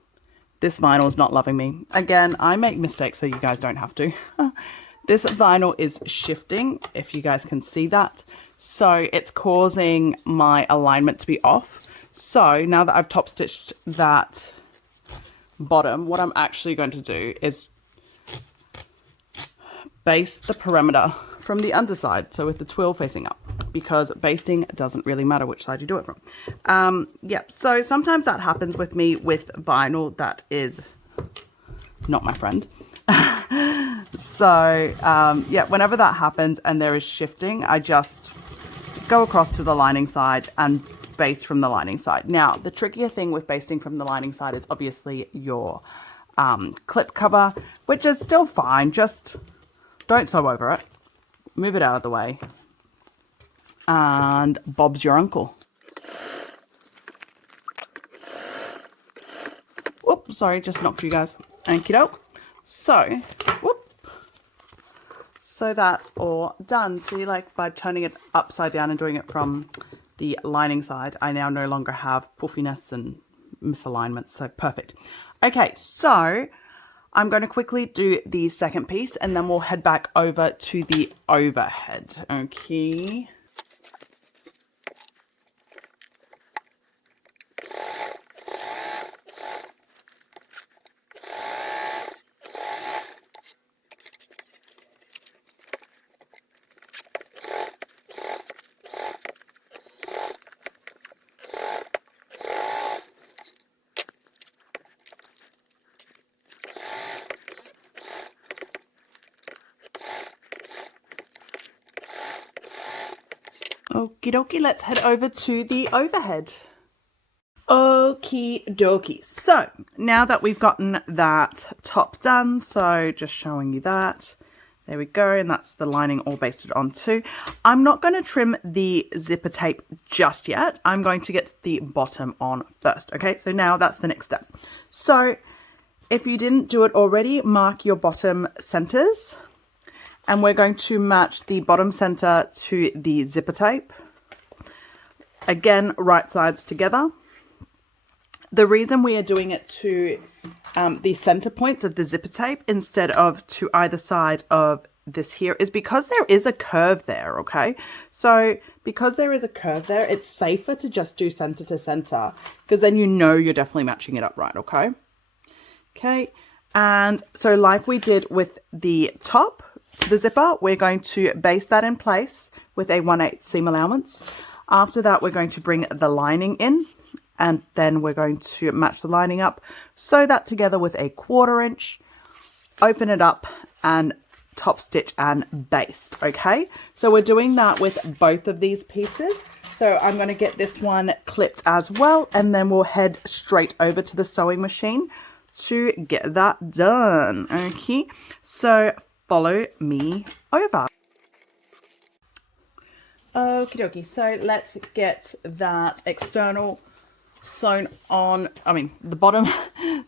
This vinyl is not loving me. Again, I make mistakes so you guys don't have to. This vinyl is shifting, if you guys can see that. So it's causing my alignment to be off. So now that I've top stitched that bottom, what I'm actually going to do is baste the perimeter from the underside, so with the twill facing up, because basting doesn't really matter which side you do it from. Yeah, so sometimes that happens with me with vinyl that is not my friend. So yeah, whenever that happens and there is shifting, I just go across to the lining side and baste from the lining side. Now, the trickier thing with basting from the lining side is obviously your clip cover, which is still fine. Just don't sew over it. Move it out of the way. And Bob's your uncle. Whoop, sorry, just knocked you guys. Okie doke. So, whoop. So that's all done. See, like by turning it upside down and doing it from the lining side, I now no longer have puffiness and misalignments. So perfect. Okay, so I'm going to quickly do the second piece and then we'll head back over to the overhead. Okay. Okie dokie, let's head over to the overhead. Okie dokie. So now that we've gotten that top done, so just showing you that. There we go, and that's the lining all basted on too. I'm not going to trim the zipper tape just yet. I'm going to get the bottom on first. Okay, so now that's the next step. So if you didn't do it already, mark your bottom centers. And we're going to match the bottom center to the zipper tape. Again, right sides together. The reason we are doing it to the center points of the zipper tape instead of to either side of this here is because there is a curve there, okay? So because there is a curve there, it's safer to just do center to center because then you know you're definitely matching it up right, okay? Okay, and so like we did with the top, the zipper, we're going to baste that in place with a 1/8 seam allowance. After that, we're going to bring the lining in and then we're going to match the lining up, sew that together with a 1/4 inch, open it up and top stitch and baste. Okay, so we're doing that with both of these pieces. So I'm going to get this one clipped as well and then we'll head straight over to the sewing machine to get that done. Okay, so follow me over. Okie dokie, so let's get that external sewn on, the bottom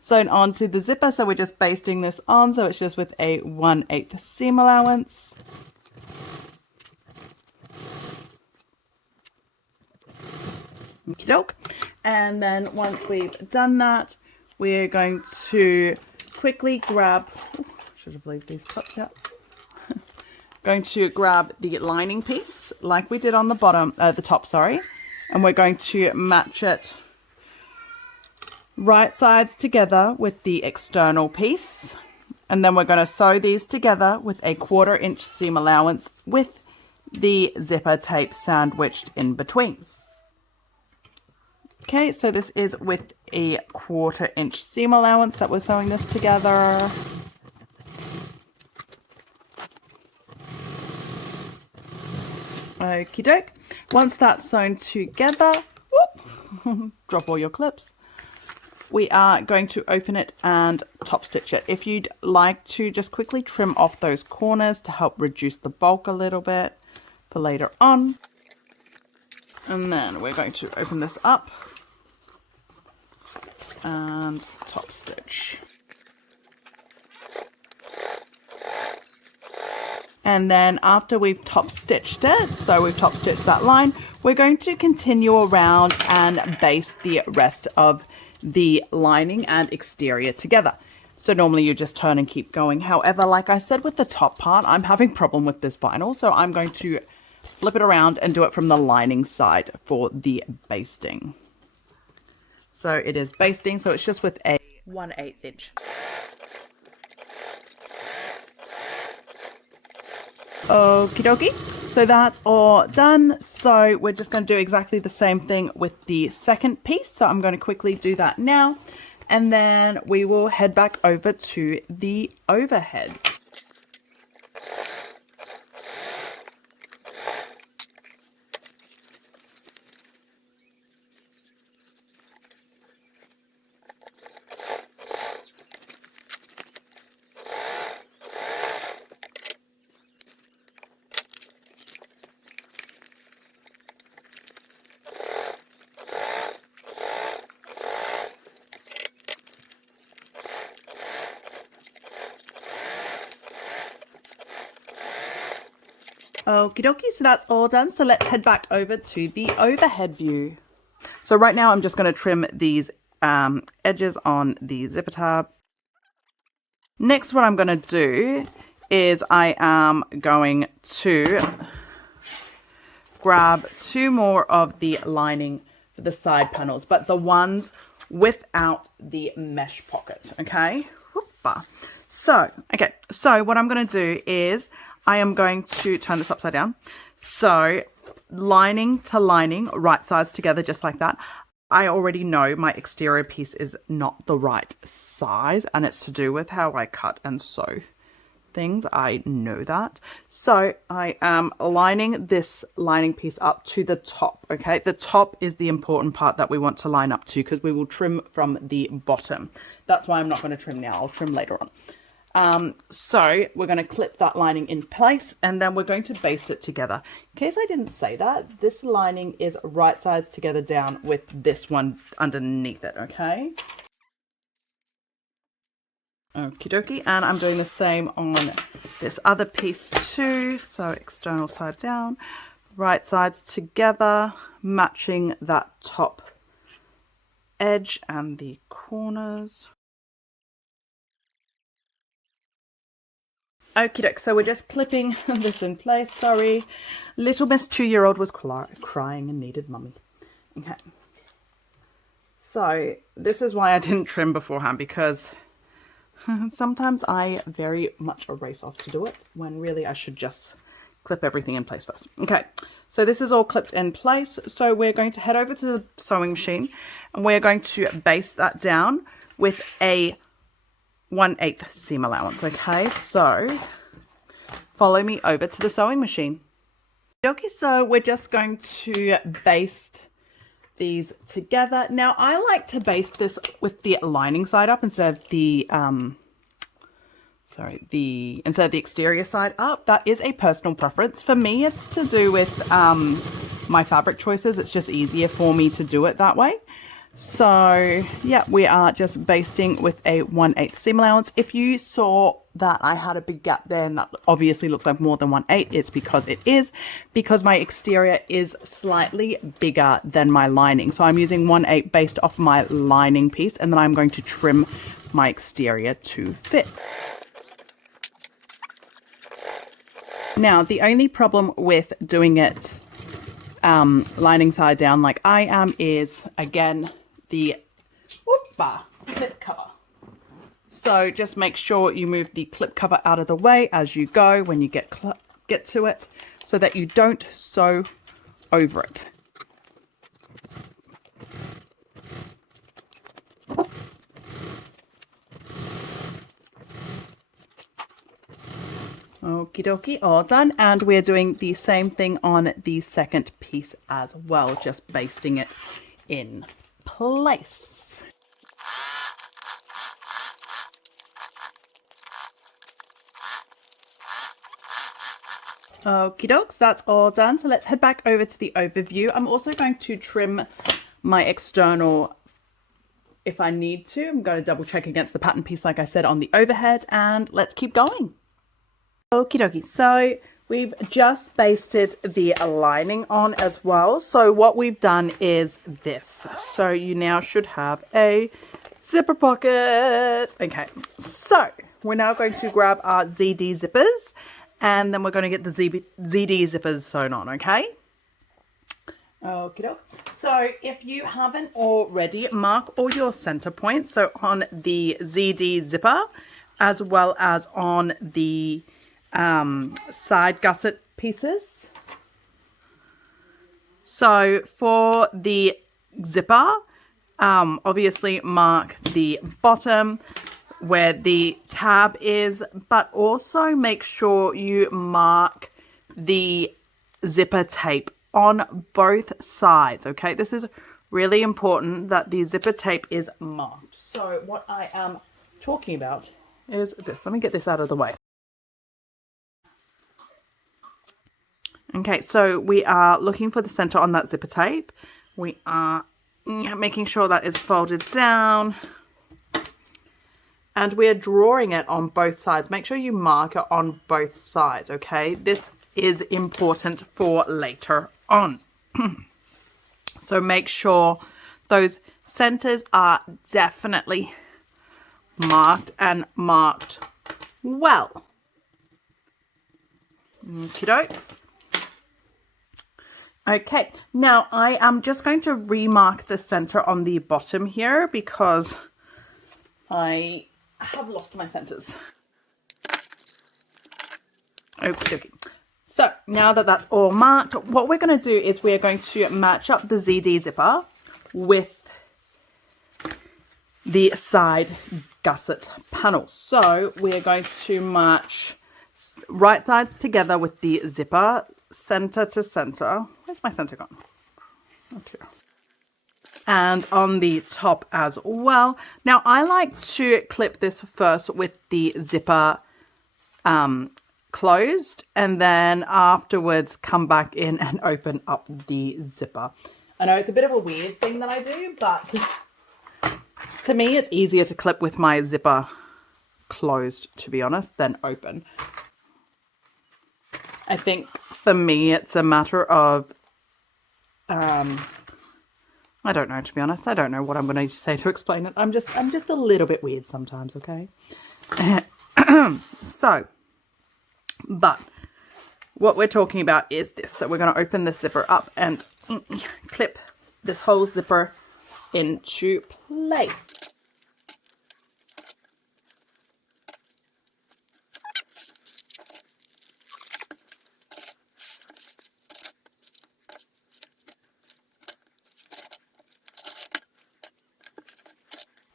sewn onto the zipper. So we're just basting this on, so it's just with a 1/8 seam allowance. Okie doke. And then once we've done that, we're going to quickly grab, should have left these clips out. Going to grab the lining piece like we did on the bottom, the top, sorry, and we're going to match it right sides together with the external piece, and then we're going to sew these together with a 1/4 inch seam allowance with the zipper tape sandwiched in between. Okay, so this is with a 1/4 inch seam allowance that we're sewing this together. Okie doke. Once that's sewn together, whoop, drop all your clips. We are going to open it and top stitch it. If you'd like to just quickly trim off those corners to help reduce the bulk a little bit for later on. And then we're going to open this up and top stitch. And then after we've top stitched it, so we've top stitched that line, we're going to continue around and baste the rest of the lining and exterior together. So normally you just turn and keep going. However, like I said with the top part, I'm having a problem with this vinyl, so I'm going to flip it around and do it from the lining side for the basting. So it is basting, so it's just with a 1/8 inch. Okie dokie, so that's all done. So we're just going to do exactly the same thing with the second piece. So I'm going to quickly do that now, and then we will head back over to the overhead. Okie dokie, so that's all done. So let's head back over to the overhead view. So right now I'm just going to trim these edges on the zipper tab. Next, what I'm going to do is I am going to grab 2 more of the lining for the side panels, but the ones without the mesh pocket, okay? Whoopah. So what I'm going to do is I am going to turn this upside down. So lining to lining, right sides together, just like that. I already know my exterior piece is not the right size, and it's to do with how I cut and sew things. I know that. So I am lining this lining piece up to the top, okay? The top is the important part that we want to line up to, because we will trim from the bottom. That's why I'm not going to trim now. I'll trim later on. So we're going to clip that lining in place, and then we're going to baste it together. In case I didn't say that, this lining is right sides together down with this one underneath it, okay? Okie dokie, and I'm doing the same on this other piece too. So external side down, right sides together, matching that top edge and the corners. Okie doke, so we're just clipping this in place. Sorry, little Miss 2-year-old was crying and needed mummy. Okay, so this is why I didn't trim beforehand, because sometimes I very much race off to do it when really I should just clip everything in place first. Okay, so this is all clipped in place. So we're going to head over to the sewing machine, and we're going to baste that down with a 1/8 seam allowance. Okay, so follow me over to the sewing machine. Okay, so we're just going to baste these together. Now I like to baste this with the lining side up instead of the instead of the exterior side up. That is a personal preference. For me, it's to do with my fabric choices. It's just easier for me to do it that way. So yeah, we are just basting with a 1/8 seam allowance. If you saw that I had a big gap there, and that obviously looks like more than 1/8, it's because my exterior is slightly bigger than my lining. So I'm using 1/8 based off my lining piece, and then I'm going to trim my exterior to fit. Now, the only problem with doing it lining side down like I am is, again, the clip cover. So just make sure you move the clip cover out of the way as you go when you get to it, so that you don't sew over it. Okie dokie, all done. And we're doing the same thing on the second piece as well, just basting it in place. Okie dokes, that's all done. So let's head back over to the overview. I'm also going to trim my external if I need to. I'm going to double check against the pattern piece, like I said, on the overhead, and let's keep going. Okie dokie. So we've just basted the lining on as well. So what we've done is this. So you now should have a zipper pocket. Okay, so we're now going to grab our ZD zippers, and then we're going to get the ZD zippers sewn on, okay? Okie doke. So if you haven't already, mark all your center points. So on the ZD zipper, as well as on the side gusset pieces. So for the zipper, obviously mark the bottom where the tab is, but also make sure you mark the zipper tape on both sides, okay? This is really important that the zipper tape is marked. So what I am talking about is this. Let me get this out of the way. Okay, so we are looking for the center on that zipper tape. We are making sure that is folded down. And we are drawing it on both sides. Make sure you mark it on both sides, okay? This is important for later on. So make sure those centers are definitely marked and marked well. Okie dokes. Okay, now I am just going to remark the center on the bottom here because I have lost my centers. Okay. So now that that's all marked, what we're going to do is we're going to match up the ZD zipper with the side gusset panel. So we are going to match right sides together with the zipper, center to center. Where's my center gone? Okay. And on the top as well. Now I like to clip this first with the zipper closed, and then afterwards come back in and open up the zipper. I know it's a bit of a weird thing that I do, but to me it's easier to clip with my zipper closed, to be honest, than open. I think for me it's a matter of I don't know, to be honest. I don't know what I'm going to say to explain it. I'm just a little bit weird sometimes, okay? So, but what we're talking about is this. So we're going to open the zipper up and clip this whole zipper into place.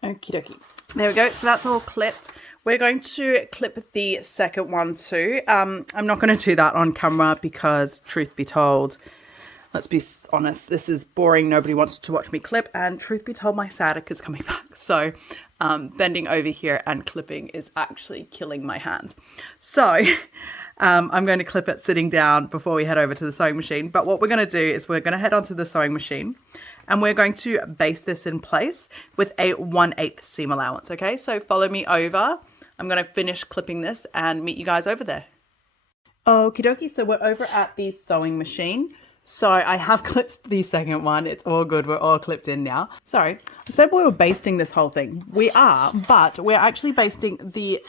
Okie dokie. There we go. So that's all clipped. We're going to clip the second one too. I'm not going to do that on camera because, truth be told, let's be honest, this is boring. Nobody wants to watch me clip. And truth be told, my sciatica is coming back. So bending over here and clipping is actually killing my hands. So I'm going to clip it sitting down before we head over to the sewing machine. But what we're going to do is we're going to head onto the sewing machine. And we're going to base this in place with a 1/8 seam allowance, okay? So follow me over. I'm going to finish clipping this and meet you guys over there. Okie dokie, so we're over at the sewing machine. So I have clipped the second one. It's all good. We're all clipped in now. Sorry, I said we were basting this whole thing. We are, but we're actually basting the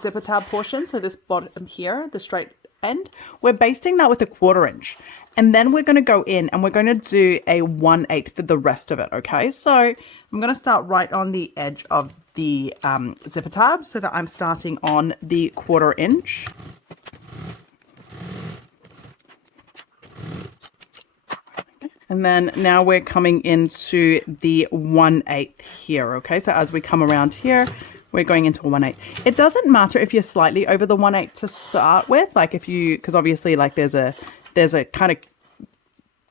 zipper tab portion. So this bottom here, the straight end, we're basting that with a 1/4 inch. And then we're going to go in and we're going to do a 1/8 for the rest of it, okay? So I'm going to start right on the edge of the zipper tab so that I'm starting on the 1/4 inch. And then now we're coming into the 1/8 here, okay? So as we come around here, we're going into a 1/8. It doesn't matter if you're slightly over the 1/8 to start with, like if you, because obviously like there's a kind of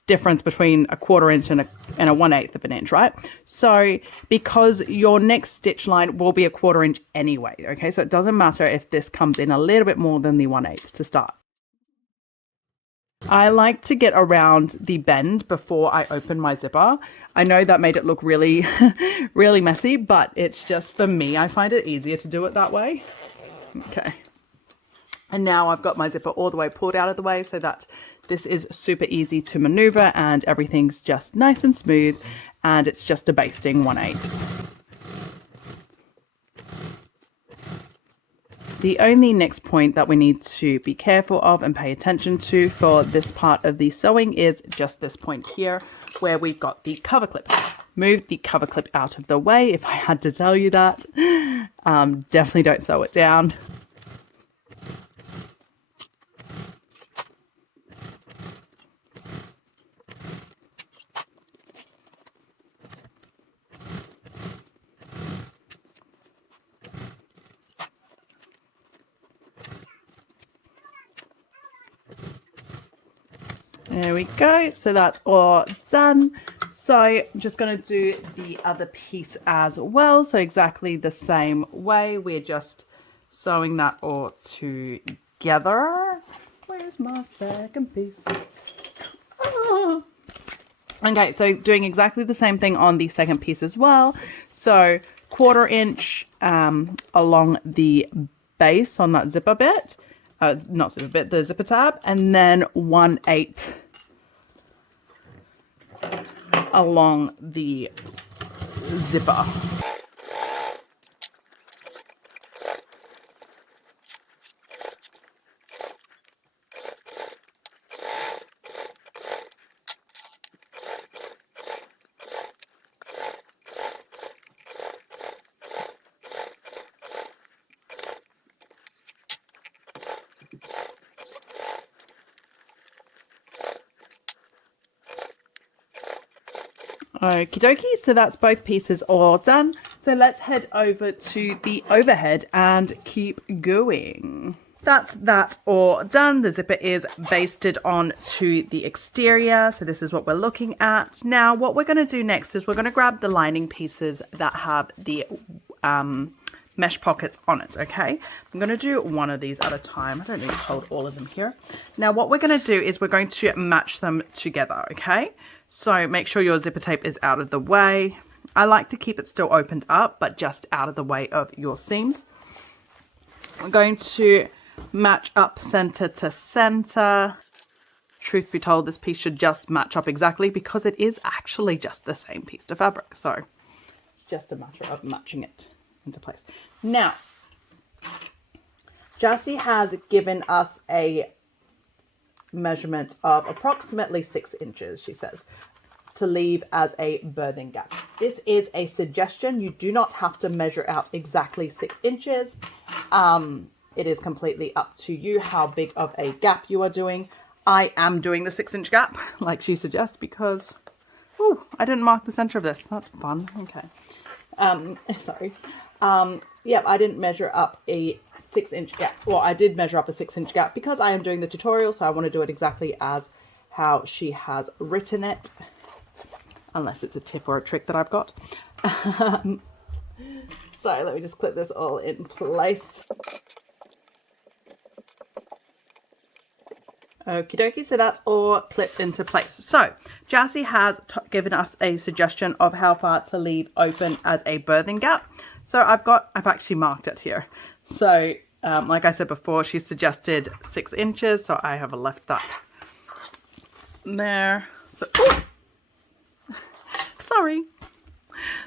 difference between a 1/4 inch and a 1/8 of an inch, right? So because your next stitch line will be a 1/4 inch anyway, okay? So it doesn't matter if this comes in a little bit more than the 1/8 to start. I like to get around the bend before I open my zipper. I know that made it look really, really messy, but it's just for me. I find it easier to do it that way. Okay. And now I've got my zipper all the way pulled out of the way so that this is super easy to maneuver and everything's just nice and smooth and it's just a basting 1/8. The only next point that we need to be careful of and pay attention to for this part of the sewing is just this point here where we've got the cover clips. Move the cover clip out of the way if I had to tell you that. Definitely don't sew it down. There we go. So that's all done. So I'm just going to do the other piece as well. So exactly the same way. We're just sewing that all together. Where's my second piece? Oh. Okay, so doing exactly the same thing on the second piece as well. So 1/4 inch along the base on that zipper bit. Not zipper bit, the zipper tab, and then 1/8 along the zipper. Okie dokie, so that's both pieces all done. So let's head over to the overhead and keep going. That's that all done. The zipper is basted on to the exterior. So this is what we're looking at. Now, what we're going to do next is we're going to grab the lining pieces that have the mesh pockets on it, okay? I'm going to do one of these at a time. I don't need to hold all of them here. Now, what we're going to do is we're going to match them together, okay? So make sure your zipper tape is out of the way. I like to keep it still opened up, but just out of the way of your seams. I'm going to match up center to center. Truth be told, this piece should just match up exactly because it is actually just the same piece of fabric. So it's just a matter of matching it into place. Now, Jassy has given us a measurement of approximately 6 inches, she says, to leave as a birthing gap. This is a suggestion. You do not have to measure out exactly 6 inches. It is completely up to you how big of a gap you are doing. I am doing the 6-inch gap like she suggests because I didn't mark the center of this. That's fun. Okay. Sorry. Yeah, I didn't measure up a 6-inch gap. Well, I did measure up a 6-inch gap because I am doing the tutorial, so I want to do it exactly as how she has written it, unless it's a tip or a trick that I've got. So let me just clip this all in place. Okie dokie, so that's all clipped into place. So Jassy has given us a suggestion of how far to leave open as a birthing gap. So I've actually marked it here. So like I said before, she suggested 6 inches, so I have left that there. So, sorry.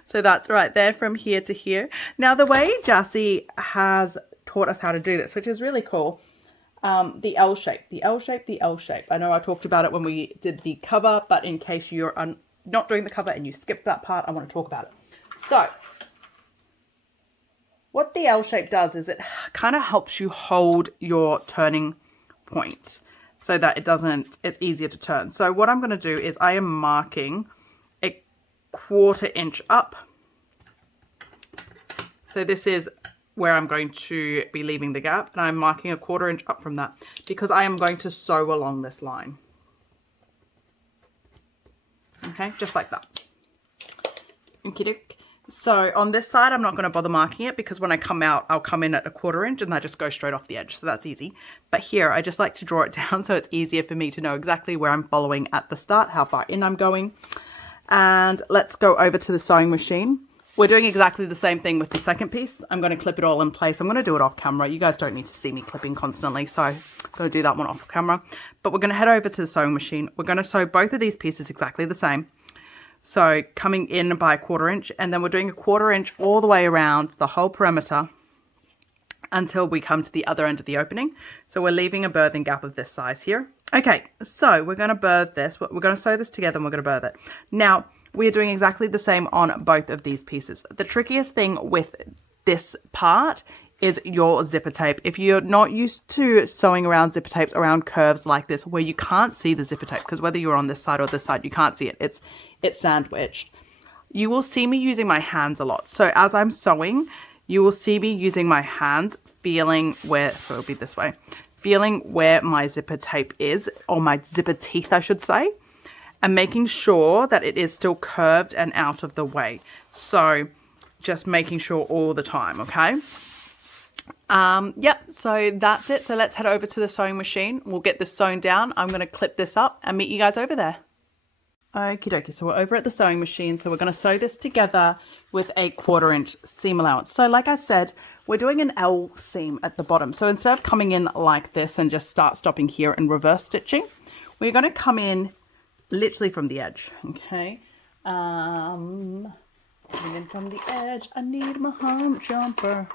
So that's right there from here to here. Now the way Jassy has taught us how to do this, which is really cool, the L shape, the L shape, the L shape. I know I talked about it when we did the cover, but in case you're not doing the cover and you skipped that part, I want to talk about it. So what the L shape does is it kind of helps you hold your turning point so that it's easier to turn. So what I'm going to do is I am marking a 1/4 inch up. So this is where I'm going to be leaving the gap, and I'm marking a 1/4 inch up from that because I am going to sew along this line. Okay, just like that. Okey-doke. So on this side, I'm not going to bother marking it because when I come out, I'll come in at a 1/4 inch and I just go straight off the edge. So that's easy. But here, I just like to draw it down so it's easier for me to know exactly where I'm following at the start, how far in I'm going. And let's go over to the sewing machine. We're doing exactly the same thing with the second piece. I'm going to clip it all in place. I'm going to do it off camera. You guys don't need to see me clipping constantly, so I'm going to do that one off camera. But we're going to head over to the sewing machine. We're going to sew both of these pieces exactly the same. So coming in by a 1/4 inch, and then we're doing a 1/4 inch all the way around the whole perimeter until we come to the other end of the opening. So we're leaving a birthing gap of this size here. Okay, so we're going to birth this. We're going to sew this together and we're going to birth it. Now, we are doing exactly the same on both of these pieces. The trickiest thing with this part is your zipper tape. If you're not used to sewing around zipper tapes around curves like this where you can't see the zipper tape, because whether you're on this side or this side, you can't see it. It's sandwiched. You will see me using my hands a lot. So as I'm sewing, you will see me using my hands, feeling where, so it'll be this way, feeling where my zipper tape is, or my zipper teeth, I should say, and making sure that it is still curved and out of the way. So just making sure all the time, okay? So that's it. So let's head over to the sewing machine. We'll get this sewn down. I'm going to clip this up and meet you guys over there. Okie dokie, so we're over at the sewing machine. So we're going to sew this together with a 1/4 inch seam allowance. So like I said, we're doing an L seam at the bottom. So instead of coming in like this and just stopping here and reverse stitching, we're going to come in literally from the edge. Okay. Coming in from the edge. I need my home jumper.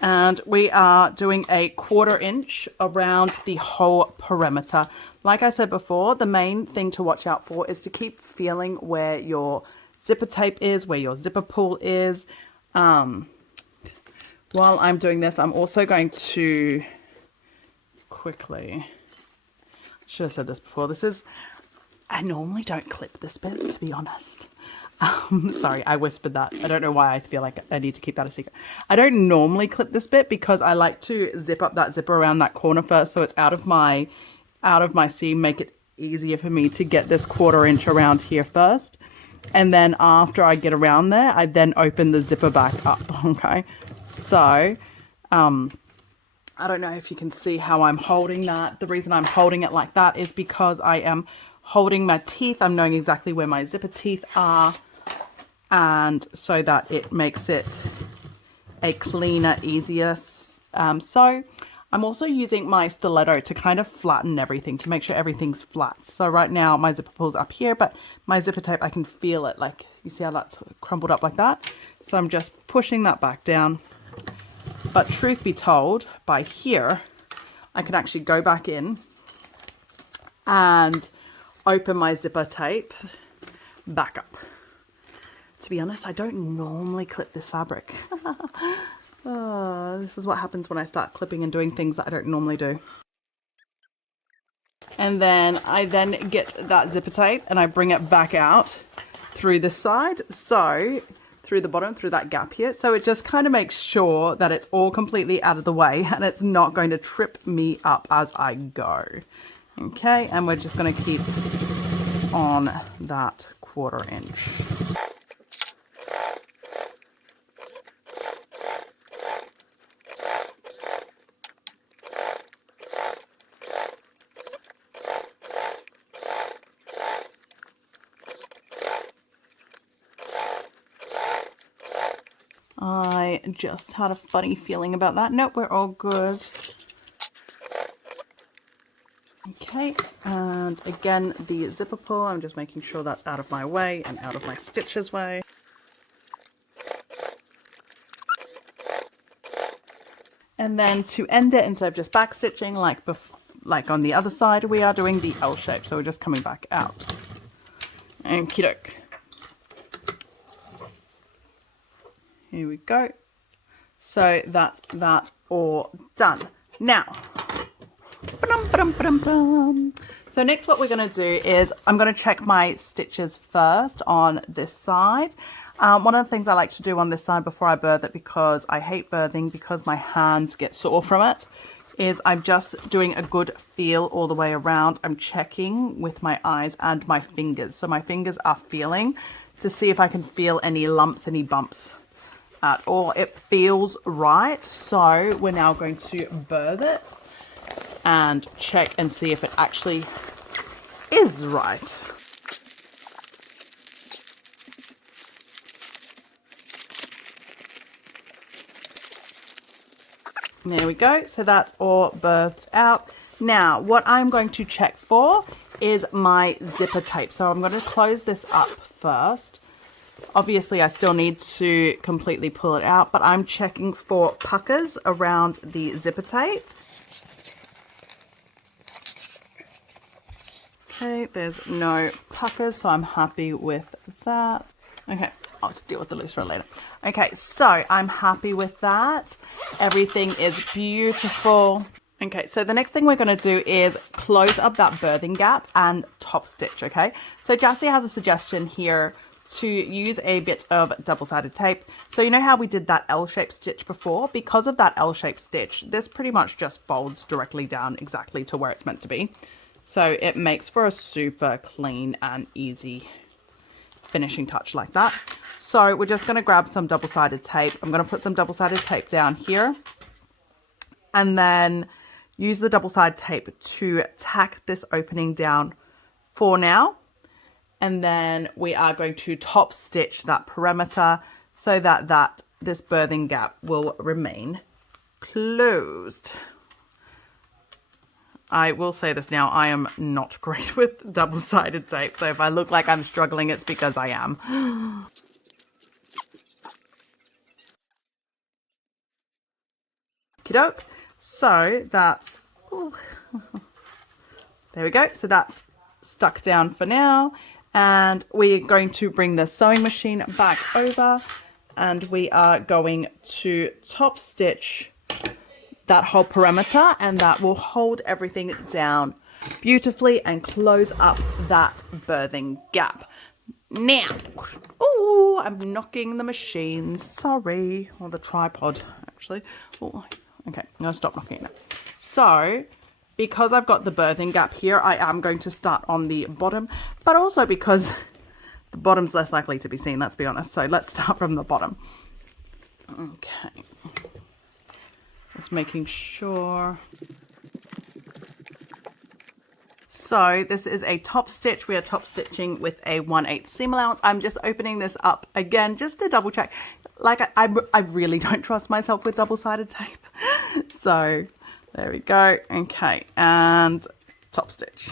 And we are doing a 1/4 inch around the whole perimeter. Like I said before, the main thing to watch out for is to keep feeling where your zipper tape is, where your zipper pull is. While I'm doing this, I'm also going to quickly, should have said this before, I normally don't clip this bit, to be honest. Sorry, I whispered that. I don't know why I feel like I need to keep that a secret. I don't normally clip this bit because I like to zip up that zipper around that corner first so it's out of my seam, make it easier for me to get this 1/4 inch around here first. And then after I get around there, I then open the zipper back up, okay? So, I don't know if you can see how I'm holding that. The reason I'm holding it like that is because I am holding my teeth. I'm knowing exactly where my zipper teeth are, and so that it makes it a cleaner, easier sew. I'm also using my stiletto to kind of flatten everything, to make sure everything's flat. So right now my zipper pull's up here, but my zipper tape, I can feel it. Like, you see how that's crumbled up like that? So I'm just pushing that back down. But truth be told, by here, I can actually go back in and open my zipper tape back up. To be honest, I don't normally clip this fabric. This is what happens when I start clipping and doing things that I don't normally do. And then I get that zipper tape and I bring it back out through the side. So through the bottom, through that gap here. So it just kind of makes sure that it's all completely out of the way and it's not going to trip me up as I go. Okay, and we're just going to keep on that 1/4 inch. I just had a funny feeling about that. Nope, we're all good. Okay, and again, the zipper pull, I'm just making sure that's out of my way and out of my stitches way. And then to end it, instead of just back stitching like on the other side, we are doing the L shape. So we're just coming back out. Okie doke. Here we go. So that's that all done. Now, so next what we're going to do is I'm going to check my stitches first on this side. One of the things I like to do on this side before I birth it, because I hate birthing because my hands get sore from it, is I'm just doing a good feel all the way around. I'm checking with my eyes and my fingers. So my fingers are feeling to see if I can feel any lumps, any bumps at all. It feels right. So we're now going to birth it and check and see if it actually is right. There we go. So that's all birthed out. Now, what I'm going to check for is my zipper tape. So I'm going to close this up first. Obviously, I still need to completely pull it out, but I'm checking for puckers around the zipper tape. Okay, there's no puckers, so I'm happy with that. Okay, I'll just deal with the loose for later. Okay, so I'm happy with that. Everything is beautiful. Okay, so the next thing we're going to do is close up that birthing gap and top stitch, okay? So Jassy has a suggestion here to use a bit of double-sided tape. So you know how we did that L-shaped stitch before? Because of that L-shaped stitch, this pretty much just folds directly down exactly to where it's meant to be. So it makes for a super clean and easy finishing touch like that. So we're just going to grab some double-sided tape. I'm going to put some double-sided tape down here and then use the double-sided tape to tack this opening down for now. And then we are going to top stitch that perimeter so that this birthing gap will remain closed. I will say this now, I am not great with double-sided tape. So if I look like I'm struggling, it's because I am. Okey-doke. So that's, there we go. So that's stuck down for now. And we're going to bring the sewing machine back over and we are going to top stitch that whole perimeter, and that will hold everything down beautifully and close up that birthing gap. Now, oh, I'm knocking the machine. Sorry, or the tripod actually. Ooh, okay, I'm gonna stop knocking it now. So, because I've got the birthing gap here, I am going to start on the bottom, but also because the bottom's less likely to be seen, let's be honest. So let's start from the bottom. Okay. Just making sure. So this is a top stitch. We are top stitching with a 1/8 seam allowance. I'm just opening this up again just to double check. Like I really don't trust myself with double-sided tape. So there we go. Okay, and top stitch.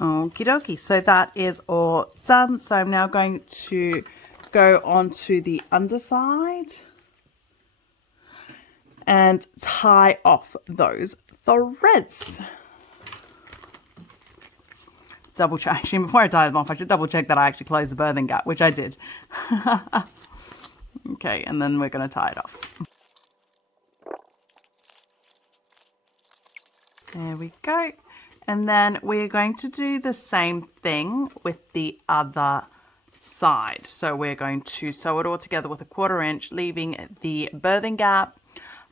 Okie dokie, so that is all done. So I'm now going to go onto the underside and tie off those threads. Double check, actually before I tie them off, I should double check that I actually closed the birthing gap, which I did. Okay, and then we're going to tie it off. There we go. And then we're going to do the same thing with the other side. So we're going to sew it all together with a 1/4 inch, leaving the birthing gap,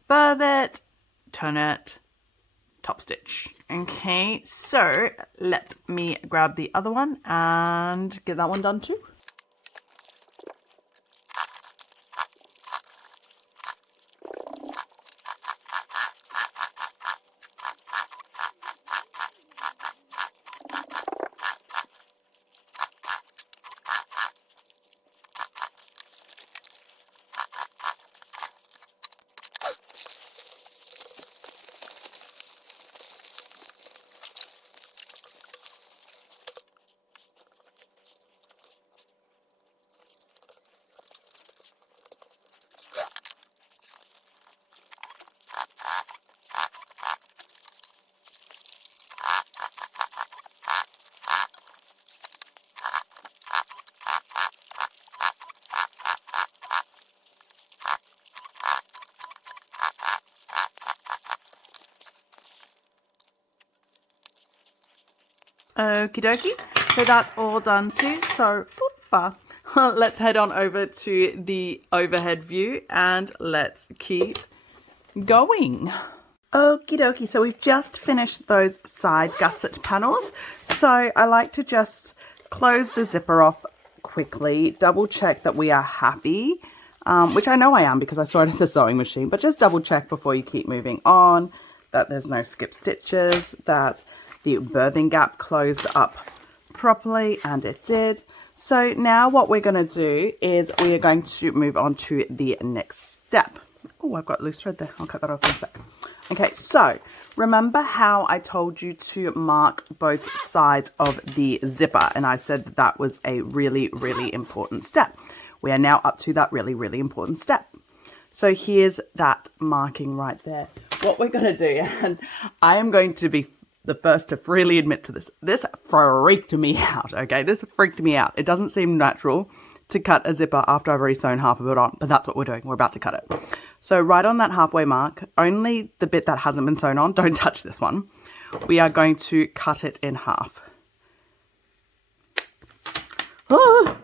birth it, turn it, top stitch. Okay, so let me grab the other one and get that one done too. Okie dokie. So that's all done too. So let's head on over to the overhead view and let's keep going. Okie dokie. So we've just finished those side gusset panels. So I like to just close the zipper off quickly, double check that we are happy, which I know I am because I saw it at the sewing machine, but just double check before you keep moving on, that there's no skip stitches, that the birthing gap closed up properly, and it did. So now what we're going to do is we are going to move on to the next step. Oh, I've got a loose thread there. I'll cut that off in a sec. Okay, so remember how I told you to mark both sides of the zipper, and I said that that was a really, really important step. We are now up to that really, really important step. So here's that marking right there. What we're going to do, and I am going to be the first to freely admit to this. This freaked me out, okay? This freaked me out. It doesn't seem natural to cut a zipper after I've already sewn half of it on, but that's what we're doing. We're about to cut it. So right on that halfway mark, only the bit that hasn't been sewn on, don't touch this one. We are going to cut it in half. Oh!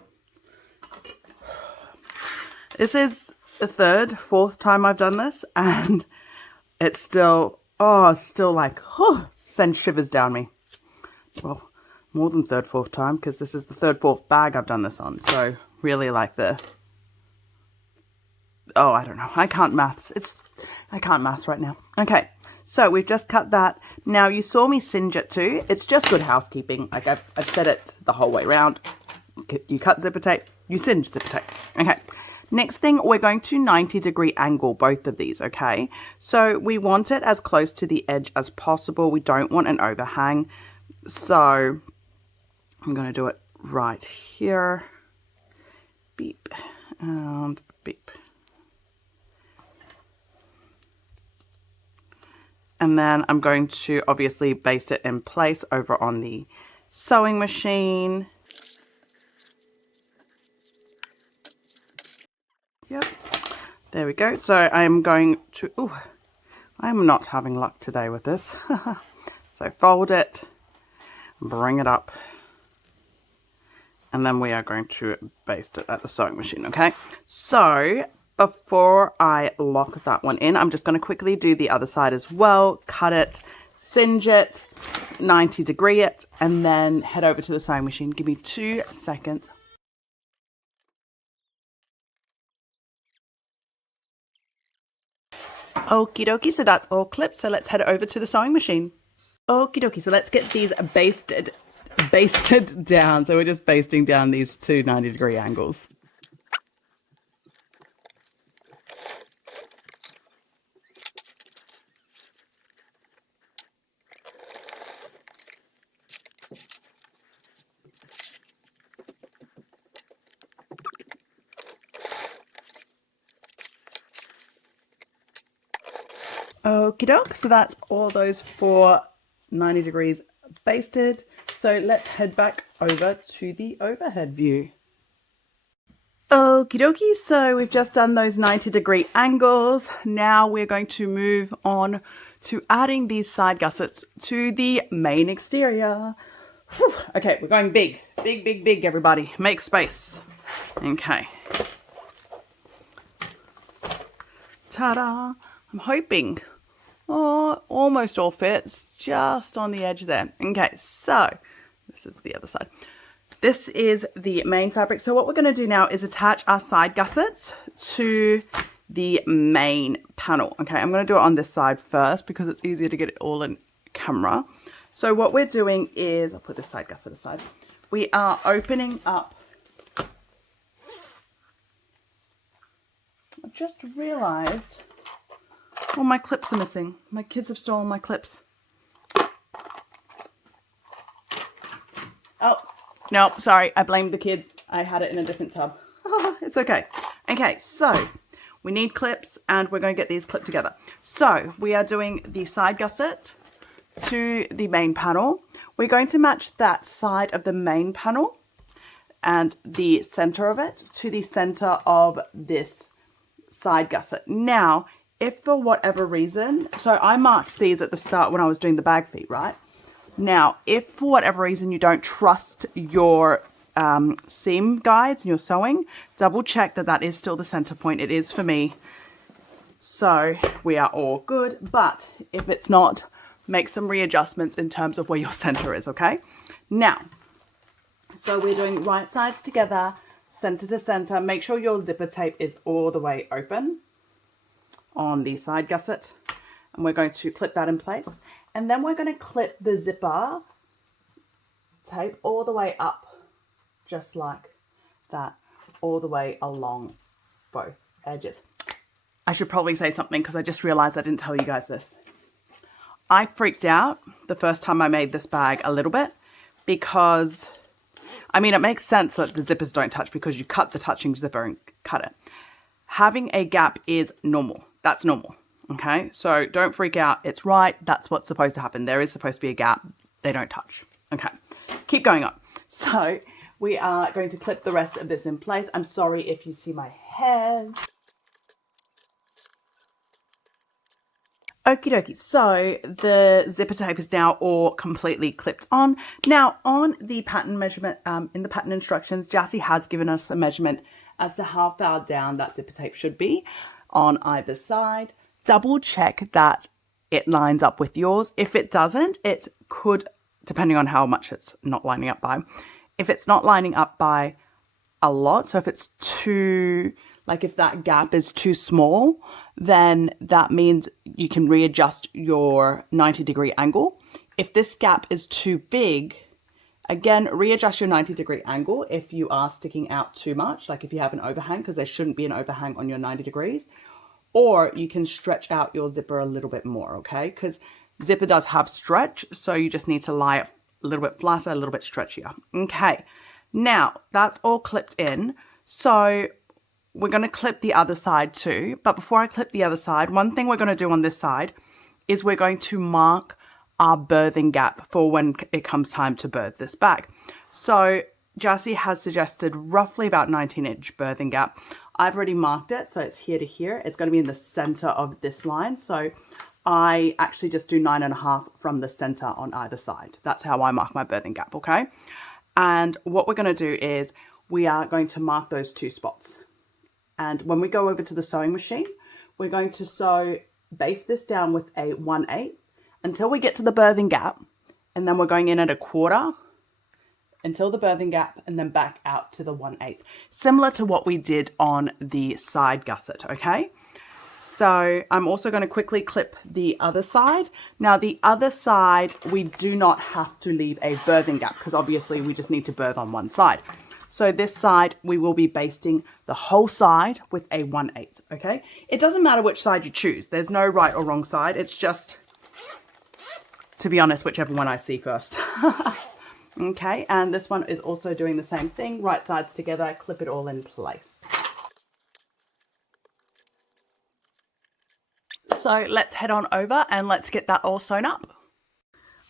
This is the third, fourth time I've done this, and it's still, still like, sends shivers down me. Well, more than third, fourth time, because this is the third, fourth bag I've done this on. So really like I don't know. I can't maths. I can't maths right now. Okay. So we've just cut that. Now you saw me singe it too. It's just good housekeeping. Like I've said it the whole way around. You cut zipper tape, you singe zipper tape. Okay. Next thing, we're going to 90-degree angle both of these, okay? So we want it as close to the edge as possible. We don't want an overhang. So I'm going to do it right here. Beep and beep. And then I'm going to obviously baste it in place over on the sewing machine. Yep, there we go. So I'm going to, I'm not having luck today with this. So fold it, bring it up, and then we are going to baste it at the sewing machine, okay? So before I lock that one in, I'm just going to quickly do the other side as well, cut it, singe it, 90-degree it, and then head over to the sewing machine. Give me 2 seconds. Okie dokie, so that's all clipped. So let's head over to the sewing machine. Okie dokie, so let's get these basted down. So we're just basting down these two 90-degree angles. Okie doke, so that's all those 4 90 degrees basted. So let's head back over to the overhead view. Okie dokie, so we've just done those 90-degree angles. Now we're going to move on to adding these side gussets to the main exterior. Whew. Okay, we're going big, big, big, big, everybody. Make space. Okay. Ta-da! I'm hoping. Oh, almost all fits, just on the edge there. Okay, so this is the other side. This is the main fabric. So what we're going to do now is attach our side gussets to the main panel. Okay, I'm going to do it on this side first because it's easier to get it all in camera. So what we're doing is, I'll put this side gusset aside. We are opening up. I've just realized all my clips are missing. My kids have stolen my clips. Oh, no, sorry. I blamed the kids. I had it in a different tub. It's okay. Okay, so we need clips and we're going to get these clipped together. So we are doing the side gusset to the main panel. We're going to match that side of the main panel and the center of it to the center of this side gusset. Now, if for whatever reason, so I marked these at the start when I was doing the bag feet, right? Now, if for whatever reason you don't trust your seam guides and your sewing, double check that that is still the center point. It is for me. So we are all good. But if it's not, make some readjustments in terms of where your center is, okay? Now, so we're doing right sides together, center to center. Make sure your zipper tape is all the way open on the side gusset. And we're going to clip that in place. And then we're going to clip the zipper tape all the way up, just like that, all the way along both edges. I should probably say something because I just realized I didn't tell you guys this. I freaked out the first time I made this bag a little bit because, I mean, it makes sense that the zippers don't touch because you cut the touching zipper and cut it. Having a gap is normal. That's normal. Okay, so don't freak out. It's right. That's what's supposed to happen. There is supposed to be a gap. They don't touch. Okay, keep going on. So we are going to clip the rest of this in place. I'm sorry if you see my head. Okie dokie, so the zipper tape is now all completely clipped on. Now on the pattern measurement, in the pattern instructions, Jassy has given us a measurement as to how far down that zipper tape should be on either side. Double check that it lines up with yours. If it doesn't, it could, depending on how much it's not lining up by. If it's not lining up by a lot, so if it's too, like if that gap is too small, then that means you can readjust your 90-degree angle. If this gap is too big, again, readjust your 90-degree angle if you are sticking out too much, like if you have an overhang, because there shouldn't be an overhang on your 90 degrees. Or you can stretch out your zipper a little bit more, okay? Because zipper does have stretch, so you just need to lie it a little bit flatter, a little bit stretchier. Okay, now that's all clipped in. So we're going to clip the other side too. But before I clip the other side, one thing we're going to do on this side is we're going to mark our birthing gap for when it comes time to birth this bag. So Jassy has suggested roughly about 19-inch birthing gap. I've already marked it, so it's here to here. It's going to be in the center of this line. So I actually just do 9.5 from the center on either side. That's how I mark my birthing gap, okay? And what we're going to do is we are going to mark those two spots. And when we go over to the sewing machine, we're going to sew, base this down with a 1/8 until we get to the birthing gap. And then we're going in at a 1/4 until the birthing gap, and then back out to the 1/8, similar to what we did on the side gusset, okay? So I'm also going to quickly clip the other side. Now the other side, we do not have to leave a birthing gap because obviously we just need to birth on one side. So this side, we will be basting the whole side with a 1/8, okay? It doesn't matter which side you choose. There's no right or wrong side. It's just, to be honest, whichever one I see first. Okay, and this one is also doing the same thing. Right sides together, clip it all in place. So let's head on over and let's get that all sewn up.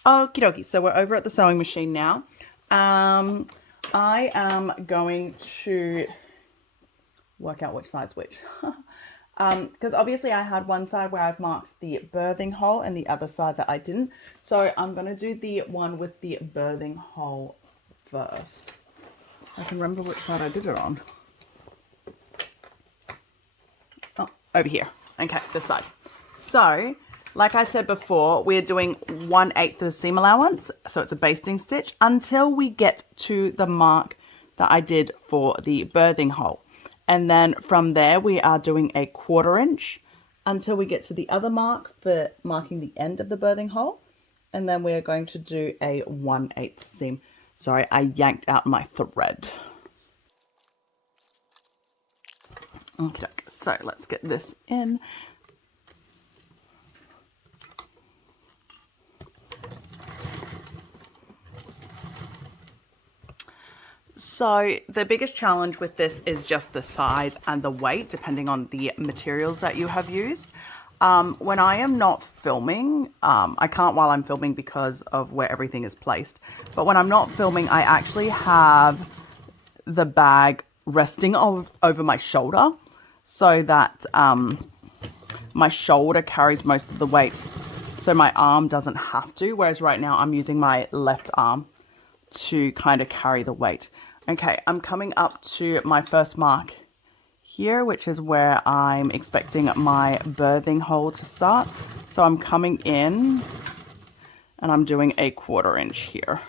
Okie dokie, so we're over at the sewing machine now. I am going to work out which side's which. Because obviously I had one side where I've marked the birthing hole and the other side that I didn't. So I'm going to do the one with the birthing hole first. I can remember which side I did it on. Oh, over here. Okay, this side. So, like I said before, we're doing 1/8 of the seam allowance. So it's a basting stitch until we get to the mark that I did for the birthing hole. And then from there, we are doing a 1/4 inch until we get to the other mark for marking the end of the birthing hole. And then we are going to do a 1/8 seam. Sorry, I yanked out my thread. Okay, so let's get this in. So the biggest challenge with this is just the size and the weight, depending on the materials that you have used. When I am not filming, I can't while I'm filming because of where everything is placed. But when I'm not filming, I actually have the bag resting over my shoulder so that my shoulder carries most of the weight so my arm doesn't have to, whereas right now I'm using my left arm to kind of carry the weight. Okay, I'm coming up to my first mark here, which is where I'm expecting my birthing hole to start. So I'm coming in and I'm doing a 1/4 inch here.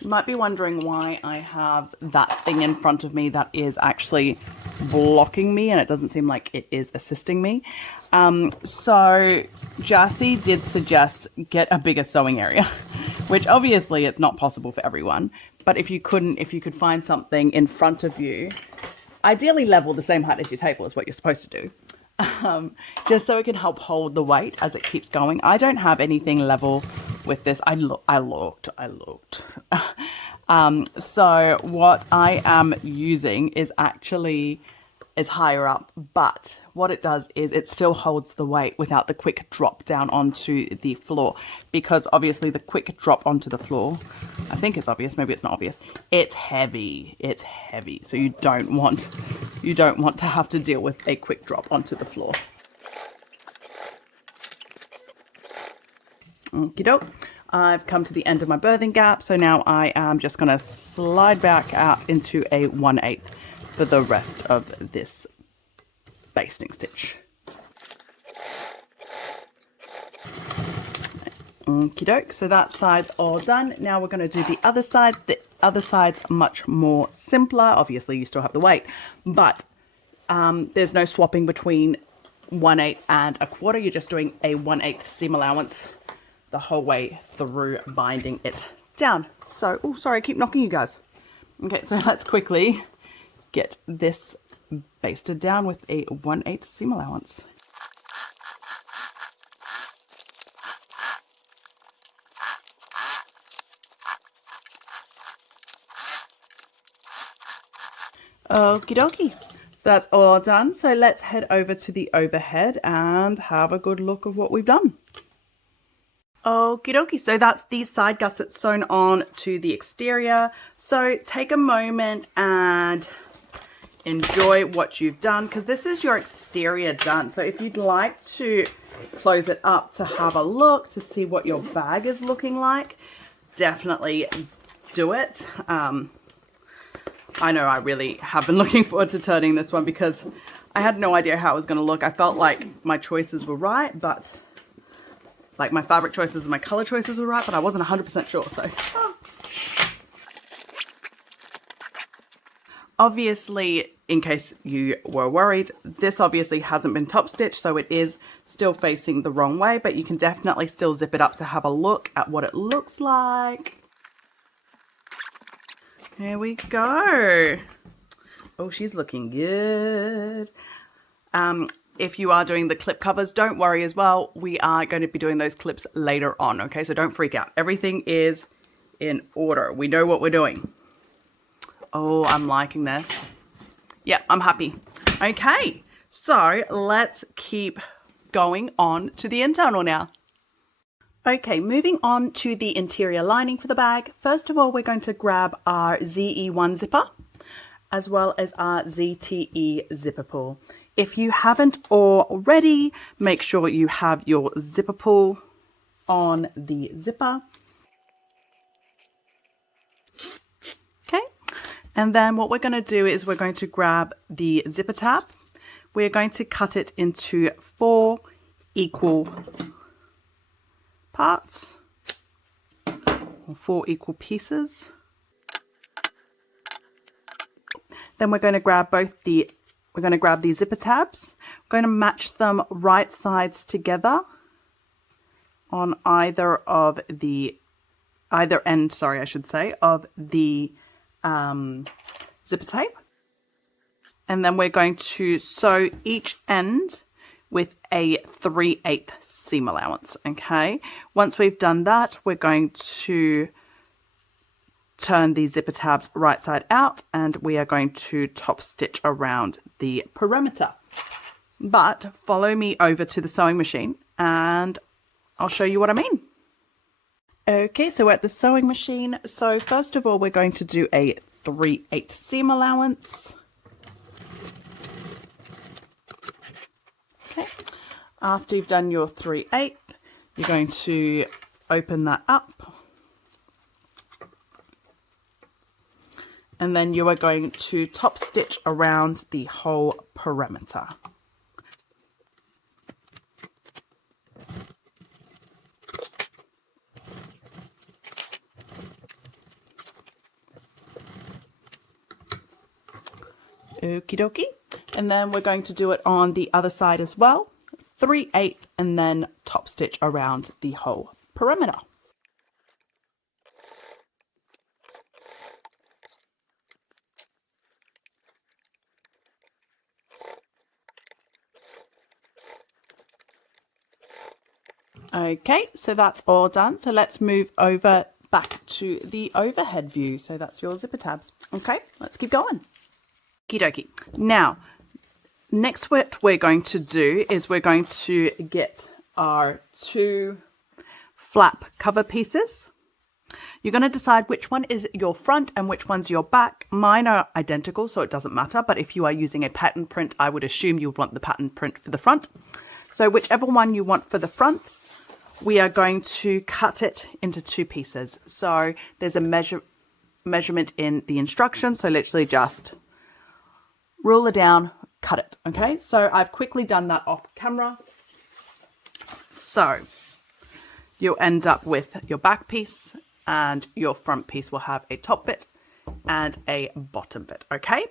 You might be wondering why I have that thing in front of me that is actually blocking me, and it doesn't seem like it is assisting me. So Jassy did suggest get a bigger sewing area, which obviously it's not possible for everyone. But if you could find something in front of you, ideally level the same height as your table is what you're supposed to do. Just so it can help hold the weight as it keeps going. I don't have anything level with this. I looked. So what I am using is higher up, but what it does is it still holds the weight without the quick drop down onto the floor, because obviously the quick drop onto the floor, I think it's obvious, maybe it's not obvious, it's heavy, so you don't want to have to deal with a quick drop onto the floor. Okie doke. I've come to the end of my birthing gap, so now I am just going to slide back out into a 1/8 for the rest of this basting stitch. Okie doke, so that side's all done. Now we're going to do the other side. The other side's much more simpler. Obviously you still have the weight, but there's no swapping between 1/8 and a 1/4. You're just doing a 1/8 seam allowance the whole way through, binding it down. So, oh, sorry, I keep knocking you guys. Okay, so let's quickly get this basted down with a 1/8 seam allowance. Okie dokie. So that's all done. So let's head over to the overhead and have a good look of what we've done. Okie dokie, so that's the side gussets sewn on to the exterior. So take a moment and enjoy what you've done, because this is your exterior done. So if you'd like to close it up to have a look, to see what your bag is looking like, definitely do it. I know I really have been looking forward to turning this one, because I had no idea how it was going to look. I felt like my choices were right, but like my fabric choices and my color choices were right, but I wasn't 100% sure. So obviously, in case you were worried, this obviously hasn't been top stitched, so it is still facing the wrong way, but you can definitely still zip it up to have a look at what it looks like. Here we go. Oh, she's looking good. If you are doing the clip covers, don't worry as well. We are going to be doing those clips later on, okay? So don't freak out. Everything is in order. We know what we're doing. Oh, I'm liking this. Yeah, I'm happy. Okay, so let's keep going on to the internal now. Okay, moving on to the interior lining for the bag. First of all, we're going to grab our ZE1 zipper, as well as our ZTE zipper pull. If you haven't already, make sure you have your zipper pull on the zipper. Okay, and then what we're going to do is we're going to grab the zipper tab. We're going to cut it into 4 equal parts, or 4 equal pieces. Then we're going to grab the zipper tabs. We're going to match them right sides together on either end, sorry, I should say, of the zipper tape. And then we're going to sew each end with a 3/8 seam allowance, okay? Once we've done that, we're going to turn the zipper tabs right side out, and we are going to top stitch around the perimeter. But follow me over to the sewing machine and I'll show you what I mean. Okay, so we're at the sewing machine. So first of all, we're going to do a 3/8 seam allowance. After you've done your 3/8, you're going to open that up. And then you are going to top stitch around the whole perimeter. Okie dokie. And then we're going to do it on the other side as well. 3/8 and then top stitch around the whole perimeter. Okay, so that's all done. So let's move over back to the overhead view. So that's your zipper tabs. Okay, let's keep going. Okie dokie. Now, next what we're going to do is we're going to get our 2 flap cover pieces. You're going to decide which one is your front and which one's your back. Mine are identical, so it doesn't matter. But if you are using a pattern print, I would assume you would want the pattern print for the front. So whichever one you want for the front, we are going to cut it into 2 pieces. So there's a measurement in the instructions. So literally just ruler down, cut it. Okay, so I've quickly done that off camera. So you'll end up with your back piece and your front piece will have a top bit and a bottom bit. Okay,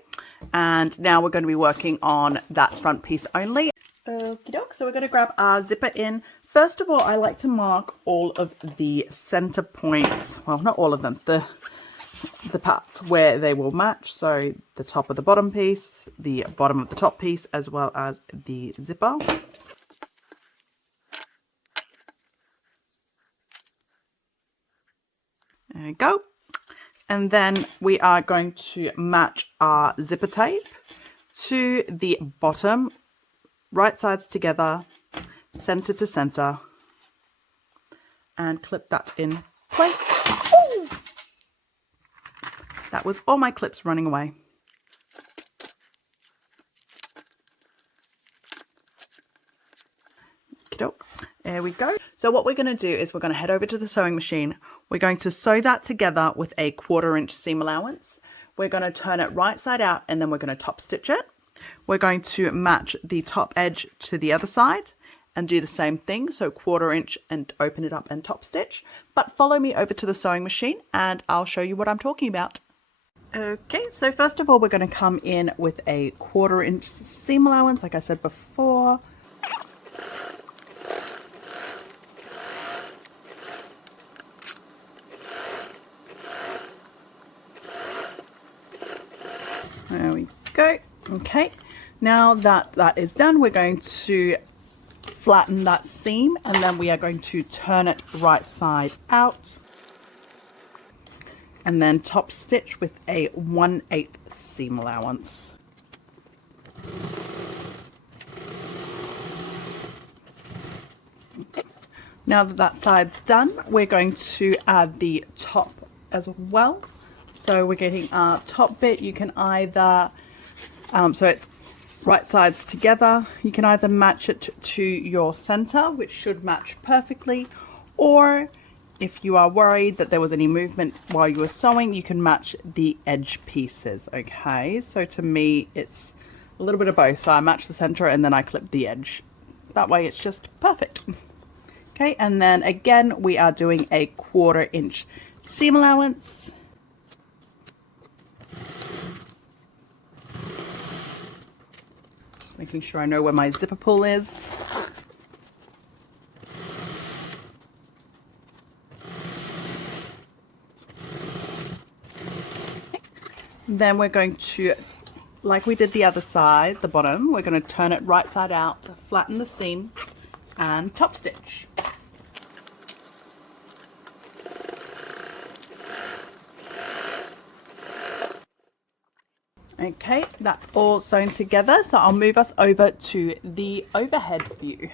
and now we're going to be working on that front piece only. Okie doke, so we're going to grab our zipper in. First of all, I like to mark all of the center points. Well, not all of them, the parts where they will match. So the top of the bottom piece, the bottom of the top piece, as well as the zipper. There we go. And then we are going to match our zipper tape to the bottom, right sides together, center to center, and clip that in place. Ooh! That was all my clips running away. There we go. So what we're going to do is we're going to head over to the sewing machine. We're going to sew that together with a 1/4 inch seam allowance. We're going to turn it right side out and then we're going to top stitch it. We're going to match the top edge to the other side and do the same thing. So 1/4 inch and open it up and top stitch. But follow me over to the sewing machine and I'll show you what I'm talking about. Okay, so first of all, we're going to come in with a 1/4 inch seam allowance, like I said before. There we go. Okay, now that that is done, we're going to flatten that seam and then we are going to turn it right side out and then top stitch with a 1/8 seam allowance. Okay. Now that that side's done, we're going to add the top as well. So we're getting our top bit. You can either, so it's right sides together. You can either match it to your center, which should match perfectly, or if you are worried that there was any movement while you were sewing, you can match the edge pieces. Okay, so to me, it's a little bit of both. So I match the center and then I clip the edge. That way it's just perfect. Okay, and then again, we are doing a 1/4 inch seam allowance. Making sure I know where my zipper pull is. Okay. Then we're going to, like we did the other side, the bottom, we're going to turn it right side out, flatten the seam, and top stitch. Okay, that's all sewn together, so I'll move us over to the overhead view.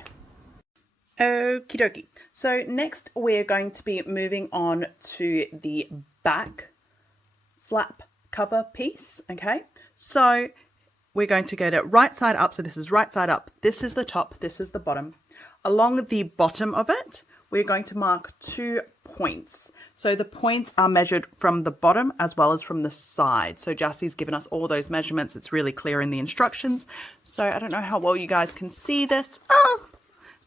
Okie dokie. So next we're going to be moving on to the back flap cover piece. Okay, so we're going to get it right side up. So this is right side up, this is the top, this is the bottom. along the bottom of it, we're going to mark 2 points. So the points are measured from the bottom as well as from the side. So Jassie's given us all those measurements. It's really clear in the instructions. So I don't know how well you guys can see this,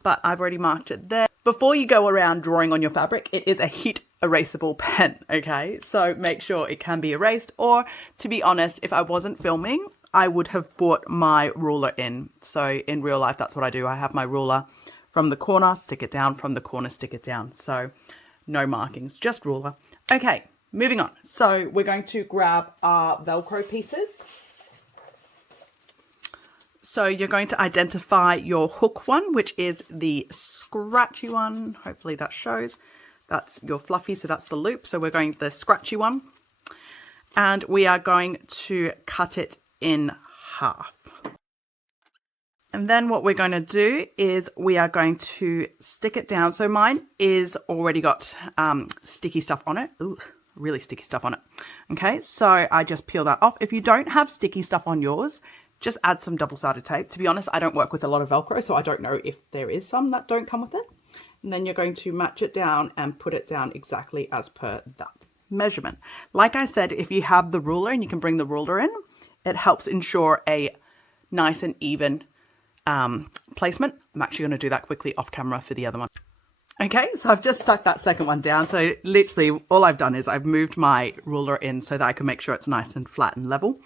but I've already marked it there. Before you go around drawing on your fabric, it is a heat erasable pen, okay? So make sure it can be erased, or to be honest, if I wasn't filming, I would have brought my ruler in. So in real life, that's what I do. I have my ruler from the corner, stick it down, from the corner, stick it down. So no markings, just ruler. Okay, moving on. So we're going to grab our Velcro pieces. So you're going to identify your hook one, which is the scratchy one. Hopefully that shows. That's your fluffy, so that's the loop. So we're going the scratchy one. And we are going to cut it in half. And then what we're going to do is we are going to stick it down. So mine is already got sticky stuff on it. Ooh, really sticky stuff on it. Okay, so I just peel that off. If you don't have sticky stuff on yours, just add some double-sided tape. To be honest, I don't work with a lot of Velcro, so I don't know if there is some that don't come with it. And then you're going to match it down and put it down exactly as per that measurement. Like I said, if you have the ruler and you can bring the ruler in, it helps ensure a nice and even placement. I'm actually going to do that quickly off camera for the other one. Okay, so I've just stuck that second one down. So literally all I've done is I've moved my ruler in so that I can make sure it's nice and flat and level.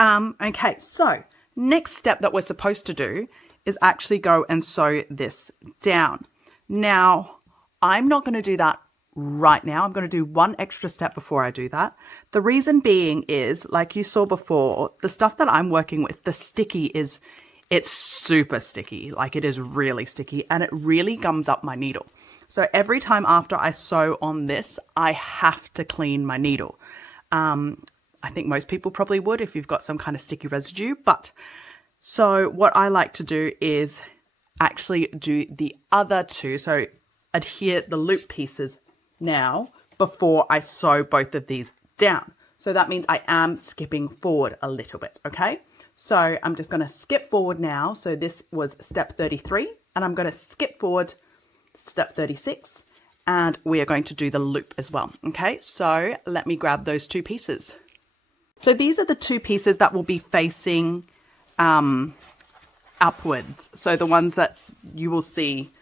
Okay, so next step that we're supposed to do is actually go and sew this down. Now, I'm not going to do that right now. I'm going to do one extra step before I do that. The reason being is, like you saw before, the stuff that I'm working with, the sticky it's super sticky. Like it is really sticky and it really gums up my needle. So every time after I sew on this, I have to clean my needle. I think most people probably would if you've got some kind of sticky residue, but so what I like to do is actually do the other two. So adhere the loop pieces now before I sew both of these down. So that means I am skipping forward a little bit, okay? So I'm just going to skip forward now. So this was step 33 and I'm going to skip forward step 36 and we are going to do the loop as well. Okay, so let me grab those 2 pieces. So these are the 2 pieces that will be facing upwards. So the ones that you will see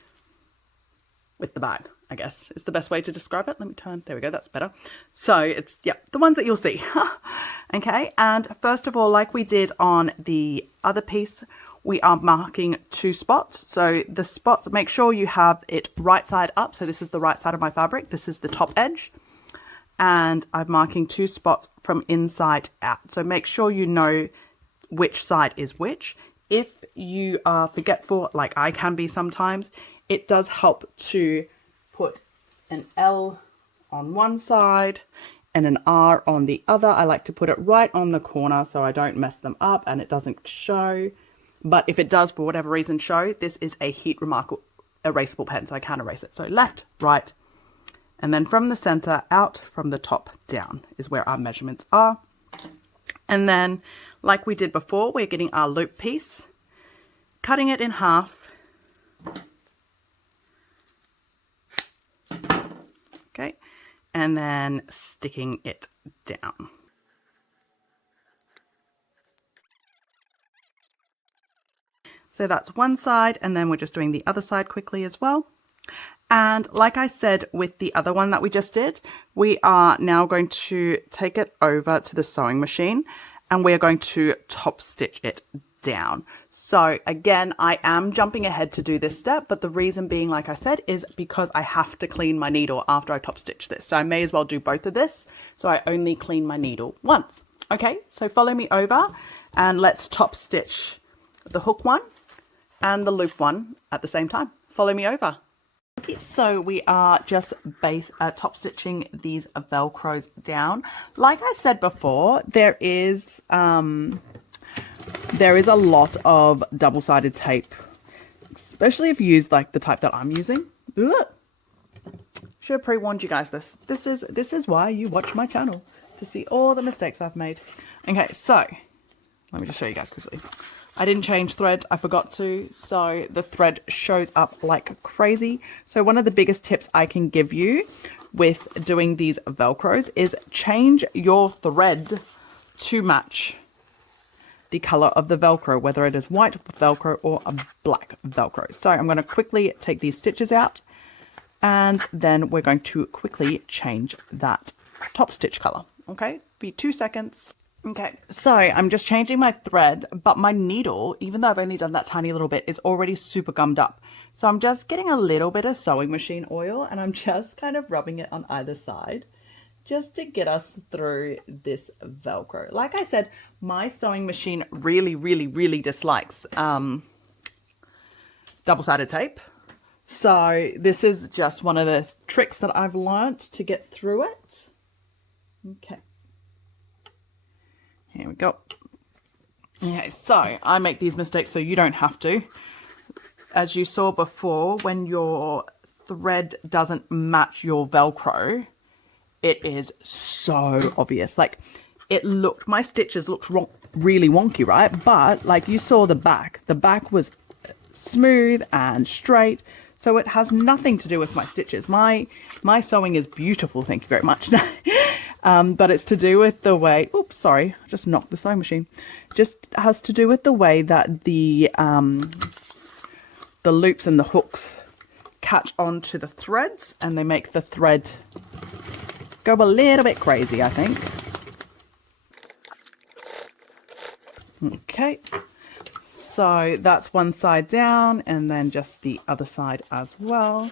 with the bag, I guess is the best way to describe it. Let me turn, there we go, that's better. So it's, yeah, the ones that you'll see. Okay, and first of all, like we did on the other piece, we are marking 2 spots. So the spots, make sure you have it right side up. So this is the right side of my fabric. This is the top edge. And I'm marking 2 spots from inside out. So make sure you know which side is which. If you are forgetful, like I can be sometimes, it does help to put an L on one side and an R on the other. I like to put it right on the corner so I don't mess them up and it doesn't show. But if it does, for whatever reason, show, this is a heat remarkable erasable pen, so I can erase it. So left, right, and then from the center out, from the top down is where our measurements are. And then, like we did before, we're getting our loop piece, cutting it in half. Okay, and then sticking it down. So that's one side, and then we're just doing the other side quickly as well. And like I said with the other one that we just did, we are now going to take it over to the sewing machine and we're going to top stitch it down. So again, I am jumping ahead to do this step, but the reason being, like I said, is because I have to clean my needle after I top stitch this. So I may as well do both of this. So I only clean my needle once. Okay, so follow me over and let's top stitch the hook one and the loop one at the same time. Follow me over. Okay, so we are just top stitching these Velcros down. Like I said before, there is a lot of double-sided tape, especially if you use like the type that I'm using. Ugh. Should have pre-warned you guys this. This is why you watch my channel, to see all the mistakes I've made. Okay, so let me just show you guys quickly. I didn't change thread, I forgot to, so the thread shows up like crazy. So one of the biggest tips I can give you with doing these Velcros is change your thread to match the color of the Velcro, whether it is white Velcro or a black Velcro. So I'm going to quickly take these stitches out, and then we're going to quickly change that top stitch color. Okay, be 2 seconds. Okay, so I'm just changing my thread, but my needle, even though I've only done that tiny little bit, is already super gummed up. So I'm just getting a little bit of sewing machine oil, and I'm just kind of rubbing it on either side just to get us through this Velcro. Like I said, my sewing machine really dislikes double-sided tape. So this is just one of the tricks that I've learned to get through it. Okay. Here we go. Okay, so I make these mistakes so you don't have to. As you saw before, when your thread doesn't match your Velcro, it is so obvious. Like, it looked, my stitches looked really wonky, right? But like you saw the back was smooth and straight. So it has nothing to do with my stitches. My sewing is beautiful, thank you very much. But it's to do with the way, oops, sorry, I just knocked the sewing machine. Just has to do with the way that the loops and the hooks catch onto the threads, and they make the thread go a little bit crazy, I think. Okay, so that's one side down, and then just the other side as well.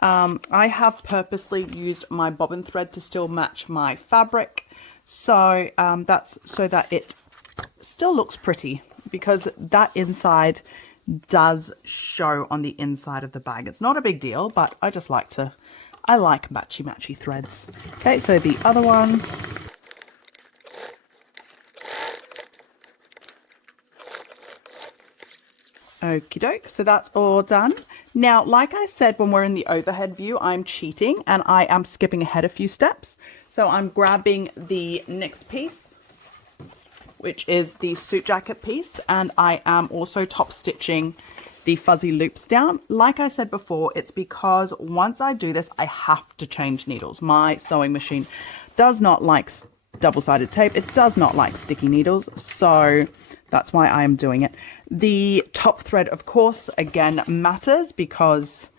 I have purposely used my bobbin thread to still match my fabric, so that's so that it still looks pretty, because that inside does show on the inside of the bag. It's not a big deal, but I just like to, I like matchy threads. Okay, so the other one. Okie doke, so that's all done. Now, like I said, when we're in the overhead view, I'm cheating and I am skipping ahead a few steps. So I'm grabbing the next piece, which is the suit jacket piece, and I am also top stitching the fuzzy loops down. Like I said before, it's because once I do this, I have to change needles. My sewing machine does not like double-sided tape. It does not like sticky needles, so that's why I am doing it. The top thread, of course, again, matters because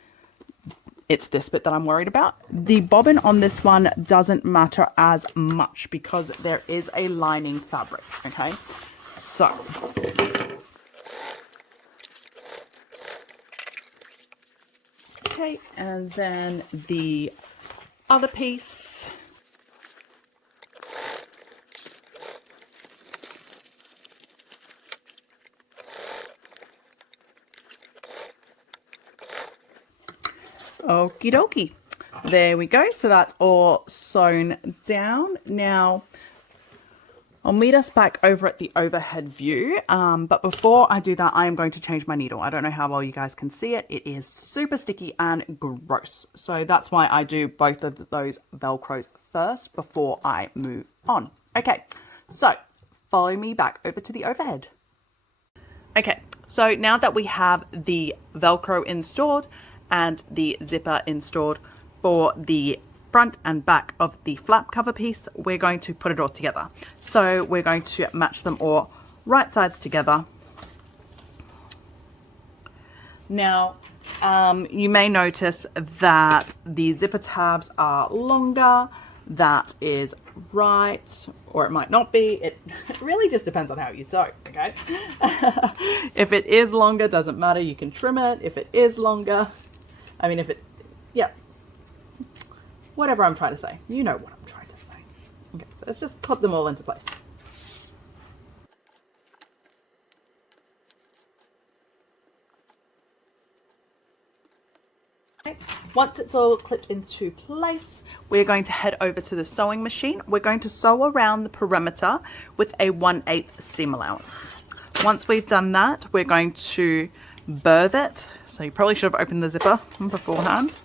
it's this bit that I'm worried about. The bobbin on this one doesn't matter as much because there is a lining fabric, okay? So, okay, and then the other piece. Okie dokie. There we go. So that's all sewn down. Now, I'll meet us back over at the overhead view. But before I do that, I am going to change my needle. I don't know how well you guys can see it. It is super sticky and gross. So that's why I do both of those Velcros first before I move on. Okay, so follow me back over to the overhead. Okay, so now that we have the Velcro installed and the zipper installed for the front and back of the flap cover piece, we're going to put it all together. So we're going to match them all right sides together. Now, you may notice that the zipper tabs are longer. That is right, or it might not be. It really just depends on how you sew, okay? If it is longer, doesn't matter, you can trim it. If it is longer, I mean, if it, yeah, whatever I'm trying to say. You know what I'm trying to say. Okay, so let's just clip them all into place. Okay. Once it's all clipped into place, we're going to head over to the sewing machine. We're going to sew around the perimeter with a 1/8 seam allowance. Once we've done that, we're going to birth it. So you probably should have opened the zipper beforehand.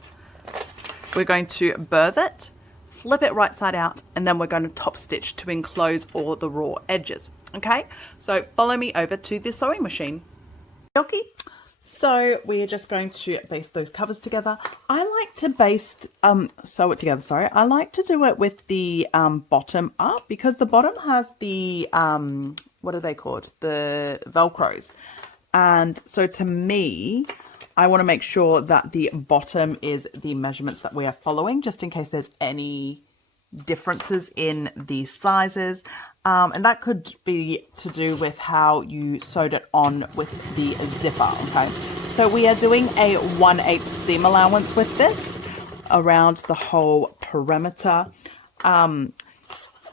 We're going to birth it, flip it right side out, and then we're going to top stitch to enclose all the raw edges. Okay, so follow me over to the sewing machine. Okay, so we're just going to baste those covers together. I like to sew it together, sorry. I like to do it with the bottom up, because the bottom has the, what are they called? The Velcros. And so to me, I want to make sure that the bottom is the measurements that we are following, just in case there's any differences in the sizes. And that could be to do with how you sewed it on with the zipper, okay? So we are doing a 1/8 seam allowance with this around the whole perimeter.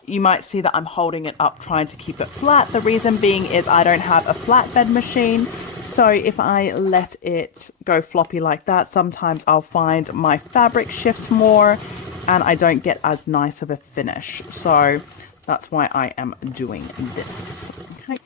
You might see that I'm holding it up trying to keep it flat. The reason being is I don't have a flatbed machine. So if I let it go floppy like that, sometimes I'll find my fabric shifts more and I don't get as nice of a finish. So that's why I am doing this. Okay.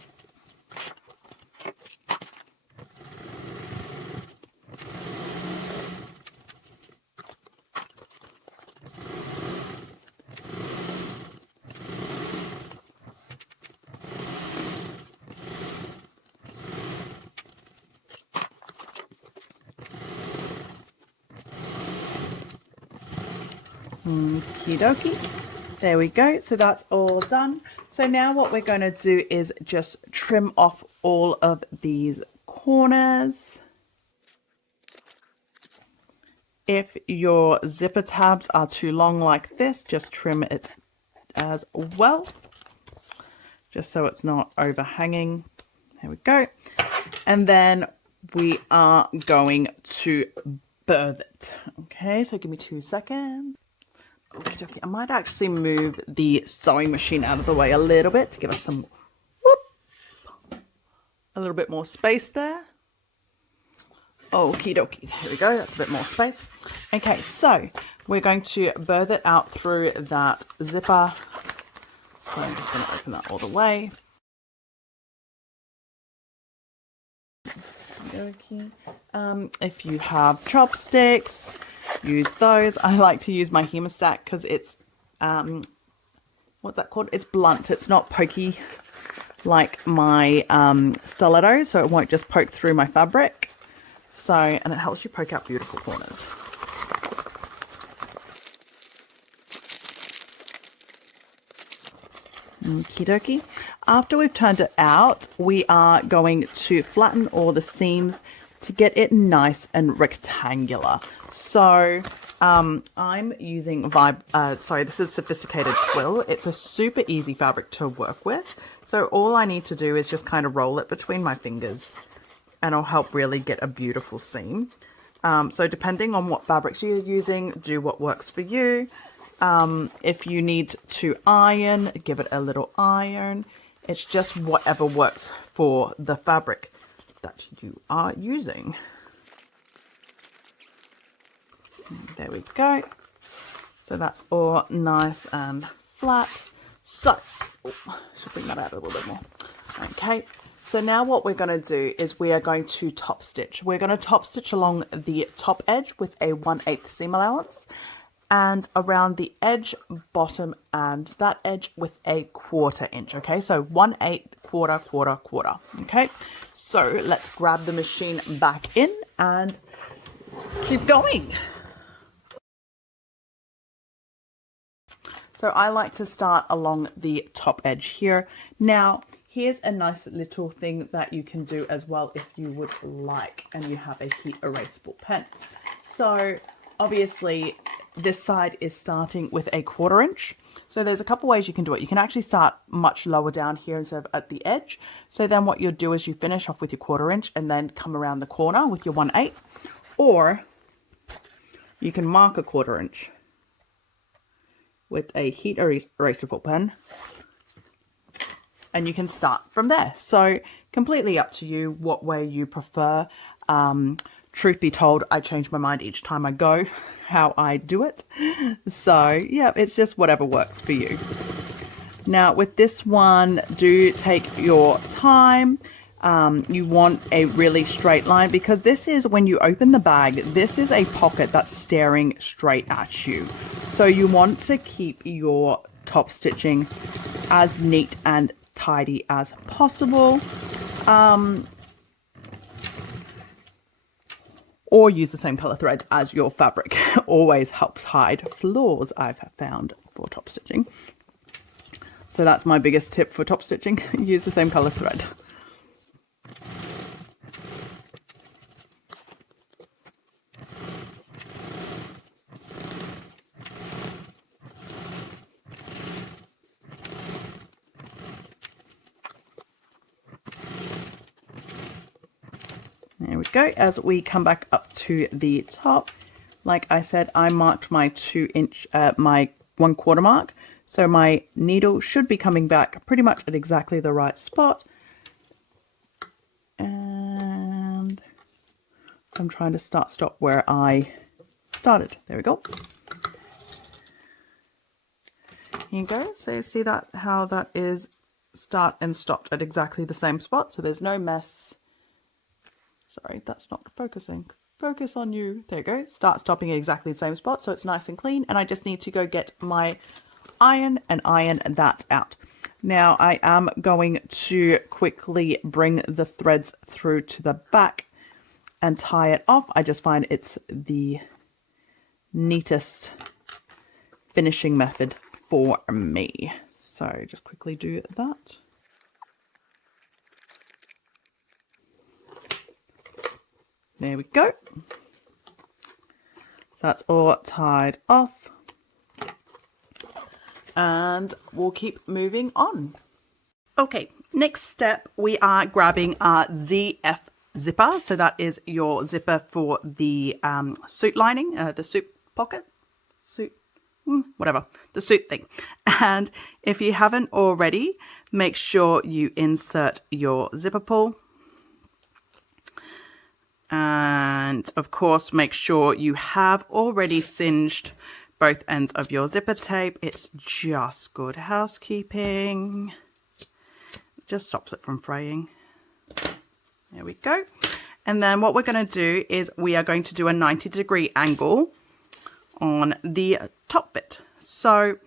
Okie dokie. There we go. So that's all done. So now what we're going to do is just trim off all of these corners. If your zipper tabs are too long like this, just trim it as well, just so it's not overhanging. There we go. And then we are going to birth it. Okay, so give me 2 seconds. Okay, I might actually move the sewing machine out of the way a little bit to give us some, a little bit more space there. Okie dokie, here we go, that's a bit more space. Okay, so we're going to birth it out through that zipper. So I'm just going to open that all the way. Okay. If you have chopsticks, use those. I like to use my hemostat because it's, what's that called? It's blunt. It's not pokey like my stiletto, so it won't just poke through my fabric. So, and it helps you poke out beautiful corners. Okie dokie. After we've turned it out, we are going to flatten all the seams to get it nice and rectangular. So I'm using this is Sewfisticated Twill. It's a super easy fabric to work with. So all I need to do is just kind of roll it between my fingers and it'll help really get a beautiful seam. So depending on what fabrics you're using, do what works for you. If you need to iron, give it a little iron. It's just whatever works for the fabric that you are using. There we go. So that's all nice and flat. So, should bring that out a little bit more. Okay. So now what we're going to do is we are going to top stitch. We're going to top stitch along the top edge with a 1/8 seam allowance, and around the edge, bottom, and that edge with a 1/4 inch. Okay, so 1/8, quarter, quarter, quarter. Okay, so let's grab the machine back in and keep going. So I like to start along the top edge here. Now, here's a nice little thing that you can do as well if you would like, and you have a heat erasable pen. So obviously this side is starting with a 1/4 inch. So there's a couple ways you can do it. You can actually start much lower down here instead of at the edge. So then what you'll do is you finish off with your 1/4 inch and then come around the corner with your 1/8. Or you can mark a 1/4 inch with a heat erasable pen, and you can start from there. So completely up to you what way you prefer. Truth be told, I change my mind each time I go how I do it. So yeah, it's just whatever works for you. Now with this one, do take your time. You want a really straight line, because this is, when you open the bag, this is a pocket that's staring straight at you. So you want to keep your top stitching as neat and tidy as possible. Or use the same color thread as your fabric. Always helps hide flaws, I've found, for top stitching. So that's my biggest tip for top stitching. Use the same color thread. There we go. As we come back up to the top, like I said, I marked my 2-inch, my 1/4 mark. So my needle should be coming back pretty much at exactly the right spot. And I'm trying to stop where I started. There we go. Here you go. So you see that, how that is start and stopped at exactly the same spot. So there's no mess. Sorry, that's not focusing. Focus on you. There you go. Start stopping at exactly the same spot. So it's nice and clean. And I just need to go get my iron and iron that out. Now I am going to quickly bring the threads through to the back and tie it off. I just find it's the neatest finishing method for me. So just quickly do that. There we go. So that's all tied off. And we'll keep moving on. Okay, next step, we are grabbing our ZF zipper. So that is your zipper for the suit lining, the suit pocket, suit, whatever, the suit thing. And if you haven't already, make sure you insert your zipper pull. And of course, make sure you have already singed both ends of your zipper tape. It's just good housekeeping. Just stops it from fraying. There we go. And then what we're going to do is we are going to do a 90-degree angle on the top bit. So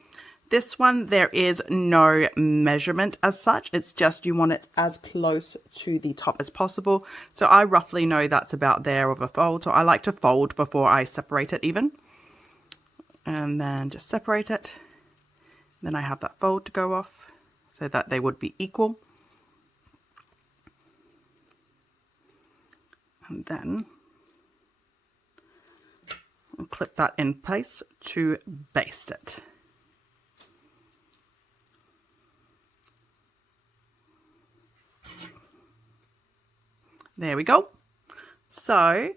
this one, there is no measurement as such. It's just you want it as close to the top as possible. So I roughly know that's about there of a fold. So I like to fold before I separate it even. And then just separate it. Then I have that fold to go off so that they would be equal. And then I'll clip that in place to baste it. There we go. So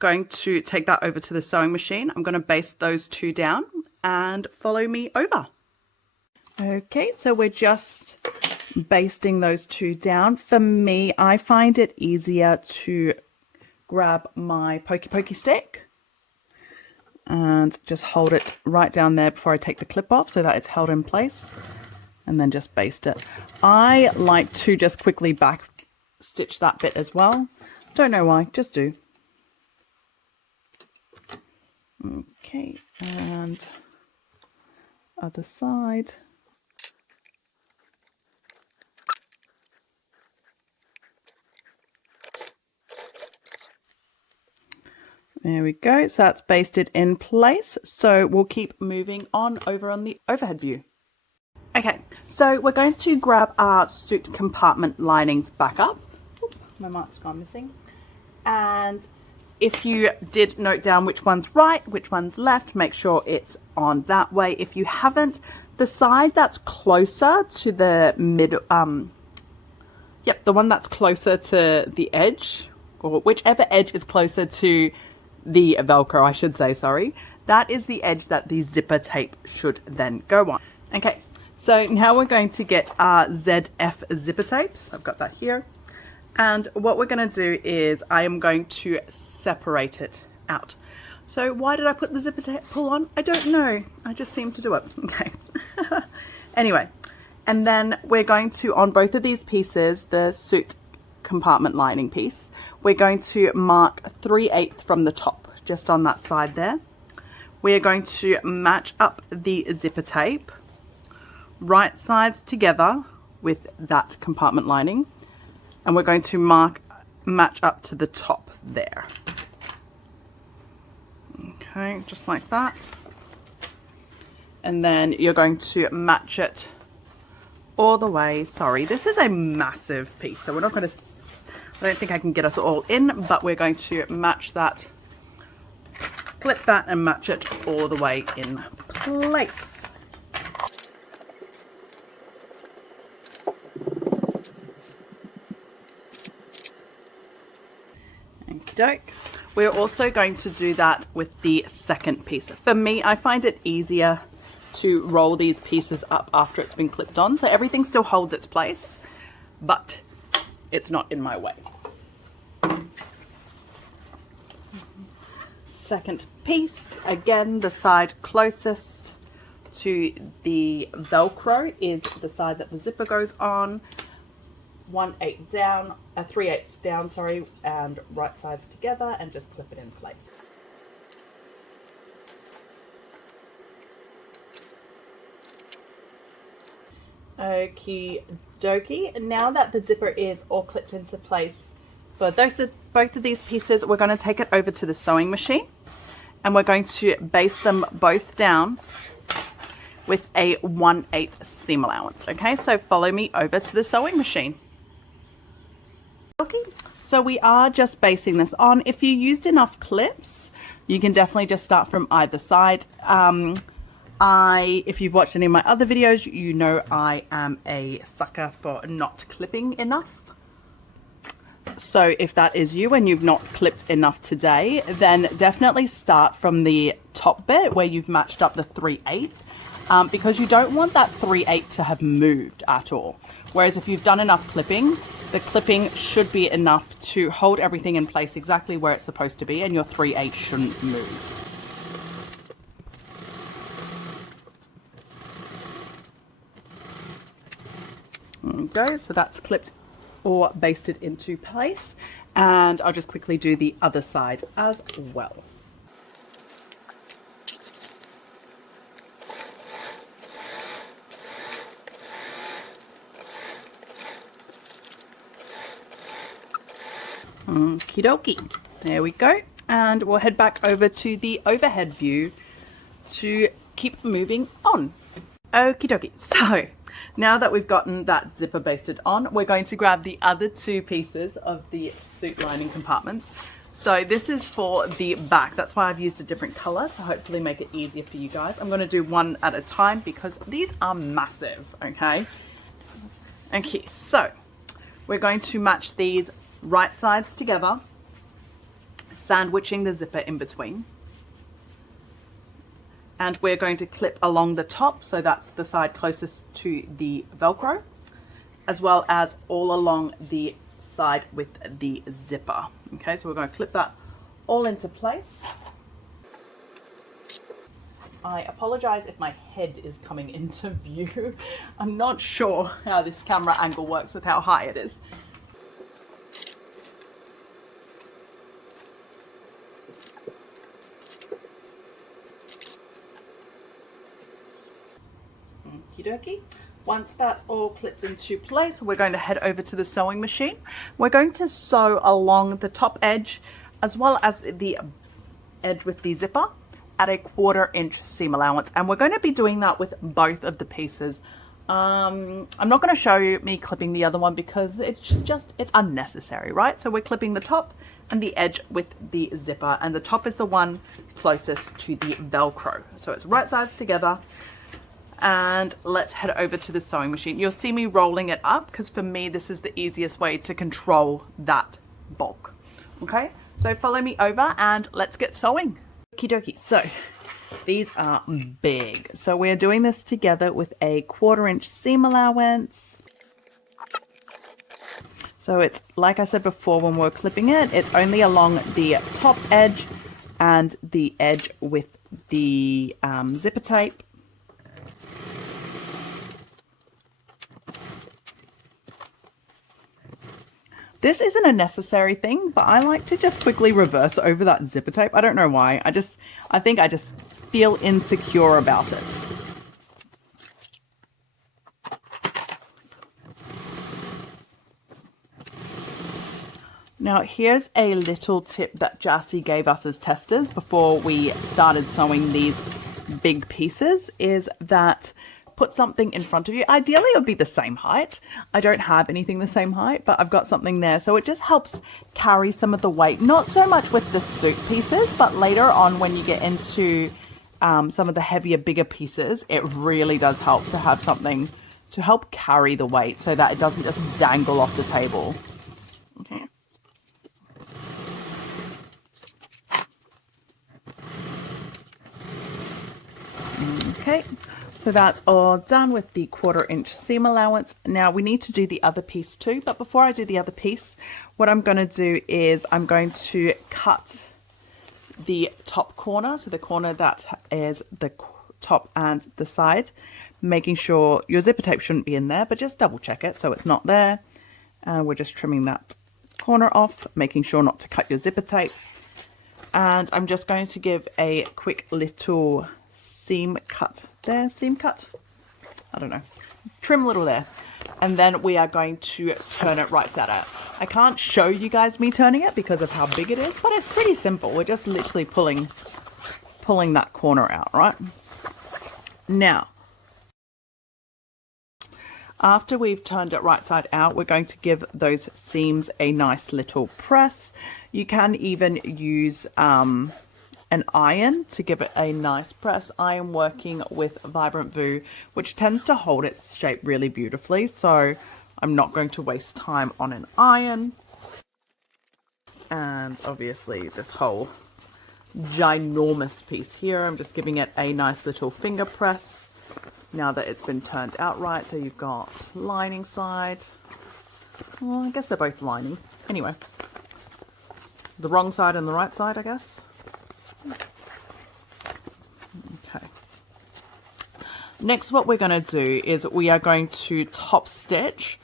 going to take that over to the sewing machine. I'm going to baste those two down and follow me over. Okay, so we're just basting those two down. For me, I find it easier to grab my pokey stick and just hold it right down there before I take the clip off so that it's held in place, and then just baste it. I like to just quickly back stitch that bit as well. Don't know why, just do. Okay, and other side. There we go. So that's basted in place. So we'll keep moving on over on the overhead view. Okay, so we're going to grab our suit compartment linings back up. Oop, my mark's gone missing. And if you did note down which one's right, which one's left, make sure it's on that way. If you haven't, the side that's closer to the middle, the one that's closer to the edge, or whichever edge is closer to the Velcro, I should say, sorry, that is the edge that the zipper tape should then go on. Okay, so now we're going to get our ZF zipper tapes. I've got that here. And what we're going to do is I am going to separate it out. So why did I put the zipper tape pull on? I don't know. I just seem to do it. Okay. Anyway, and then we're going to, on both of these pieces, the suit compartment lining piece, we're going to mark 3/8 from the top, just on that side there. We are going to match up the zipper tape, right sides together, with that compartment lining, and we're going to match up to the top there. Okay, just like that. And then you're going to match it all the way. Sorry, this is a massive piece, so we're not going to, I don't think I can get us all in, but we're going to match that, clip that and match it all the way in place. Okie doke. We're also going to do that with the second piece. For me, I find it easier to roll these pieces up after it's been clipped on, so everything still holds its place, but it's not in my way. Second piece, again, the side closest to the Velcro is the side that the zipper goes on. 1/8 down, 3/8 down, sorry, and right sides together, and just clip it in place. Okie dokie. Now that the zipper is all clipped into place for both of these pieces, we're going to take it over to the sewing machine, and we're going to baste them both down with a 1/8 seam allowance. Okay, so follow me over to the sewing machine. Okay, so we are just basting this on. If you used enough clips, you can definitely just start from either side. If you've watched any of my other videos, you know I am a sucker for not clipping enough. So if that is you and you've not clipped enough today, then definitely start from the top bit where you've matched up the 3/8, because you don't want that 3/8 to have moved at all. Whereas if you've done enough clipping, the clipping should be enough to hold everything in place exactly where it's supposed to be, and your 3/8 shouldn't move. There we go, so that's clipped or basted into place, and I'll just quickly do the other side as well. Okie dokie, there we go, and we'll head back over to the overhead view to keep moving on. Okie dokie, so now that we've gotten that zipper basted on, we're going to grab the other two pieces of the suit lining compartments. So this is for the back, that's why I've used a different color to hopefully make it easier for you guys. I'm going to do one at a time because these are massive, okay? Okay, so we're going to match these right sides together, sandwiching the zipper in between. And we're going to clip along the top, so that's the side closest to the Velcro, as well as all along the side with the zipper. Okay, so we're going to clip that all into place. I apologize if my head is coming into view. I'm not sure how this camera angle works with how high it is. Okie dokie. Once that's all clipped into place, we're going to head over to the sewing machine. We're going to sew along the top edge as well as the edge with the zipper at a 1/4 inch seam allowance, and we're going to be doing that with both of the pieces. I'm not going to show you me clipping the other one because it's unnecessary, right? So we're clipping the top and the edge with the zipper, and the top is the one closest to the Velcro, so it's right sides together. And let's head over to the sewing machine. You'll see me rolling it up because for me this is the easiest way to control that bulk. Okay, so follow me over and let's get sewing. Okie dokie, so these are big, so we're doing this together with a 1/4 inch seam allowance. So it's like I said before when we're clipping it, it's only along the top edge and the edge with the zipper tape. This isn't a necessary thing, but I like to just quickly reverse over that zipper tape. I don't know why. I think I just feel insecure about it. Now here's a little tip that Jassy gave us as testers before we started sewing these big pieces, is that put something in front of you. Ideally it would be the same height. I don't have anything the same height, but I've got something there, so it just helps carry some of the weight. Not so much with the suit pieces, but later on when you get into some of the heavier, bigger pieces, it really does help to have something to help carry the weight so that it doesn't just dangle off the table. Okay. Okay, so that's all done with the 1/4 inch seam allowance. Now we need to do the other piece too, but before I do the other piece, what I'm going to do is I'm going to cut the top corner, so the corner that is the top and the side, making sure your zipper tape shouldn't be in there, but just double check it so it's not there. We're just trimming that corner off, making sure not to cut your zipper tape. And I'm just going to give a quick little seam cut there, seam cut, I don't know, trim a little there, and then we are going to turn it right side out. I can't show you guys me turning it because of how big it is, but it's pretty simple. We're just literally pulling that corner out, right? Now, after we've turned it right side out, we're going to give those seams a nice little press. You can even use an iron to give it a nice press. I am working with Vibrant Voo, which tends to hold its shape really beautifully, so I'm not going to waste time on an iron. And obviously this whole ginormous piece here, I'm just giving it a nice little finger press now that it's been turned out right. So you've got lining side, well, I guess they're both lining anyway, the wrong side and the right side, I guess. Okay, next what we're going to do is we are going to top stitch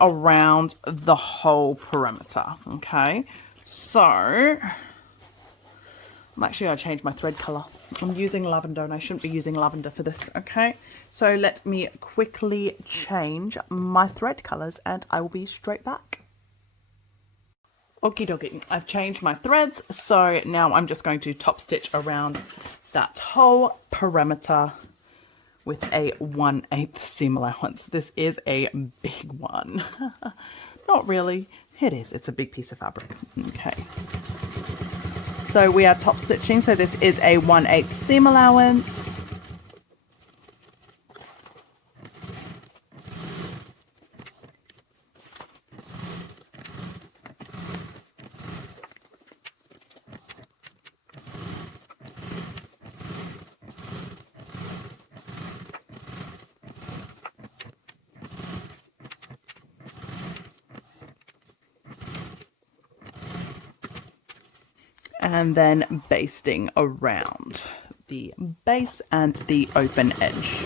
around the whole perimeter. Okay, so I'm actually going to change my thread color. I'm using lavender and I shouldn't be using lavender for this. Okay, so let me quickly change my thread colors and I will be straight back. Okie dokie, I've changed my threads, so now I'm just going to top stitch around that whole perimeter with a 1/8 seam allowance. This is a big one. Not really, it is, it's a big piece of fabric. Okay, so we are top stitching, so this is a 1/8 seam allowance. And then basting around the base and the open edge.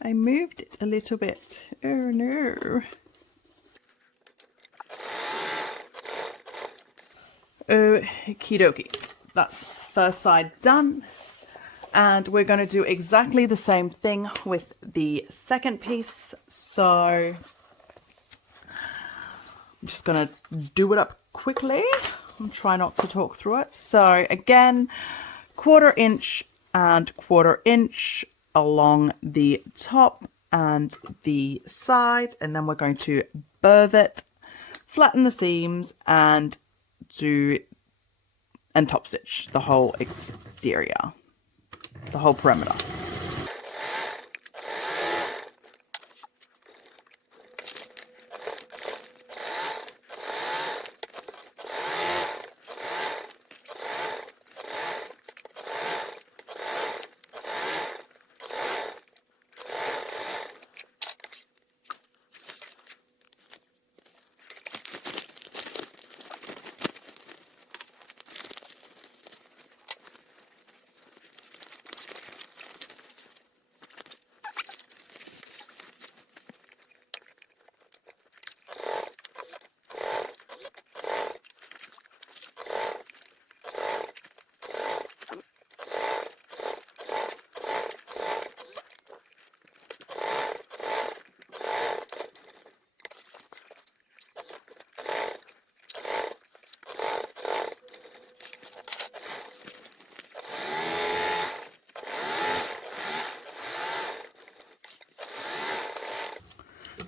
I moved it a little bit. Oh no. Okie dokie. That's first side done. And we're going to do exactly the same thing with the second piece. So I'm just going to do it up quickly and try not to talk through it. So again, 1/4 inch and 1/4 inch along the top and the side. And then we're going to birth it, flatten the seams and top stitch the whole exterior. The whole perimeter.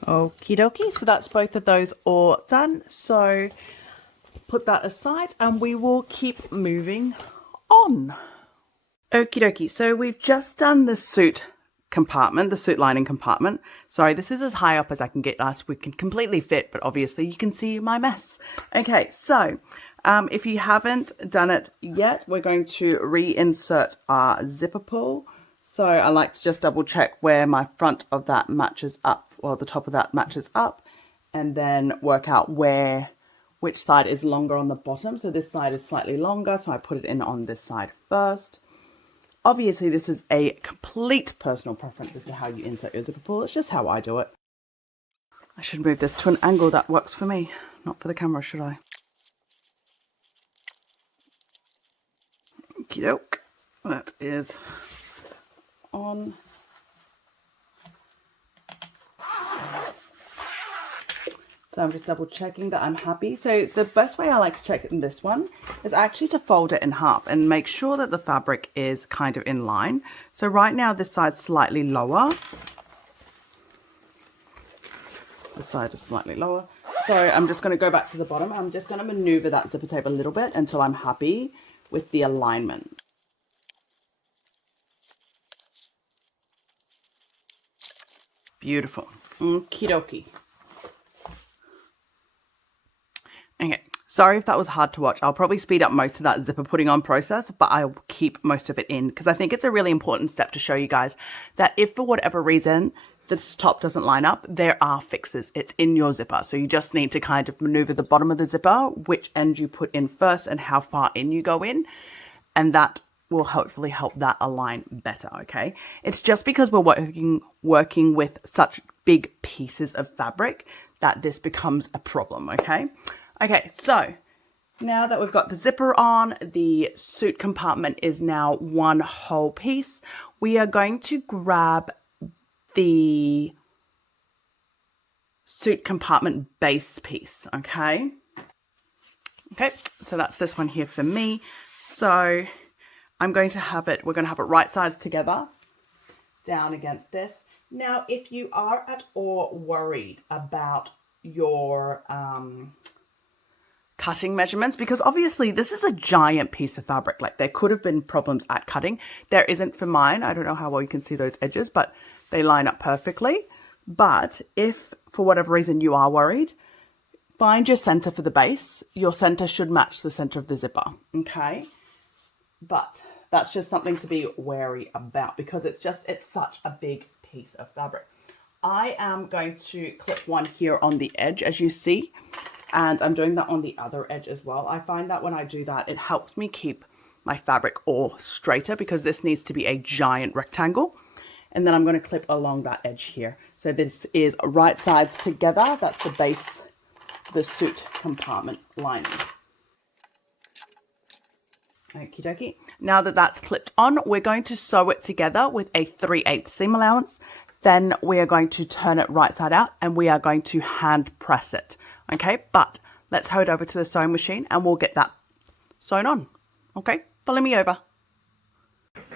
Okie dokie, so that's both of those all done. So put that aside and we will keep moving on. Okie dokie, so we've just done the suit compartment, the suit lining compartment. Sorry, this is as high up as I can get us. We can completely fit, but obviously you can see my mess. Okay, so if you haven't done it yet, we're going to reinsert our zipper pull. So I like to just double check where my front of that matches up, well, the top of that matches up, and then work out which side is longer on the bottom. So this side is slightly longer, so I put it in on this side first. Obviously, this is a complete personal preference as to how you insert your zipper pull. It's just how I do it. I should move this to an angle that works for me, not for the camera, should I? Okie doke. That is on. So I'm just double checking that I'm happy. So the best way I like to check it in this one is actually to fold it in half and make sure that the fabric is kind of in line. So right now this side's slightly lower. This side is slightly lower. So I'm just going to go back to the bottom. I'm just going to maneuver that zipper tape a little bit until I'm happy with the alignment. Beautiful. Okie dokie. Okay, sorry if that was hard to watch. I'll probably speed up most of that zipper putting on process, but I'll keep most of it in because I think it's a really important step to show you guys that if for whatever reason this top doesn't line up, there are fixes. It's in your zipper. So you just need to kind of maneuver the bottom of the zipper, which end you put in first and how far in you go in. And that will hopefully help that align better, okay? It's just because we're working with such big pieces of fabric that this becomes a problem, okay? Okay, so now that we've got the zipper on, the suit compartment is now one whole piece. We are going to grab the suit compartment base piece, okay? Okay, so that's this one here for me. So I'm going to have it, we're going to have it right sides together, down against this. Now, if you are at all worried about your cutting measurements, because obviously this is a giant piece of fabric, like there could have been problems at cutting. There isn't for mine. I don't know how well you can see those edges, but they line up perfectly. But if for whatever reason you are worried, find your center for the base. Your center should match the center of the zipper, okay? But that's just something to be wary about because it's such a big piece of fabric. I am going to clip one here on the edge, as you see, and I'm doing that on the other edge as well. I find that when I do that, it helps me keep my fabric all straighter because this needs to be a giant rectangle. And then I'm going to clip along that edge here. So this is right sides together. That's the base, the suit compartment lining. Okie dokie. Now that that's clipped on, we're going to sew it together with a 3/8 seam allowance. Then we are going to turn it right side out and we are going to hand press it. Okay, but let's head over to the sewing machine and we'll get that sewn on. Okay, follow me over.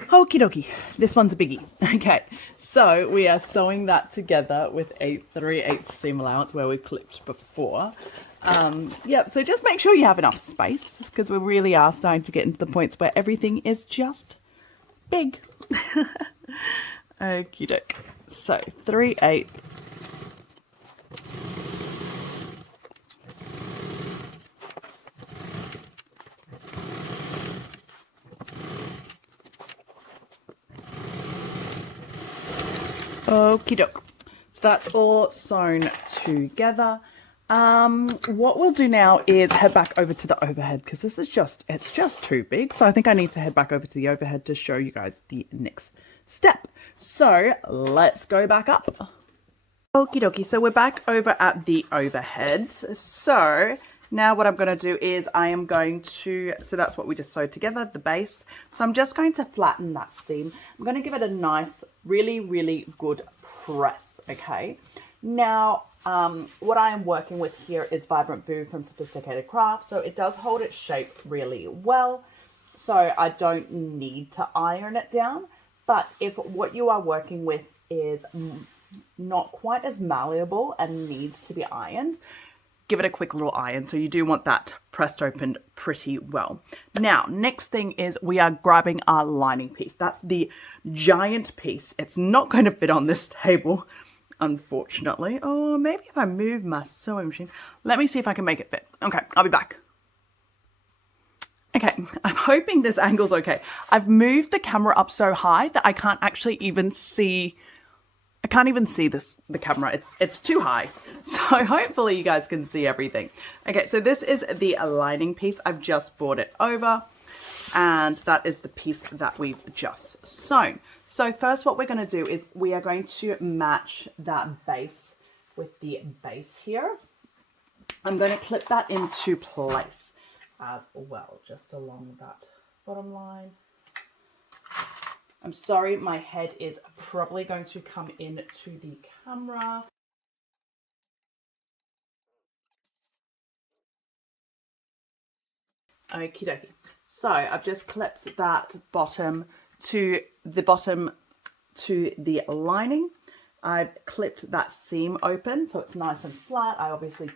Okie dokie, this one's a biggie. Okay, so we are sewing that together with a 3/8 seam allowance where we clipped before. Yeah, so just make sure you have enough space because we really are starting to get into the points where everything is just big. Okie doke. So 3/8. Okie doke. So that's all sewn together. What we'll do now is head back over to the overhead because this is it's just too big. So I think I need to head back over to the overhead to show you guys the next step. So let's go back up. Okie dokie. So we're back over at the overheads. So now what I'm going to do is so that's what we just sewed together, the base. So I'm just going to flatten that seam. I'm going to give it a nice, really, really good press, okay? Now, what I am working with here is Vibrant Boo from Sewfisticated Craft. So it does hold its shape really well. So I don't need to iron it down. But if what you are working with is not quite as malleable and needs to be ironed, give it a quick little iron. So you do want that pressed open pretty well. Now, next thing is we are grabbing our lining piece. That's the giant piece. It's not going to fit on this table, unfortunately. Oh, maybe if I move my sewing machine. Let me see if I can make it fit. Okay, I'll be back. Okay, I'm hoping this angle's okay. I've moved the camera up so high that I can't actually even see. I can't even see the camera. It's too high. So hopefully you guys can see everything. Okay, so this is the lining piece. I've just brought it over, and that is the piece that we've just sewn. So first what we're going to do is we are going to match that base with the base here. I'm going to clip that into place as well, just along that bottom line. I'm sorry, my head is probably going to come in to the camera. Okie dokie. So I've just clipped that bottom to the lining. I've clipped that seam open so it's nice and flat. I obviously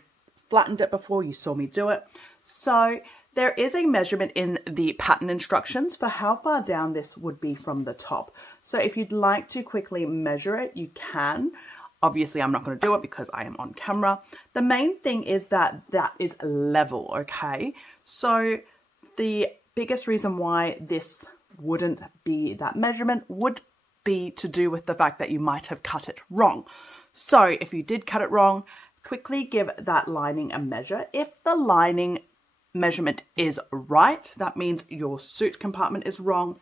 flattened it before, you saw me do it. So there is a measurement in the pattern instructions for how far down this would be from the top. So if you'd like to quickly measure it, you can. Obviously, I'm not going to do it because I am on camera. The main thing is that that is level, okay? So the biggest reason why this wouldn't be that measurement would be to do with the fact that you might have cut it wrong. So if you did cut it wrong, quickly give that lining a measure. If the lining measurement is right, that means your suit compartment is wrong.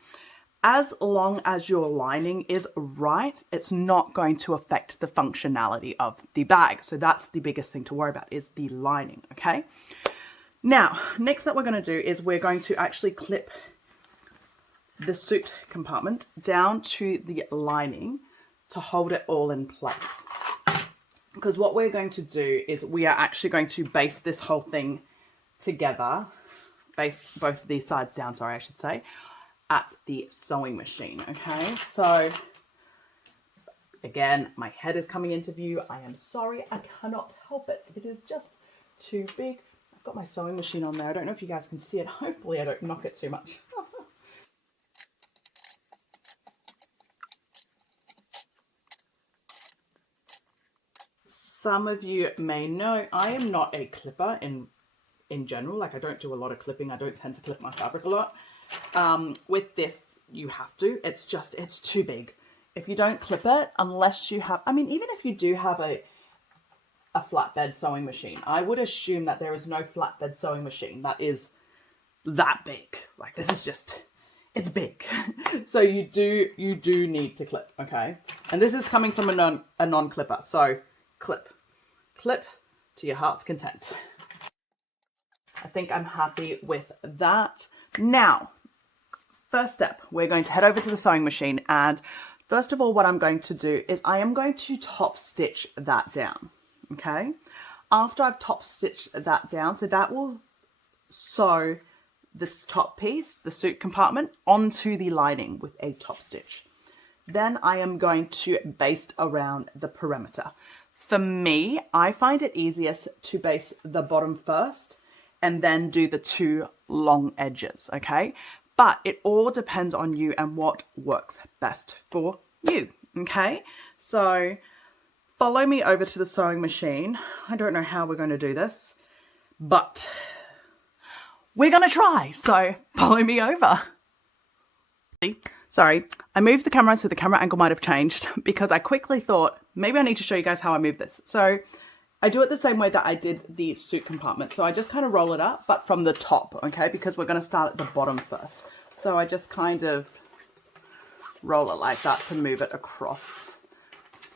As long as your lining is right, it's not going to affect the functionality of the bag. So that's the biggest thing to worry about, is the lining, okay? Now, next that we're going to do is we're going to actually clip the suit compartment down to the lining to hold it all in place. Because what we're going to do is we are actually going to base this whole thing together, base both of these sides down, sorry, I should say, at the sewing machine, okay? So, again, my head is coming into view. I am sorry, I cannot help it. It is just too big. I've got my sewing machine on there. I don't know if you guys can see it. Hopefully I don't knock it too much. Some of you may know I am not a clipper in general. Like, I don't do a lot of clipping. I don't tend to clip my fabric a lot. With this, you have to. It's too big. If you don't clip it, unless you have, I mean, even if you do have a flatbed sewing machine, I would assume that there is no flatbed sewing machine that is that big. Like, this is just, it's big. So you do need to clip, okay? And this is coming from a non-clipper. So clip to your heart's content. I think I'm happy with that. Now, first step, we're going to head over to the sewing machine, and first of all, what I'm going to do is I am going to top stitch that down, okay? After I've top stitched that down, so that will sew this top piece, the suit compartment, onto the lining with a top stitch. Then I am going to baste around the perimeter. For me, I find it easiest to baste the bottom first and then do the two long edges, okay? But it all depends on you and what works best for you, okay? So follow me over to the sewing machine. I don't know how we're going to do this, but we're going to try. So follow me over. Sorry, I moved the camera, so the camera angle might have changed because I quickly thought maybe I need to show you guys how I move this. So I do it the same way that I did the suit compartment. So I just kind of roll it up, but from the top, okay? Because we're going to start at the bottom first. So I just kind of roll it like that to move it across.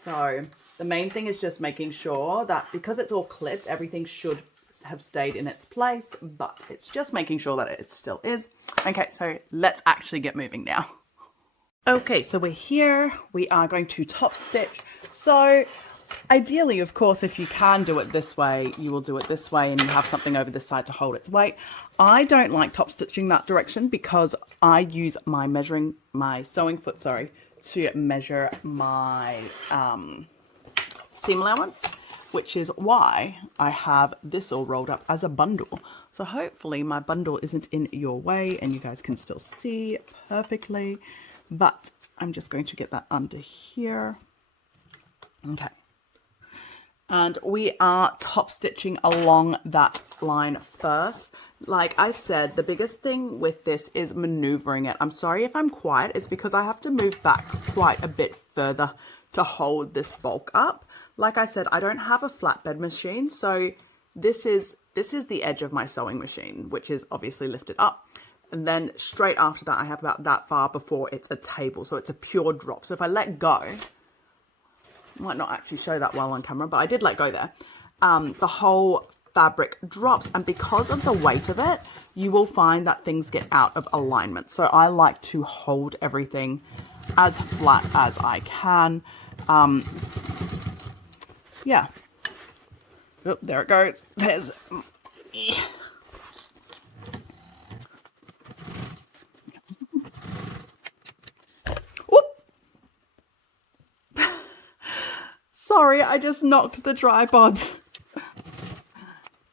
So the main thing is just making sure that because it's all clipped, everything should have stayed in its place, but it's just making sure that it still is. Okay, so let's actually get moving now. Okay, so we're here. We are going to top stitch. So ideally, of course, if you can do it this way, you will do it this way and you have something over this side to hold its weight. I don't like top stitching that direction because I use my sewing foot, to measure my seam allowance, which is why I have this all rolled up as a bundle. So hopefully my bundle isn't in your way and you guys can still see perfectly, but I'm just going to get that under here. Okay. And we are top stitching along that line first. Like I said, the biggest thing with this is maneuvering it. I'm sorry if I'm quiet, it's because I have to move back quite a bit further to hold this bulk up. Like I said, I don't have a flatbed machine, so this is the edge of my sewing machine, which is obviously lifted up. And then straight after that, I have about that far before it's a table, so it's a pure drop. So if I let go, I might not actually show that well on camera, but I did let go there. The whole fabric drops, and because of the weight of it, you will find that things get out of alignment. So I like to hold everything as flat as I can. Yeah. Oh, there it goes. There's... Sorry, I just knocked the tripod.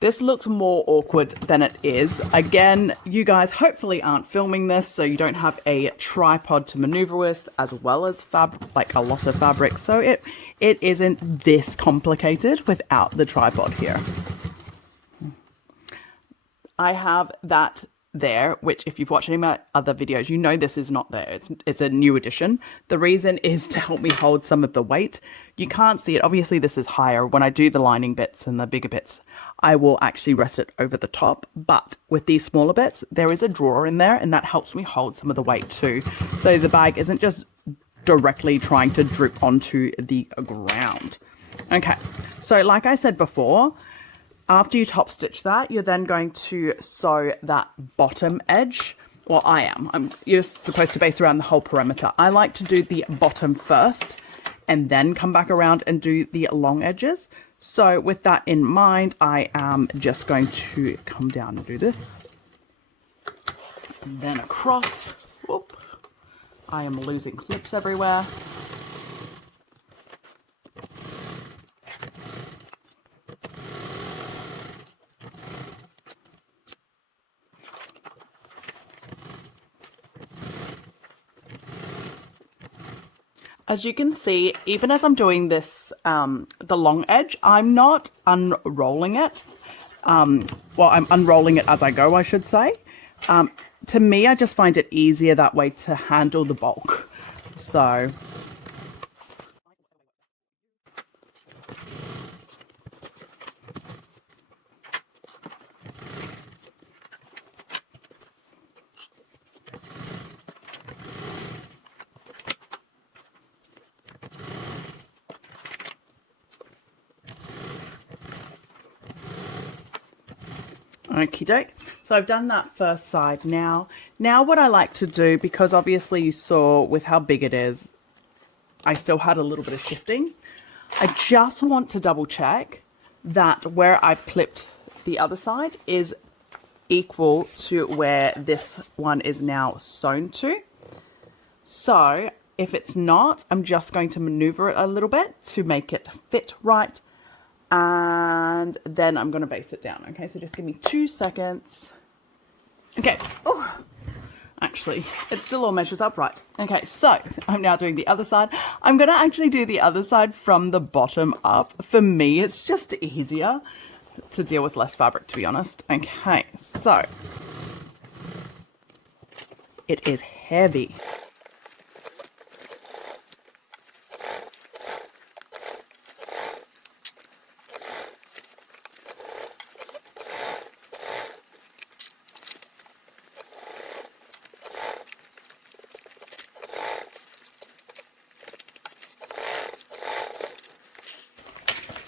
This looks more awkward than it is. Again, you guys hopefully aren't filming this, so you don't have a tripod to maneuver with, as well as like a lot of fabric. So it isn't this complicated without the tripod here. I have that there, which if you've watched any of my other videos, you know this is not there. It's a new addition. The reason is to help me hold some of the weight. You can't see it. Obviously, this is higher. When I do the lining bits and the bigger bits, I will actually rest it over the top. But with these smaller bits, there is a drawer in there, and that helps me hold some of the weight too. So the bag isn't just directly trying to drip onto the ground. Okay, so like I said before, after you top stitch that, you're then going to sew that bottom edge. Well, you're supposed to base around the whole perimeter. I like to do the bottom first and then come back around and do the long edges. So with that in mind, I am just going to come down and do this. And then across. Whoop. I am losing clips everywhere. As you can see, even as I'm doing this, the long edge, I'm not unrolling it. Well, I'm unrolling it as I go, I should say. To me, I just find it easier that way to handle the bulk. So... Okie doke. So I've done that first side now. Now what I like to do, because obviously you saw with how big it is, I still had a little bit of shifting. I just want to double check that where I've clipped the other side is equal to where this one is now sewn to. So if it's not, I'm just going to maneuver it a little bit to make it fit right. And then I'm going to base it down. Okay, so just give me 2 seconds. Okay. Oh, actually, it still all measures up right. Okay, so I'm now doing the other side. I'm going to actually do the other side from the bottom up. For me, it's just easier to deal with less fabric, to be honest. Okay, so it is heavy.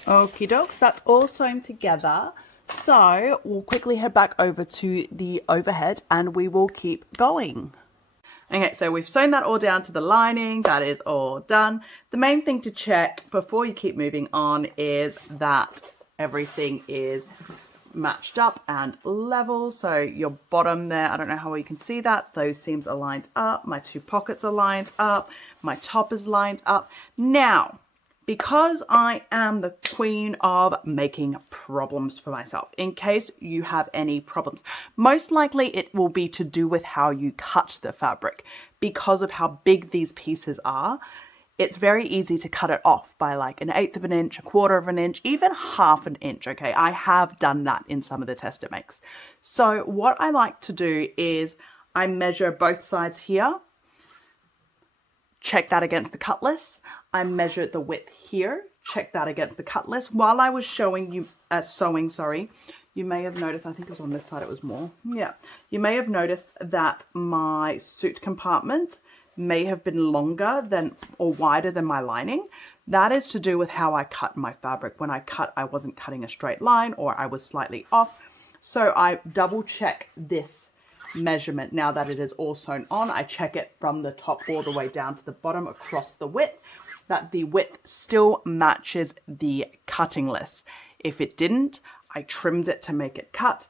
Okie dokes, that's all sewn together. So we'll quickly head back over to the overhead and we will keep going. Okay, so we've sewn that all down to the lining. That is all done. The main thing to check before you keep moving on is that everything is matched up and level. So your bottom there, I don't know how well you can see that. Those seams are lined up. My 2 pockets are lined up. My top is lined up. Now, because I am the queen of making problems for myself, in case you have any problems. Most likely it will be to do with how you cut the fabric. Because of how big these pieces are, it's very easy to cut it off by like 1/8 of an inch, 1/4 of an inch, even 1/2 an inch, okay? I have done that in some of the test it makes. So what I like to do is I measure both sides here, check that against the cutlass. I measured the width here, check that against the cutlass. While I was showing you, sewing, sorry, you may have noticed, I think it was on this side it was more. Yeah, you may have noticed that my suit compartment may have been longer than or wider than my lining. That is to do with how I cut my fabric. When I cut, I wasn't cutting a straight line or I was slightly off. So I double check this measurement now that it is all sewn on. I check it from the top all the way down to the bottom across the width, that the width still matches the cutting list. If it didn't, I trimmed it to make it cut.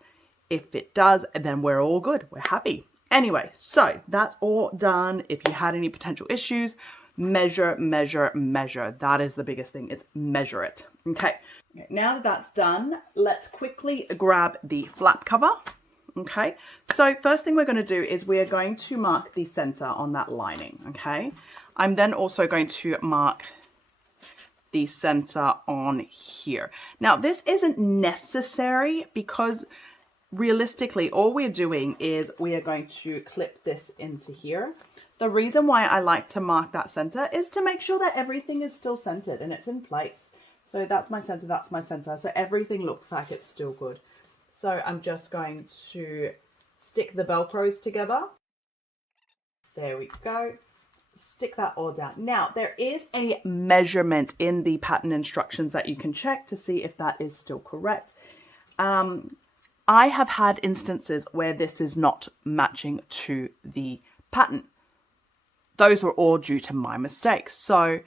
If it does, then we're all good. We're happy. Anyway, so that's all done. If you had any potential issues, measure, measure, measure. That is the biggest thing. It's measure it. Okay. Now that that's done, let's quickly grab the flap cover. Okay. So first thing we're going to do is we are going to mark the center on that lining. Okay. I'm then also going to mark the center on here. Now this isn't necessary because realistically all we're doing is we are going to clip this into here. The reason why I like to mark that center is to make sure that everything is still centered and it's in place. So that's my center, that's my center. So everything looks like it's still good. So I'm just going to stick the Velcros together. There we go. Stick that all down. Now, there is a measurement in the pattern instructions that you can check to see if that is still correct. I have had instances where this is not matching to the pattern. Those were all due to my mistakes. So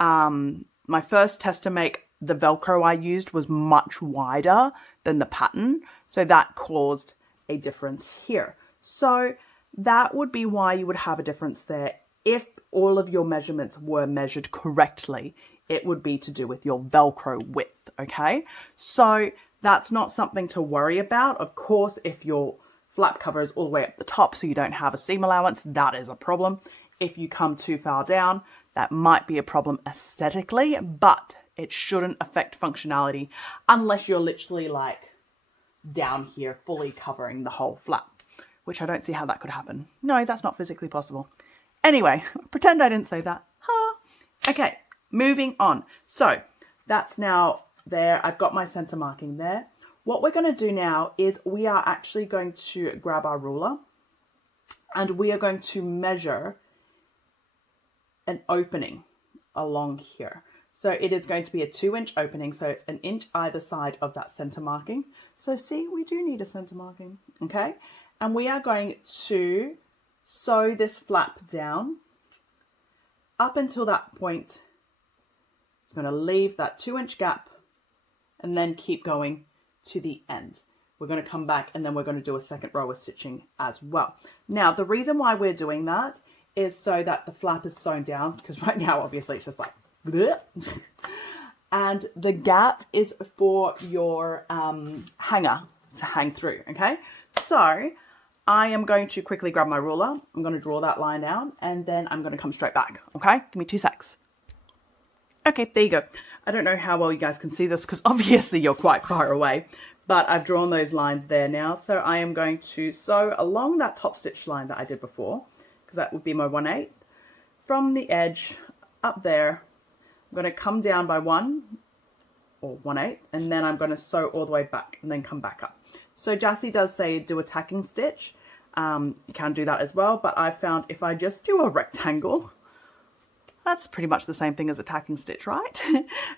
my first test to make, the Velcro I used was much wider than the pattern. So that caused a difference here. So that would be why you would have a difference there. If all of your measurements were measured correctly, it would be to do with your Velcro width, okay? So that's not something to worry about. Of course, if your flap cover is all the way up the top so you don't have a seam allowance, that is a problem. If you come too far down, that might be a problem aesthetically, but it shouldn't affect functionality unless you're literally like down here fully covering the whole flap, which I don't see how that could happen. No, that's not physically possible. Anyway, pretend I didn't say that. Okay, moving on. So that's now there. I've got my center marking there. What we're going to do now is we are actually going to grab our ruler and we are going to measure an opening along here. So it is going to be a 2-inch opening. So it's 1 inch either side of that center marking. So see, we do need a center marking. Okay. And we are going to sew this flap down up until that point. I'm going to leave that 2-inch gap and then keep going to the end. We're going to come back and then we're going to do a second row of stitching as well. Now, the reason why we're doing that is so that the flap is sewn down, because right now, obviously, it's just like, bleh. And the gap is for your hanger to hang through, okay? So I am going to quickly grab my ruler. I'm going to draw that line down and then I'm going to come straight back, okay? Give me 2 secs. Okay, there you go. I don't know how well you guys can see this because obviously you're quite far away, but I've drawn those lines there now. So I am going to sew along that top stitch line that I did before, because that would be my 1/8. From the edge up there, I'm going to come down by 1 or 1/8, and then I'm going to sew all the way back and then come back up. So Jassy does say do a tacking stitch. You can do that as well, but I've found if I just do a rectangle, that's pretty much the same thing as a tacking stitch, right?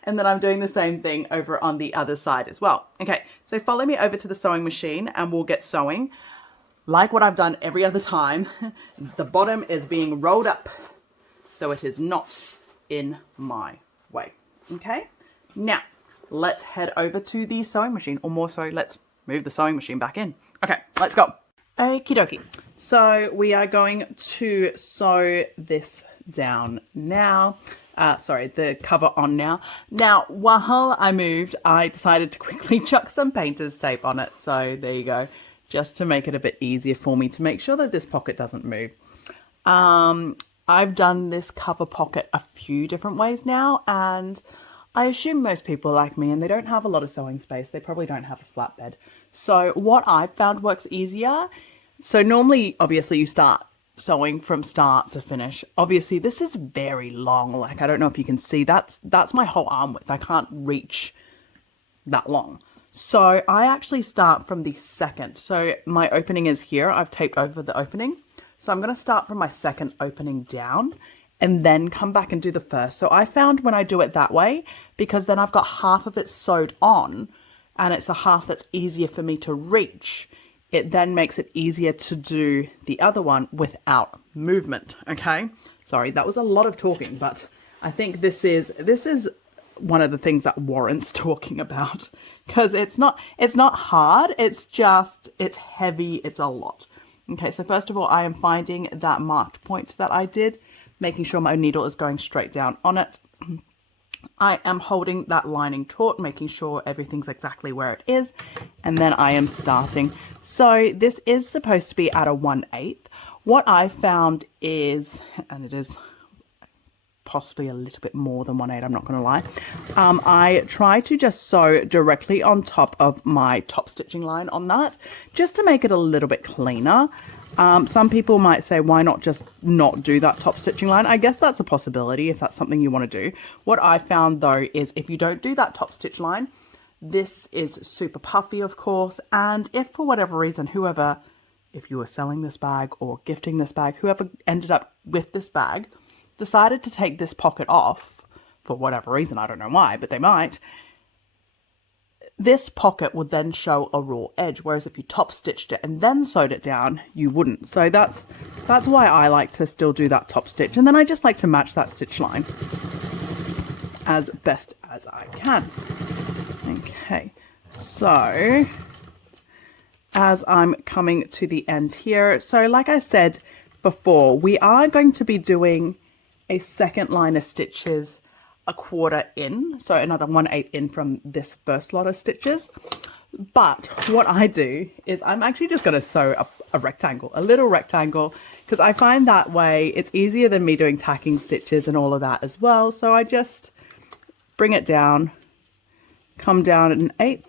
And then I'm doing the same thing over on the other side as well. Okay, so follow me over to the sewing machine and we'll get sewing. Like what I've done every other time, the bottom is being rolled up so it is not in my way. Okay, now let's head over to the sewing machine, or more so, let's move the sewing machine back in. Okay, let's go. Okie dokie. So we are going to sew this down now. sorry, the cover on now. Now, while I moved, I decided to quickly chuck some painter's tape on it. So there you go, just to make it a bit easier for me to make sure that this pocket doesn't move. I've done this cover pocket a few different ways now, and I assume most people like me and they don't have a lot of sewing space. They probably don't have a flatbed. So what I've found works easier. So normally, obviously, you start sewing from start to finish. Obviously, this is very long. Like, I don't know if you can see, that's my whole arm width. I can't reach that long. So I actually start from the second. So my opening is here. I've taped over the opening. So I'm going to start from my second opening down and then come back and do the first. So I found when I do it that way, because then I've got half of it sewed on and it's the half that's easier for me to reach, it then makes it easier to do the other one without movement. Okay. Sorry, that was a lot of talking, but I think this is one of the things that warrants talking about, because it's not hard. It's heavy. It's a lot. Okay, so first of all, I am finding that marked point that I did, making sure my needle is going straight down on it. I am holding that lining taut, making sure everything's exactly where it is, and then I am starting. So this is supposed to be at a 1/8. What I found is, and it is possibly a little bit more than 1/8, I'm not going to lie. I try to just sew directly on top of my top stitching line on that, just to make it a little bit cleaner. Some people might say, why not just not do that top stitching line? I guess that's a possibility if that's something you want to do. What I found though is if you don't do that top stitch line, this is super puffy, of course. And if for whatever reason, if you were selling this bag or gifting this bag, whoever ended up with this bag, decided to take this pocket off for whatever reason, I don't know why, but they might, this pocket would then show a raw edge, whereas if you top stitched it and then sewed it down, you wouldn't. So that's why I like to still do that top stitch, and then I just like to match that stitch line as best as I can. Okay, so as I'm coming to the end here, so like I said before, we are going to be doing a second line of stitches a quarter in, so another 1/8 in from this first lot of stitches. But what I do is I'm actually just going to sew a rectangle, a little rectangle, because I find that way it's easier than me doing tacking stitches and all of that as well. So I just bring it down, come down at 1/8,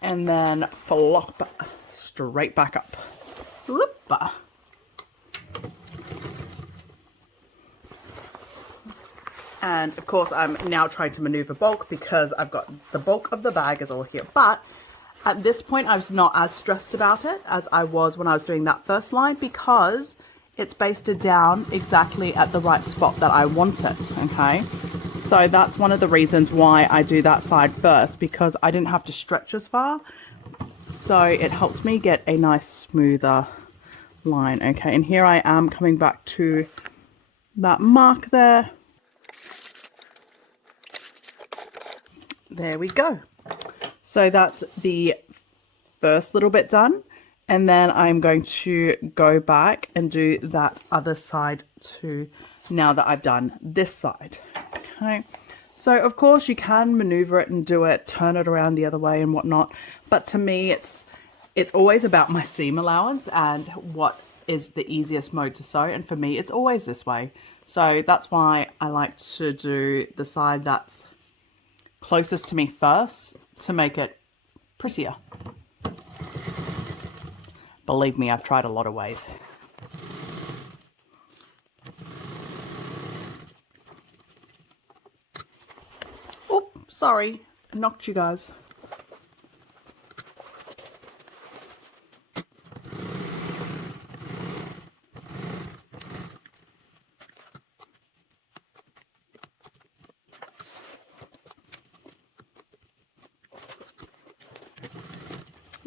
and then flop straight back up. Whoop-a. And of course, I'm now trying to maneuver bulk because I've got the bulk of the bag is all here. But at this point, I was not as stressed about it as I was when I was doing that first line, because it's basted down exactly at the right spot that I want it. Okay. So that's one of the reasons why I do that side first, because I didn't have to stretch as far. So it helps me get a nice smoother line. Okay. And here I am coming back to that mark there. There we go. So that's the first little bit done. And then I'm going to go back and do that other side too, now that I've done this side. Okay. So of course you can maneuver it and do it, turn it around the other way and whatnot. But to me, it's always about my seam allowance and what is the easiest mode to sew. And for me, it's always this way. So that's why I like to do the side that's closest to me first to make it prettier. Believe me, I've tried a lot of ways. Oh, sorry, I knocked you guys.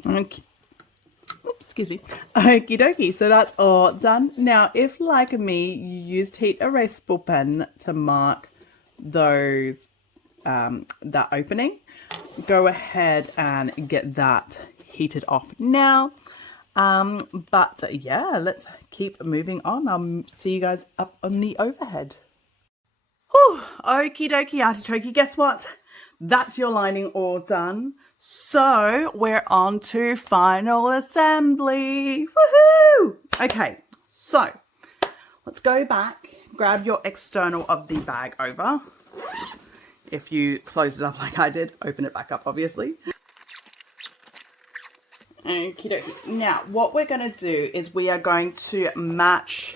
Okay. Oops, excuse me. Okie dokie, so that's all done. Now, if like me, you used heat erasable pen to mark those, that opening, go ahead and get that heated off now. But yeah, let's keep moving on. I'll see you guys up on the overhead. Whew, okie dokie artichoke, guess what? That's your lining all done. So we're on to final assembly. Woohoo! Okay, so let's go back, grab your external of the bag over. If you close it up like I did, open it back up, obviously. Okie dokie. Now, what we're going to do is we are going to match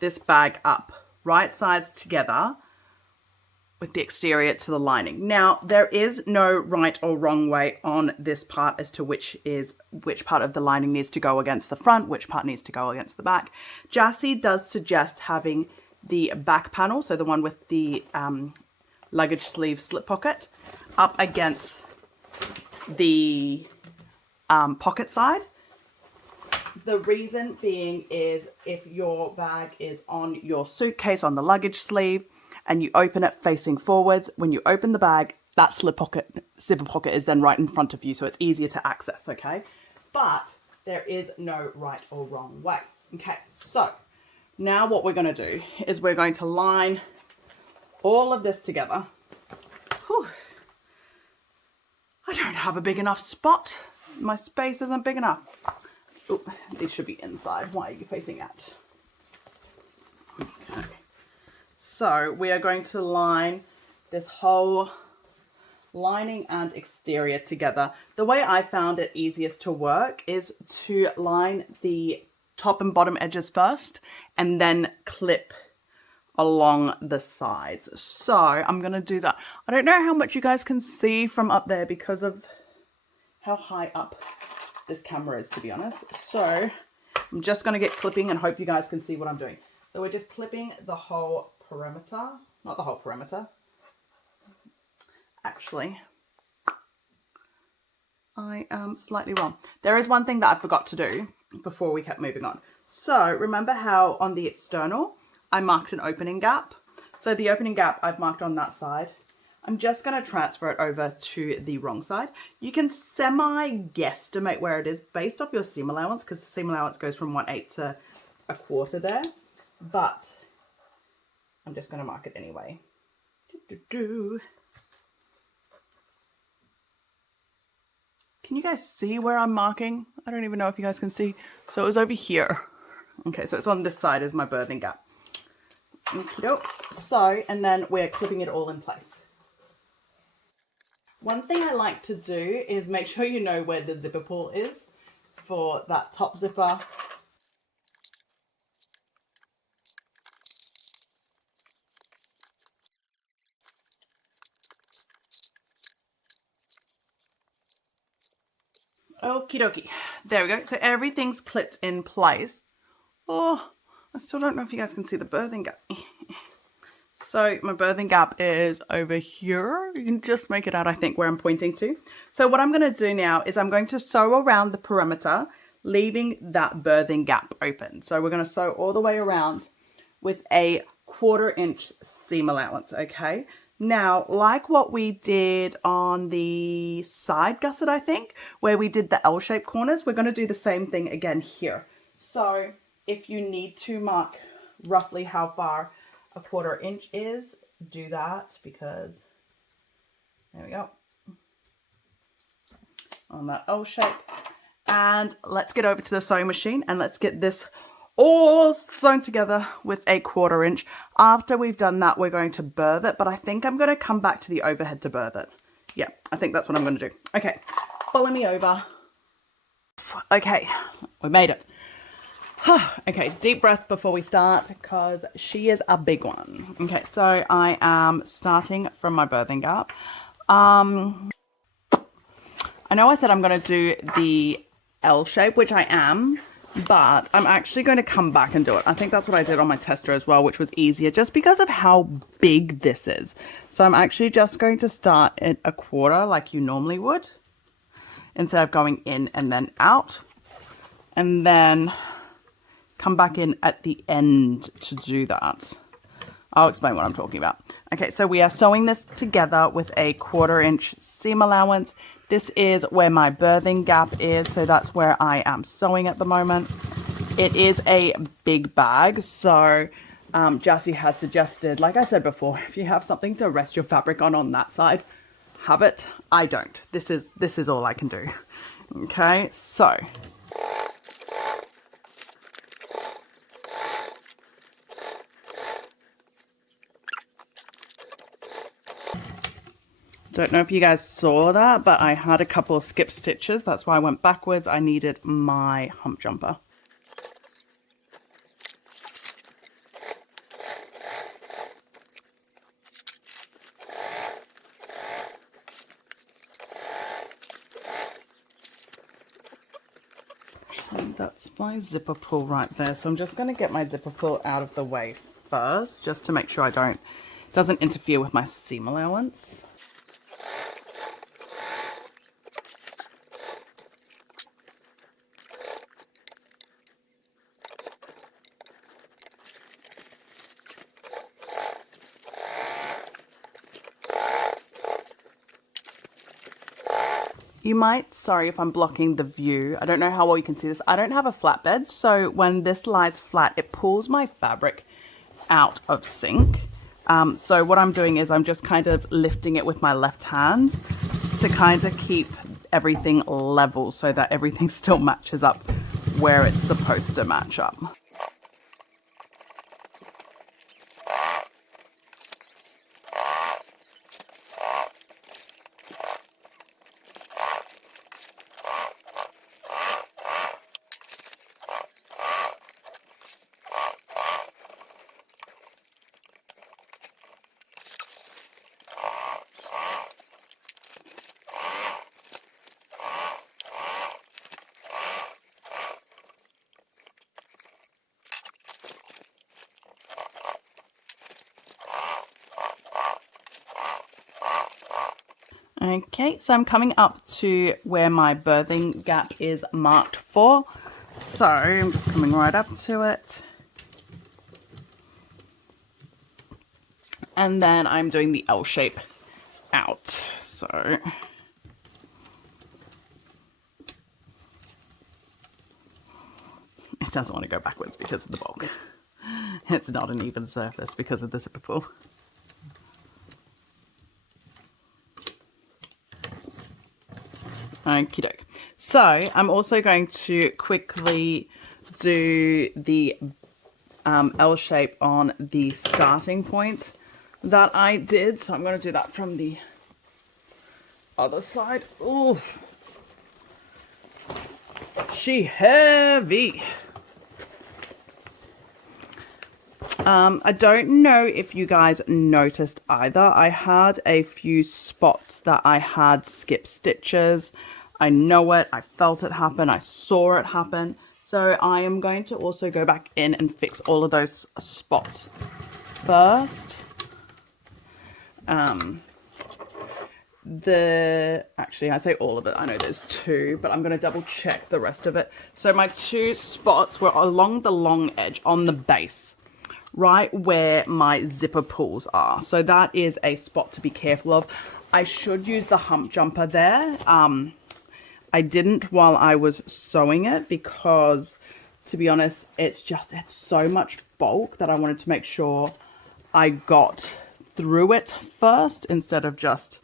this bag up, right sides together, with the exterior to the lining. Now, there is no right or wrong way on this part as to which part of the lining needs to go against the front, which part needs to go against the back. Jassy does suggest having the back panel, so the one with the luggage sleeve slip pocket, up against the pocket side. The reason being is if your bag is on your suitcase on the luggage sleeve and you open it facing forwards, when you open the bag, that zipper pocket is then right in front of you, so it's easier to access, okay? But there is no right or wrong way. Okay, so now what we're going to do is we're going to line all of this together. Whew. I don't have a big enough spot. My space isn't big enough. Oh, these should be inside. Why are you facing out? Okay. So we are going to line this whole lining and exterior together. The way I found it easiest to work is to line the top and bottom edges first and then clip along the sides. So I'm going to do that. I don't know how much you guys can see from up there because of how high up this camera is, to be honest. So I'm just going to get clipping and hope you guys can see what I'm doing. So we're just clipping the whole perimeter, not the whole perimeter. Actually, I am slightly wrong. There is one thing that I forgot to do before we kept moving on. So remember how on the external, I marked an opening gap. So the opening gap I've marked on that side. I'm just going to transfer it over to the wrong side. You can semi-guesstimate where it is based off your seam allowance, because the seam allowance goes from 1/8 to 1/4 there. But I'm just going to mark it anyway. Can you guys see where I'm marking? I don't even know if you guys can see. So it was over here. Okay, so it's on this side is my birthing gap. So, and then we're clipping it all in place. One thing I like to do is make sure you know where the zipper pull is for that top zipper. Okie dokie. There we go. So everything's clipped in place. Oh, I still don't know if you guys can see the birthing gap. So my birthing gap is over here. You can just make it out, I think, where I'm pointing to. So what I'm going to do now is I'm going to sew around the perimeter, leaving that birthing gap open. So we're going to sew all the way around with a 1/4 inch seam allowance, okay? Now, like what we did on the side gusset, I think, where we did the L-shaped corners, we're going to do the same thing again here. So if you need to mark roughly how far a 1/4 inch is, do that, because there we go on that L shape. And let's get over to the sewing machine and let's get this all sewn together with a 1/4 inch. After we've done that, we're going to birth it, but I think I'm going to come back to the overhead to birth it. Yeah, I think that's what I'm going to do. Okay, follow me over. Okay, we made it. Okay, deep breath before we start, because she is a big one. Okay, so I am starting from my birthing gap. I know I said I'm going to do the L shape, which I am, but I'm actually going to come back and do it. I think that's what I did on my tester as well, which was easier just because of how big this is. So I'm actually just going to start at a 1/4 like you normally would, instead of going in and then out, and then come back in at the end to do that. I'll explain what I'm talking about. Okay, so we are sewing this together with a 1/4 inch seam allowance. This is where my birthing gap is, so that's where I am sewing at the moment. It is a big bag, so Jassy has suggested, like I said before, if you have something to rest your fabric on that side, have it. I don't. This is all I can do. Okay, so don't know if you guys saw that, but I had a couple of skip stitches. That's why I went backwards. I needed my hump jumper. So that's my zipper pull right there. So I'm just going to get my zipper pull out of the way first, just to make sure it doesn't interfere with my seam allowance. You might, sorry if I'm blocking the view, I don't know how well you can see this. I don't have a flatbed, so when this lies flat, it pulls my fabric out of sync. So what I'm doing is I'm just kind of lifting it with my left hand to kind of keep everything level so that everything still matches up where it's supposed to match up. Okay, so I'm coming up to where my birthing gap is marked for. So I'm just coming right up to it. And then I'm doing the L shape out. So it doesn't want to go backwards because of the bulk. It's not an even surface because of the zipper pull. Okie doke. So I'm also going to quickly do the L shape on the starting point that I did. So I'm going to do that from the other side. Ooh, she heavy. I don't know if you guys noticed either. I had a few spots that I had skip stitches. I know it, I felt it happen, I saw it happen. So I am going to also go back in and fix all of those spots first. Actually, I say all of it, I know there's 2, but I'm going to double check the rest of it. So my 2 spots were along the long edge on the base, right where my zipper pulls are. So that is a spot to be careful of. I should use the hump jumper there. I didn't while I was sewing it because, to be honest, it's so much bulk that I wanted to make sure I got through it first instead of just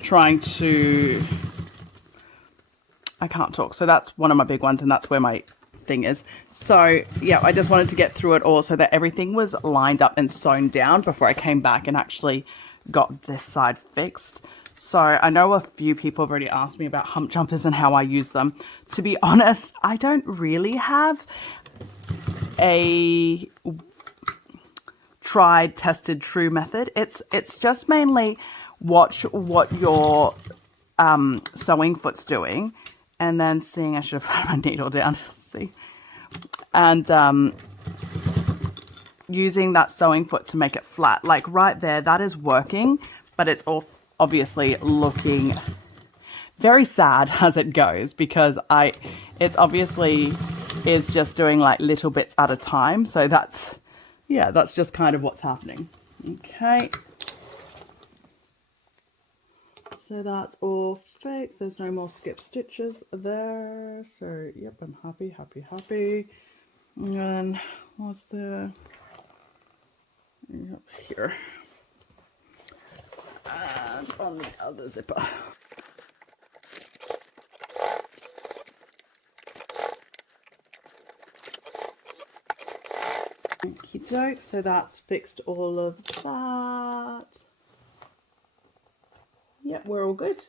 trying to, I can't talk. So that's one of my big ones, and that's where my thing is. So yeah, I just wanted to get through it all so that everything was lined up and sewn down before I came back and actually got this side fixed. So I know a few people have already asked me about hump jumpers and how I use them. To be honest, I don't really have a tried, tested, true method. It's just mainly watch what your sewing foot's doing, and then seeing, I should have put my needle down, see, and using that sewing foot to make it flat. Like right there, that is working, but it's all obviously looking very sad as it goes because it's obviously is just doing like little bits at a time. So that's, yeah, that's just kind of what's happening. Okay. So that's all fixed. There's no more skip stitches there. So, yep, I'm happy, happy, happy. And then what's the, yep, here. And on the other zipper. Okie doke, so that's fixed all of that. Yep, we're all good.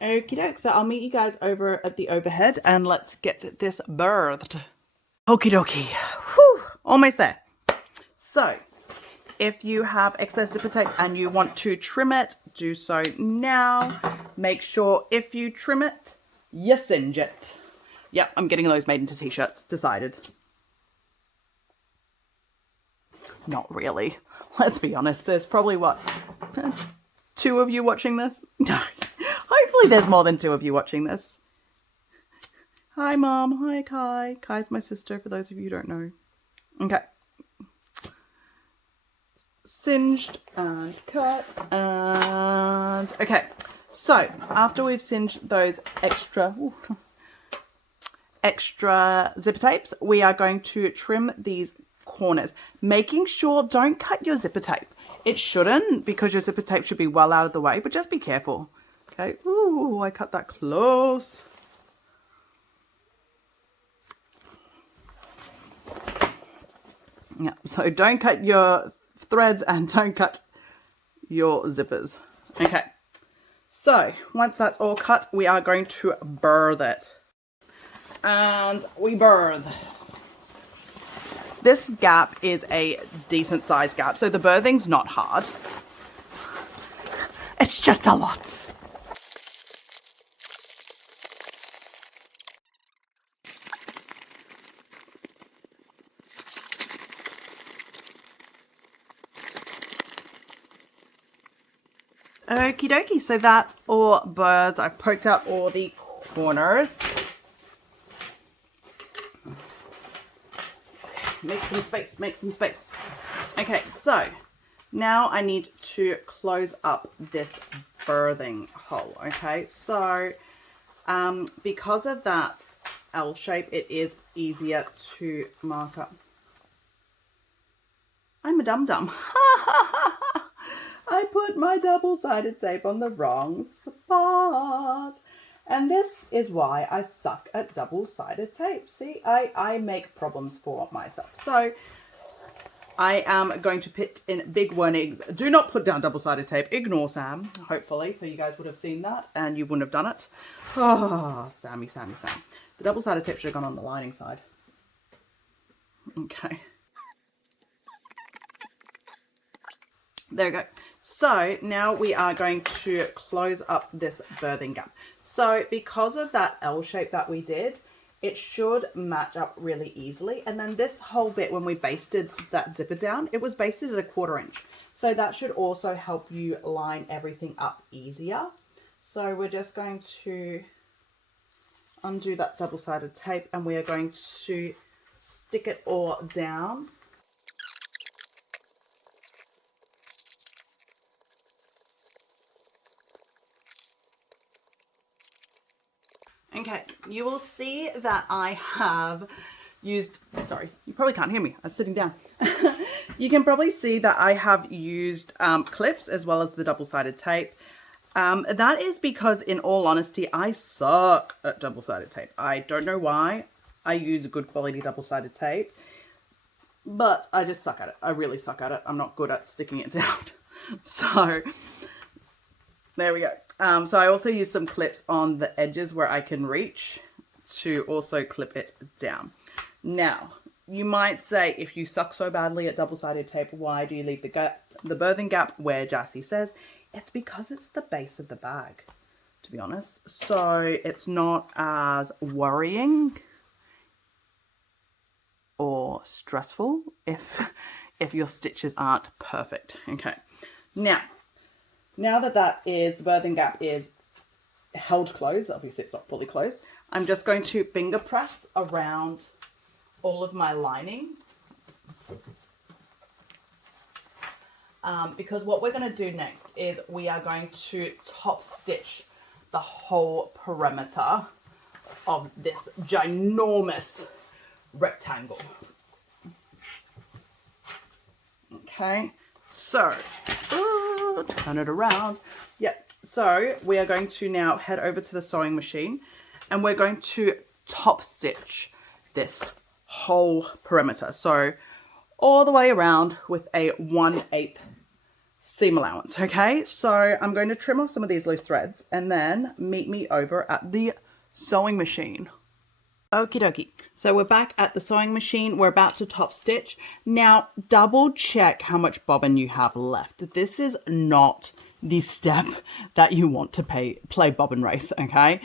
Okie doke, so I'll meet you guys over at the overhead and let's get this birthed. Okie dokie, whew, almost there. So, if you have excess zipper tape and you want to trim it, do so now. Make sure if you trim it, you singe it. Yep, I'm getting those made into t-shirts, decided. Not really. Let's be honest, there's probably what, 2 of you watching this? No. Hopefully there's more than 2 of you watching this. Hi Mom, hi Kai. Kai's my sister for those of you who don't know. Okay. Singed and cut and okay. So after we've singed those extra zipper tapes, we are going to trim these corners, making sure don't cut your zipper tape. It shouldn't, because your zipper tape should be well out of the way, but just be careful. Okay. Ooh, I cut that close. Yeah, so don't cut your threads and don't cut your zippers. Okay, so once that's all cut, we are going to birth it. And we birth. This gap is a decent size gap, so the birthing's not hard. It's just a lot. Okie dokie, so that's all birds. I've poked out all the corners. Make some space, make some space. Okay, so now I need to close up this birthing hole, okay? So because of that L shape, it is easier to mark up. I'm a dum-dum. I put my double-sided tape on the wrong spot. And this is why I suck at double-sided tape. See, I make problems for myself. So I am going to put in big warnings. Do not put down double-sided tape. Ignore Sam, hopefully. So you guys would have seen that and you wouldn't have done it. Oh, Sammy, Sammy, Sam. The double-sided tape should have gone on the lining side. Okay. There we go. So now we are going to close up this birthing gap. So because of that L shape that we did, it should match up really easily. And then this whole bit, when we basted that zipper down, it was basted at 1/4 inch. So that should also help you line everything up easier. So we're just going to undo that double-sided tape and we are going to stick it all down. Okay, you will see that I have used, sorry, you probably can't hear me, I was sitting down. You can probably see that I have used clips as well as the double-sided tape. That is because, in all honesty, I suck at double-sided tape. I don't know why. I use a good quality double-sided tape, but I just suck at it. I really suck at it. I'm not good at sticking it down. So there we go. So I also use some clips on the edges where I can reach to also clip it down. Now, you might say, if you suck so badly at double-sided tape, why do you leave the birthing gap where Jassy says? It's because it's the base of the bag, to be honest. So it's not as worrying or stressful if your stitches aren't perfect. Okay, now that the birthing gap is held closed, obviously it's not fully closed, I'm just going to finger press around all of my lining. Because what we're going to do next is we are going to top stitch the whole perimeter of this ginormous rectangle. Okay, so turn it around. Yep, so we are going to now head over to the sewing machine and we're going to top stitch this whole perimeter. So all the way around with a 1/8 seam allowance. Okay, so I'm going to trim off some of these loose threads and then meet me over at the sewing machine. Okie dokie. So we're back at the sewing machine. We're about to top stitch. Now double check how much bobbin you have left. This is not the step that you want to play bobbin race, okay?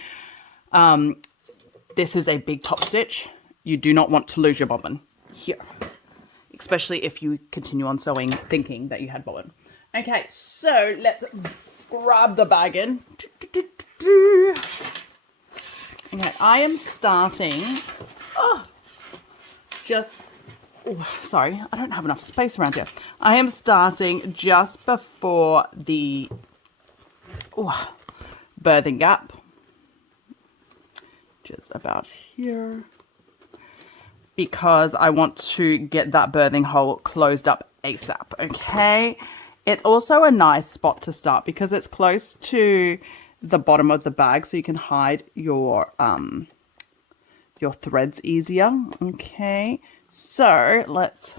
This is a big top stitch. You do not want to lose your bobbin here, especially if you continue on sewing thinking that you had bobbin. Okay, so let's grab the bag in. Okay, I am starting, sorry, I don't have enough space around here. I am starting just before the birthing gap, just about here, because I want to get that birthing hole closed up ASAP, okay? It's also a nice spot to start because it's close to the bottom of the bag, so you can hide your threads easier. Okay, so let's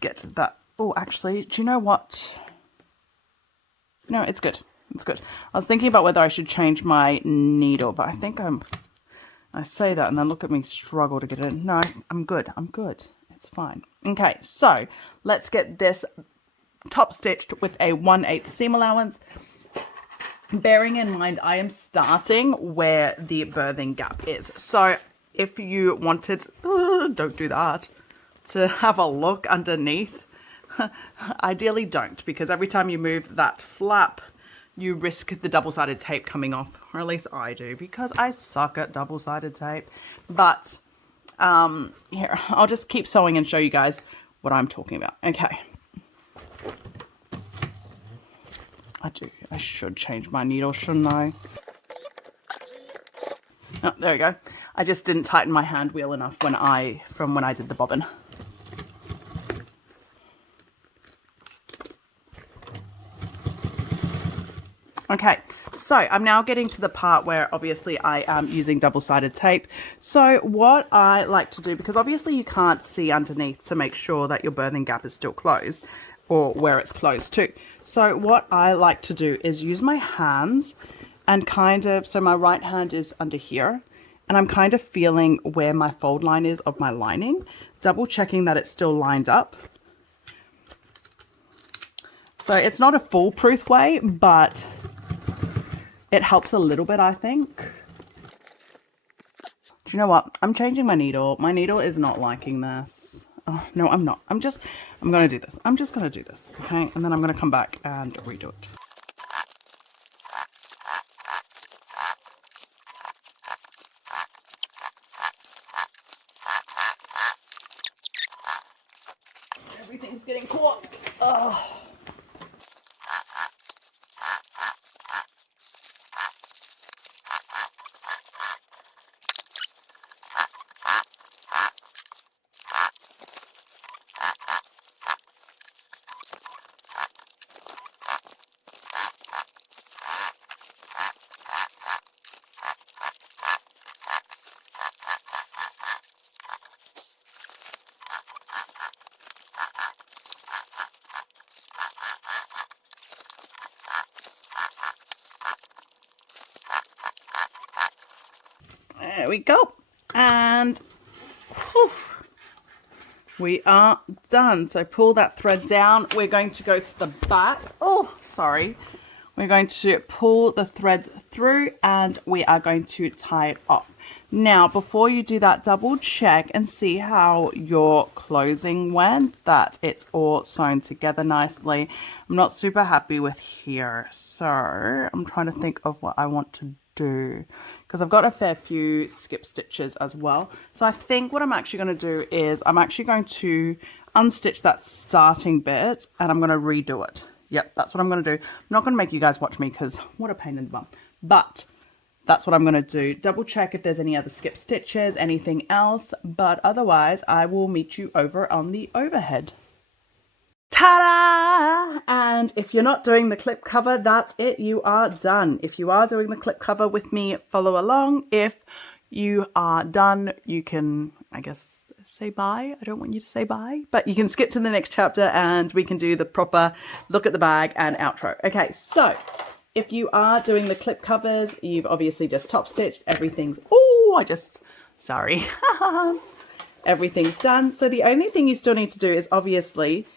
get to that. Oh, actually, do you know what? No, it's good. It's good. I was thinking about whether I should change my needle, but I think I say that and then look at me struggle to get it in. No, I'm good. I'm good. It's fine. Okay, so let's get this top stitched with a 1/8 seam allowance. Bearing in mind, I am starting where the birthing gap is. So if you wanted, don't do that, to have a look underneath, ideally don't, because every time you move that flap, you risk the double-sided tape coming off, or at least I do, because I suck at double-sided tape. But here, I'll just keep sewing and show you guys what I'm talking about. Okay. I should change my needle, shouldn't I? Oh, there we go. I just didn't tighten my hand wheel enough from when I did the bobbin. Okay, so I'm now getting to the part where obviously I am using double-sided tape. So what I like to do, because obviously you can't see underneath to make sure that your birthing gap is still closed, or where it's closed to. So what I like to do is use my hands and kind of, so my right hand is under here, and I'm kind of feeling where my fold line is of my lining, double checking that it's still lined up. So it's not a foolproof way, but it helps a little bit, I think. Do you know what? I'm changing my needle. My needle is not liking this. Oh, no, I'm not. I'm going to do this. I'm just going to do this, okay? And then I'm going to come back and redo it. Everything's getting caught. Oh. There we go. And whew, we are done. So pull that thread down. We're going to go to the back. Oh, sorry. We're going to pull the threads through and we are going to tie it off. Now, before you do that, double check and see how your closing went, that it's all sewn together nicely. I'm not super happy with here, so I'm trying to think of what I want to do, because I've got a fair few skip stitches as well. So I think what I'm actually going to do is I'm actually going to unstitch that starting bit and I'm going to redo it. Yep, that's what I'm going to do. I'm not going to make you guys watch me because what a pain in the bum. But that's what I'm going to do. Double check if there's any other skip stitches, anything else. But otherwise, I will meet you over on the overhead. Ta-da! And if you're not doing the clip cover, that's it. You are done. If you are doing the clip cover with me, follow along. If you are done, you can, I guess, say bye. I don't want you to say bye, but you can skip to the next chapter and we can do the proper look at the bag and outro. Okay, so if you are doing the clip covers, you've obviously just top stitched. Everything's, sorry. Everything's done. So the only thing you still need to do is obviously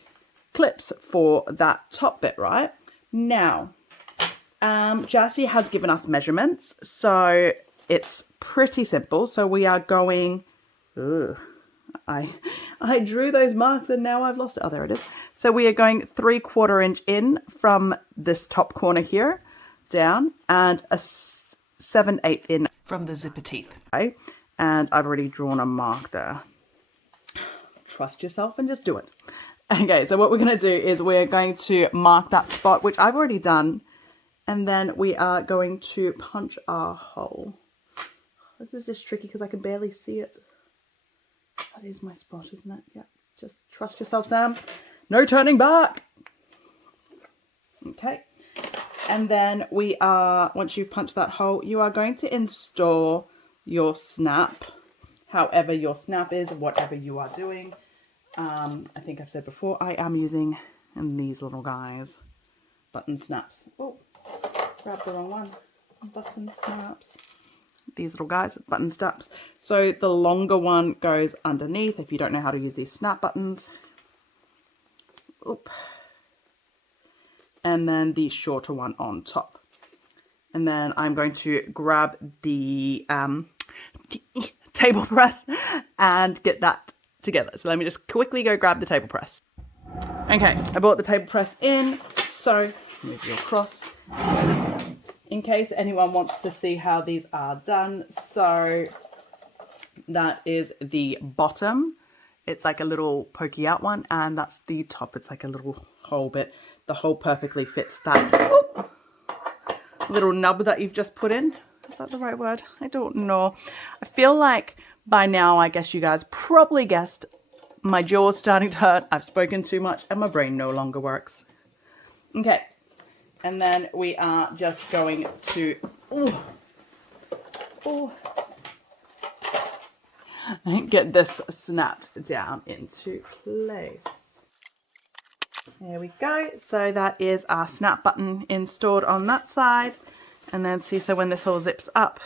clips for that top bit, right? Now, Jessie has given us measurements, so it's pretty simple. So we are going, I drew those marks and now I've lost it. Oh, there it is. So we are going 3/4 inch in from this top corner here down and a 7/8 in from the zipper teeth. Okay, and I've already drawn a mark there. Trust yourself and just do it. Okay, so what we're going to do is we're going to mark that spot, which I've already done, and then we are going to punch our hole. This is just tricky because I can barely see it. That is my spot, isn't it? Yeah, just trust yourself, Sam. No turning back. Okay, and then we are, once you've punched that hole, you are going to install your snap, however your snap is, whatever you are doing. I think I've said before, I am using these little guys, button snaps. Oh, grabbed the wrong one. Button snaps. These little guys, button snaps. So the longer one goes underneath if you don't know how to use these snap buttons. Oop. And then the shorter one on top. And then I'm going to grab the table press and get that together. So let me just quickly go grab the table press. Okay, I brought the table press in. So move you across in case anyone wants to see how these are done. So that is the bottom. It's like a little pokey out one, and that's the top. It's like a little hole bit. The hole perfectly fits that little nub that you've just put in. Is that the right word? I don't know. I feel like by now, I guess you guys probably guessed my jaw's starting to hurt. I've spoken too much and my brain no longer works. Okay. And then we are just going to get this snapped down into place. There we go. So that is our snap button installed on that side. And then see, so when this all zips up,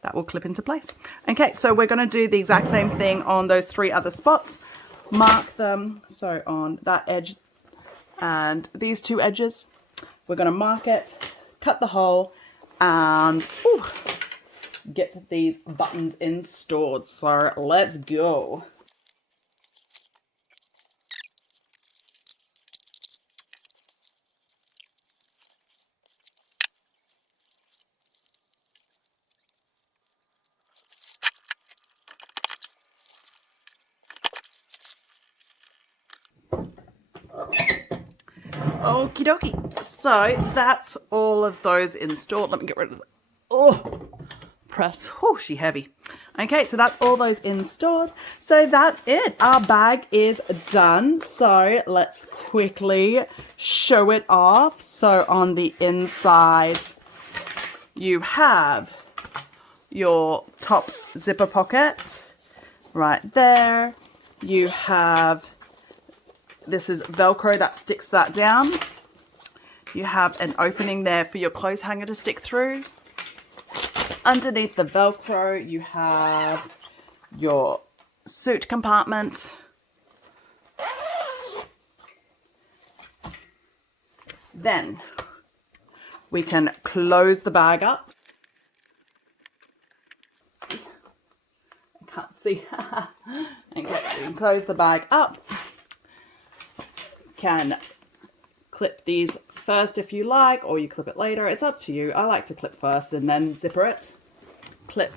that will clip into place. Okay, so we're going to do the exact same thing on those 3 other spots. Mark them. So on that edge and these 2 edges, we're going to mark it, cut the hole, and get these buttons installed. So let's go. Okie dokie. So that's all of those installed. Let me get rid of the press. Oh, she heavy. Okay, so that's all those installed. So that's it. Our bag is done. So let's quickly show it off. So on the inside, you have your top zipper pockets right there. You have, this is Velcro that sticks that down. You have an opening there for your clothes hanger to stick through. Underneath the Velcro, you have your suit compartment. Then we can close the bag up. I can't see. Okay, we can close the bag up. Can clip these first if you like, or you clip it later. It's up to you. I like to clip first and then zipper it. Clip,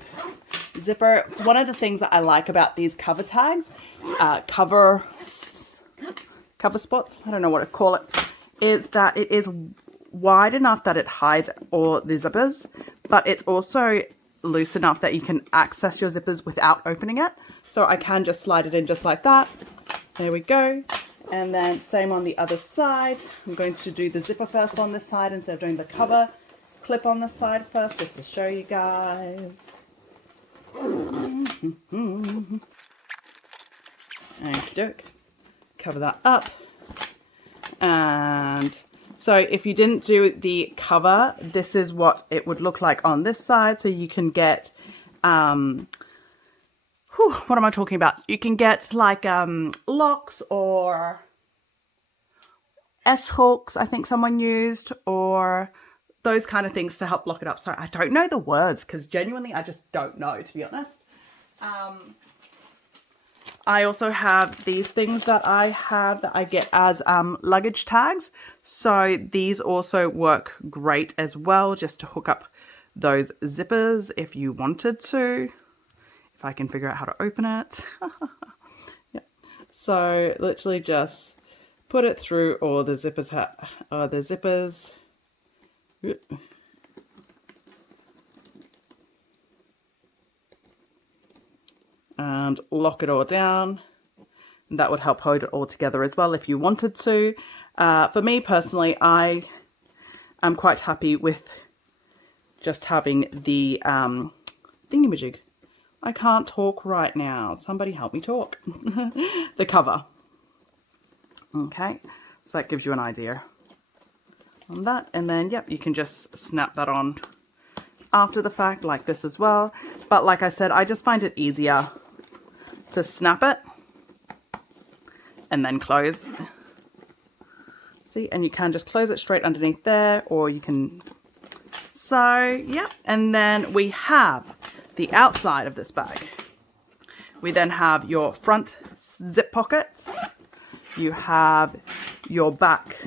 zipper. It's one of the things that I like about these cover tags, cover spots, I don't know what to call it, is that it is wide enough that it hides all the zippers, but it's also loose enough that you can access your zippers without opening it. So I can just slide it in just like that. There we go. And then same on the other side. I'm going to do the zipper first on this side instead of doing the cover clip on the side first, just to show you guys. Okey-doke. Cover that up. And so if you didn't do the cover, this is what it would look like on this side. So you can get, what am I talking about? You can get like locks or S-hooks, I think someone used, or those kind of things to help lock it up. Sorry, I don't know the words because genuinely I just don't know, to be honest. I also have these things that I get as luggage tags. So these also work great as well, just to hook up those zippers if you wanted to. If I can figure out how to open it. Yeah. So literally just put it through all the zippers. And lock it all down. And that would help hold it all together as well if you wanted to. For me personally, I am quite happy with just having the thingamajig. I can't talk right now. Somebody help me talk. The cover. Okay, so that gives you an idea on that. And then, yep, you can just snap that on after the fact like this as well. But like I said, I just find it easier to snap it and then close. See, and you can just close it straight underneath there, or you can, so yeah. And then we have the outside of this bag. We then have your front zip pocket. You have your back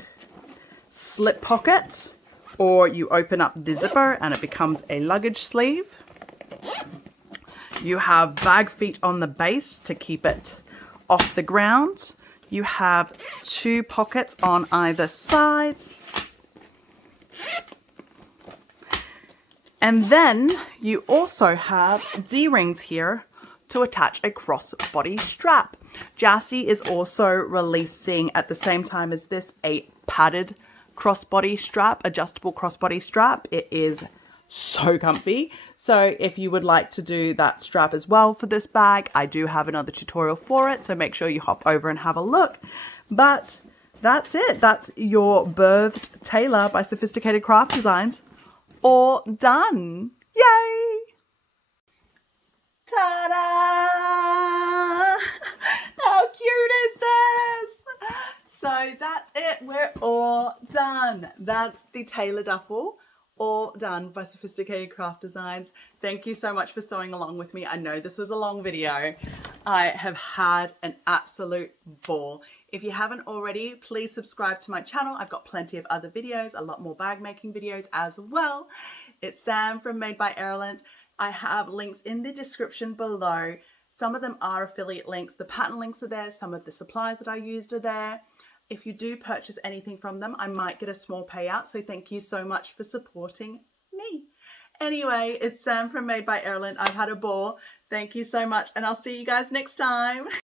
slip pocket, or you open up the zipper and it becomes a luggage sleeve. You have bag feet on the base to keep it off the ground. You have 2 pockets on either side. And then you also have D-rings here to attach a crossbody strap. Jassy is also releasing at the same time as this a padded crossbody strap, adjustable crossbody strap. It is so comfy. So if you would like to do that strap as well for this bag, I do have another tutorial for it. So make sure you hop over and have a look. But that's it. That's your Birthed Taylor by Sewfisticated Craft Designs. All done. Yay! Ta-da! How cute is this? So that's it. We're all done. That's the Taylor duffel. All done by Sewfisticated Craft Designs. Thank you so much for sewing along with me. I know this was a long video. I have had an absolute ball. If you haven't already, please subscribe to my channel. I've got plenty of other videos, a lot more bag making videos as well. It's Sam from Made by Erland. I have links in the description below. Some of them are affiliate links. The pattern links are there. Some of the supplies that I used are there. If you do purchase anything from them, I might get a small payout. So thank you so much for supporting me. Anyway, it's Sam from Made by Erland. I've had a ball. Thank you so much. And I'll see you guys next time.